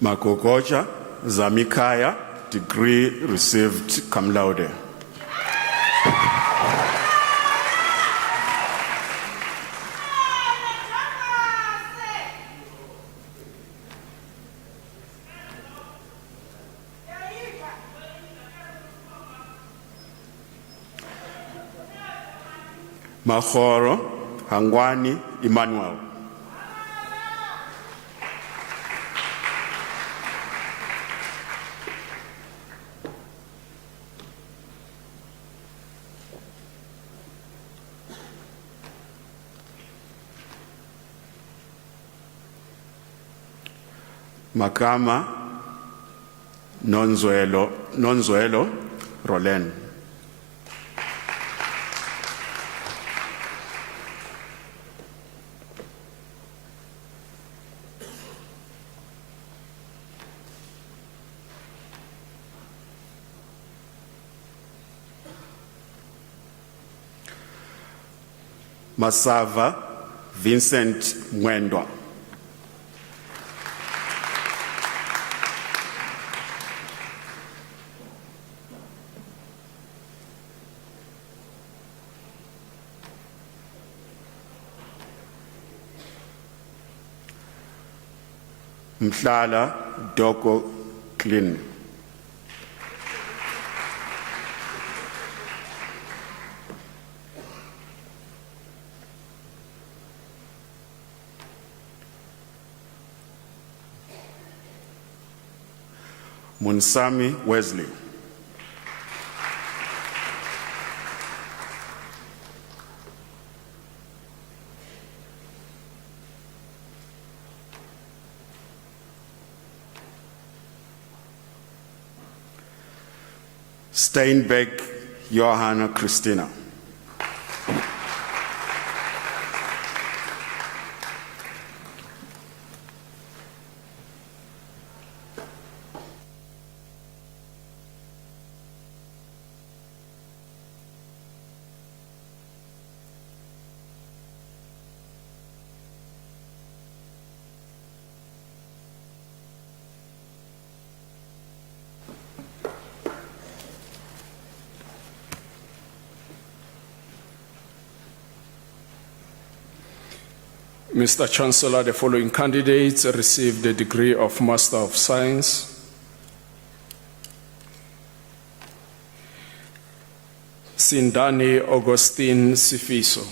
Makokocha Zamikaya, degree received cum laude. Mahoro Hangwani Emmanuel. Magama Nonzuelo Rolen. Masava Vincent Mwendwa. Mhlala Doko Klin. Munsami Wesley. Steinbeck Johanna Christina. Mr. Chancellor, the following candidates received the degree of Master of Science. Sindani Augustine Sifiso.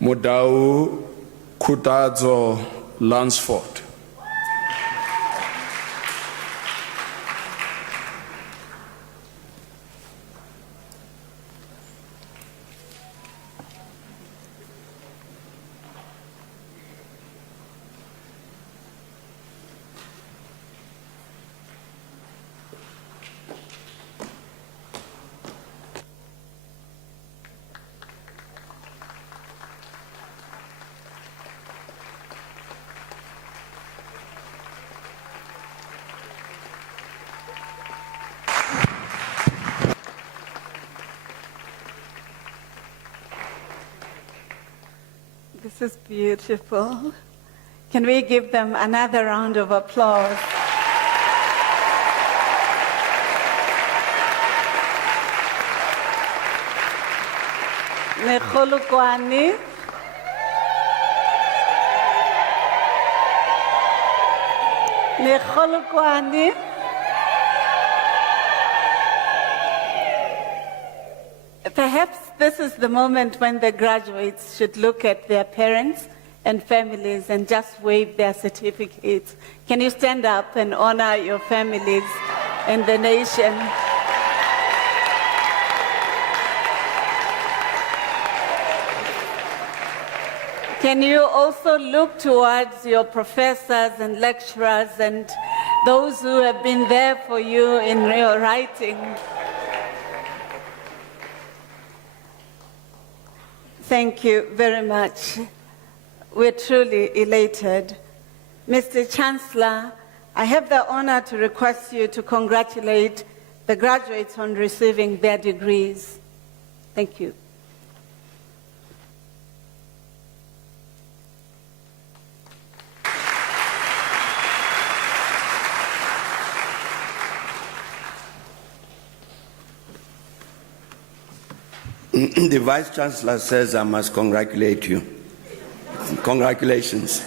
Modau Kutadzo Lansford. This is beautiful. Can we give them another round of applause? Nekholukwane. Nekholukwane. Perhaps this is the moment when the graduates should look at their parents and families and just wave their certificates. Can you stand up and honor your families and the nation? Can you also look towards your professors and lecturers and those who have been there for you in your writing? Thank you very much. We're truly elated. Mr. Chancellor, I have the honor to request you to congratulate the graduates on receiving their degrees. Thank you. The Vice Chancellor says I must congratulate you. Congratulations.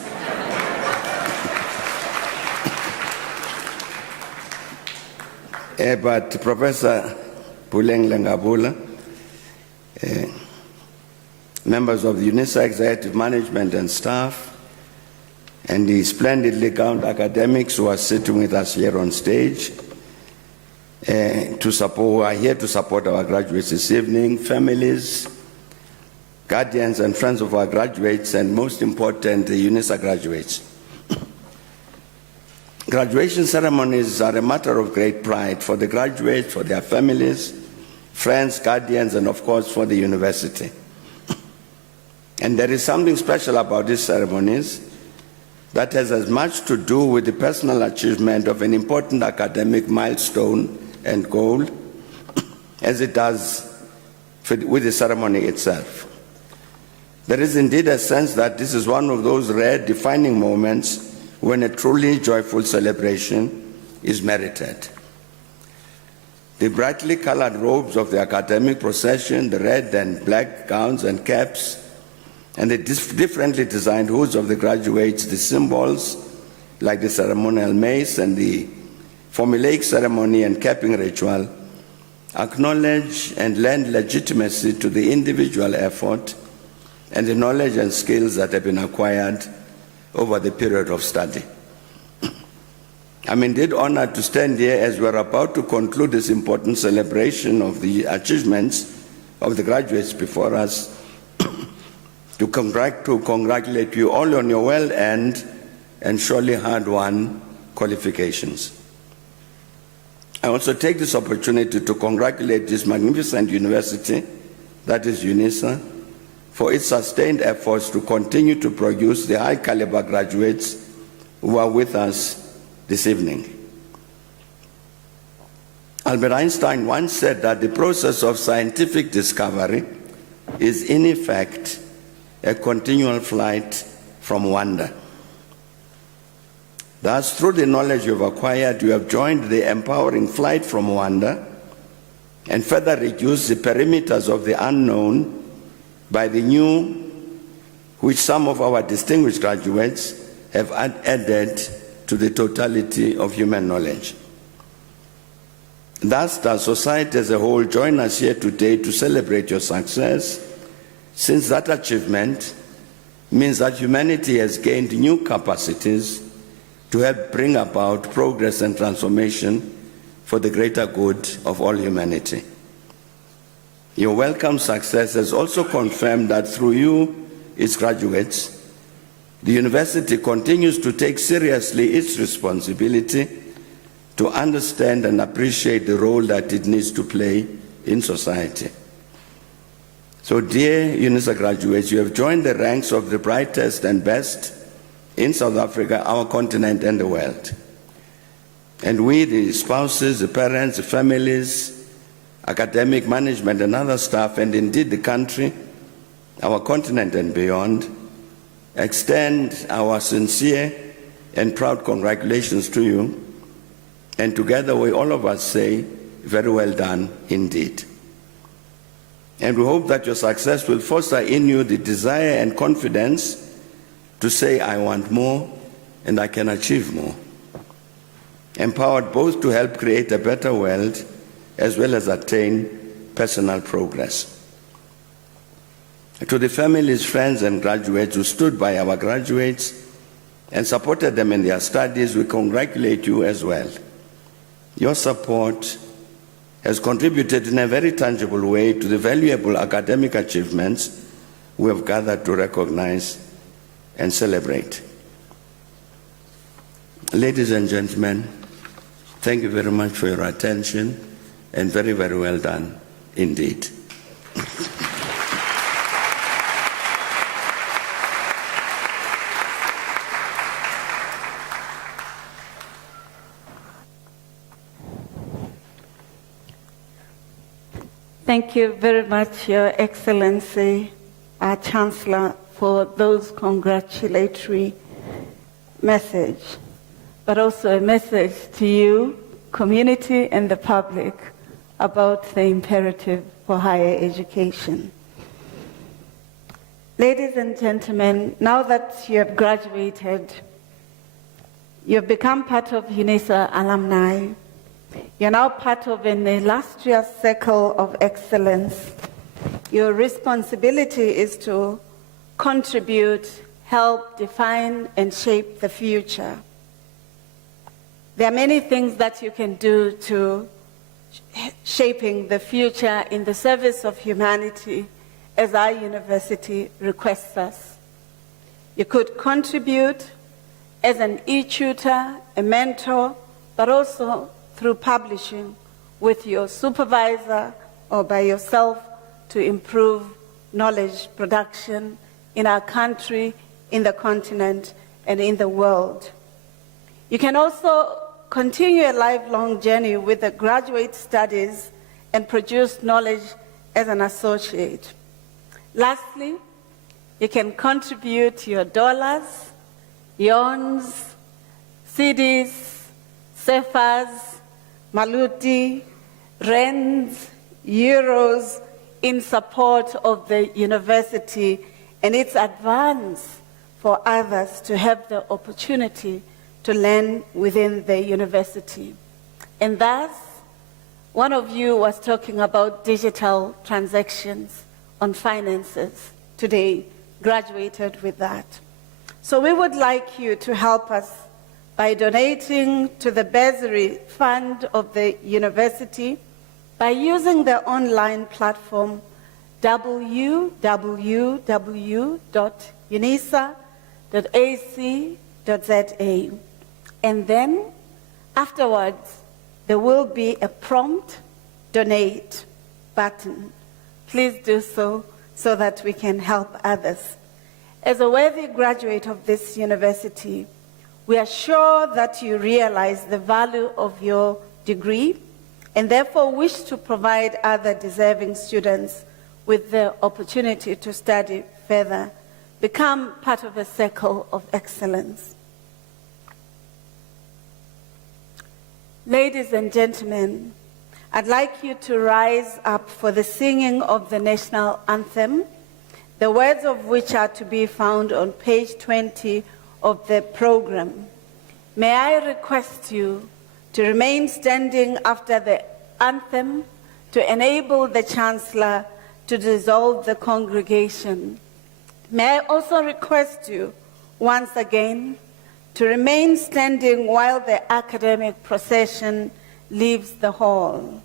But Professor Puleng Lengabula, members of the UNISA executive management and staff, and the splendidly gowned academics who are sitting with us here on stage, who are here to support our graduates this evening, families, guardians and friends of our graduates, and most important, the UNISA graduates. Graduation ceremonies are a matter of great pride for the graduates, for their families, friends, guardians, and of course for the university. And there is something special about these ceremonies that has as much to do with the personal achievement of an important academic milestone and goal as it does with the ceremony itself. There is indeed a sense that this is one of those rare defining moments when a truly joyful celebration is merited. The brightly colored robes of the academic procession, the red and black gowns and caps, and the differently designed hoods of the graduates, the symbols like the ceremonial mace and the formulaic ceremony and capping ritual, acknowledge and lend legitimacy to the individual effort and the knowledge and skills that have been acquired over the period of study. I'm indeed honored to stand here as we're about to conclude this important celebration of the achievements of the graduates before us to congratulate you all on your well-earned and surely hard-won qualifications. I also take this opportunity to congratulate this magnificent university, that is UNISA, for its sustained efforts to continue to produce the high-caliber graduates who are with us this evening. Albert Einstein once said that the process of scientific discovery is in effect a continual flight from wonder. Thus, through the knowledge you've acquired, you have joined the empowering flight from wonder and further reduced the perimeters of the unknown by the new, which some of our distinguished graduates have added to the totality of human knowledge. Thus, does society as a whole join us here today to celebrate your success, since that achievement means that humanity has gained new capacities to help bring about progress and transformation for the greater good of all humanity. Your welcome success has also confirmed that through you, its graduates, the university continues to take seriously its responsibility to understand and appreciate the role that it needs to play in society. So, dear UNISA graduates, you have joined the ranks of the brightest and best in South Africa, our continent, and the world. And we, the spouses, the parents, the families, academic management and other staff, and indeed the country, our continent and beyond, extend our sincere and proud congratulations to you, and together we all of us say, very well done indeed. And we hope that your success will foster in you the desire and confidence to say, I want more and I can achieve more. Empowered both to help create a better world as well as attain personal progress. To the families, friends, and graduates who stood by our graduates and supported them in their studies, we congratulate you as well. Your support has contributed in a very tangible way to the valuable academic achievements we have gathered to recognize and celebrate. Ladies and gentlemen, thank you very much for your attention, and very, very well done indeed. Thank you very much, Your Excellency, our Chancellor, for those congratulatory message, but also a message to you, community, and the public about the imperative for higher education. Ladies and gentlemen, now that you have graduated, you've become part of UNISA alumni. You're now part of an illustrious circle of excellence your responsibility is to contribute, help define, and shape the future. There are many things that you can do to shaping the future in the service of humanity as our university requests us. You could contribute as an e-tutor, a mentor, but also through publishing with your supervisor or by yourself to improve knowledge production in our country, in the continent, and in the world. You can also continue a lifelong journey with the graduate studies and produce knowledge as an associate. Lastly, you can contribute your dollars, yawns, CDs, CFAs, Maluti, rands, euros in support of the university and its advance for others to have the opportunity to learn within the university. And thus, one of you was talking about digital transactions on finances today, graduated with that. So we would like you to help us by donating to the bursary fund of the university by using the online platform www.unisa.ac.za. And then, afterwards, there will be a prompt donate button. Please do so that we can help others. As a worthy graduate of this university, we are sure that you realize the value of your degree and therefore wish to provide other deserving students with the opportunity to study further, become part of a circle of excellence. Ladies and gentlemen, I'd like you to rise up for the singing of the national anthem, the words of which are to be found on page 20 of the program. May I request you to remain standing after the anthem to enable the Chancellor to dissolve the congregation. May I also request you once again to remain standing while the academic procession leaves the hall.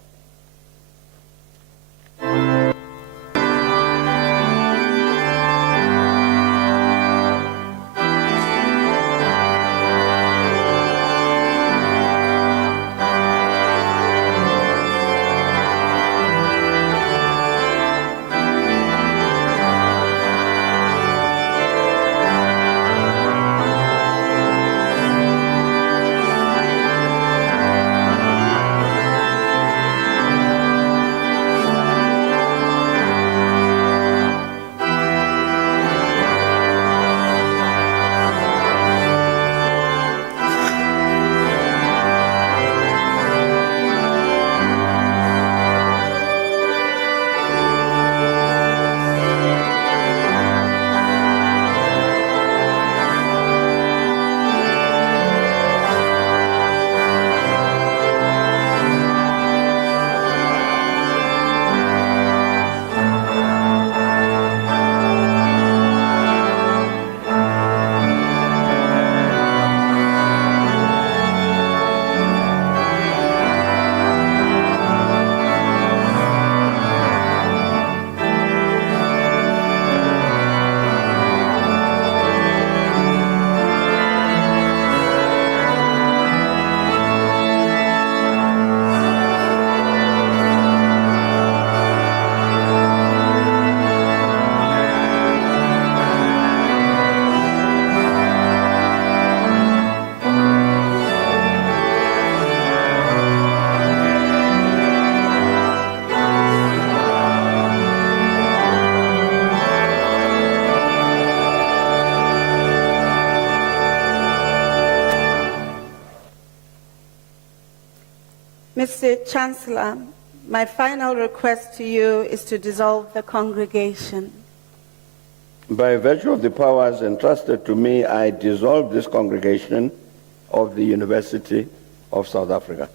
Mr. Chancellor, my final request to you is to dissolve the congregation. By virtue of the powers entrusted to me, I dissolve this congregation of the University of South Africa.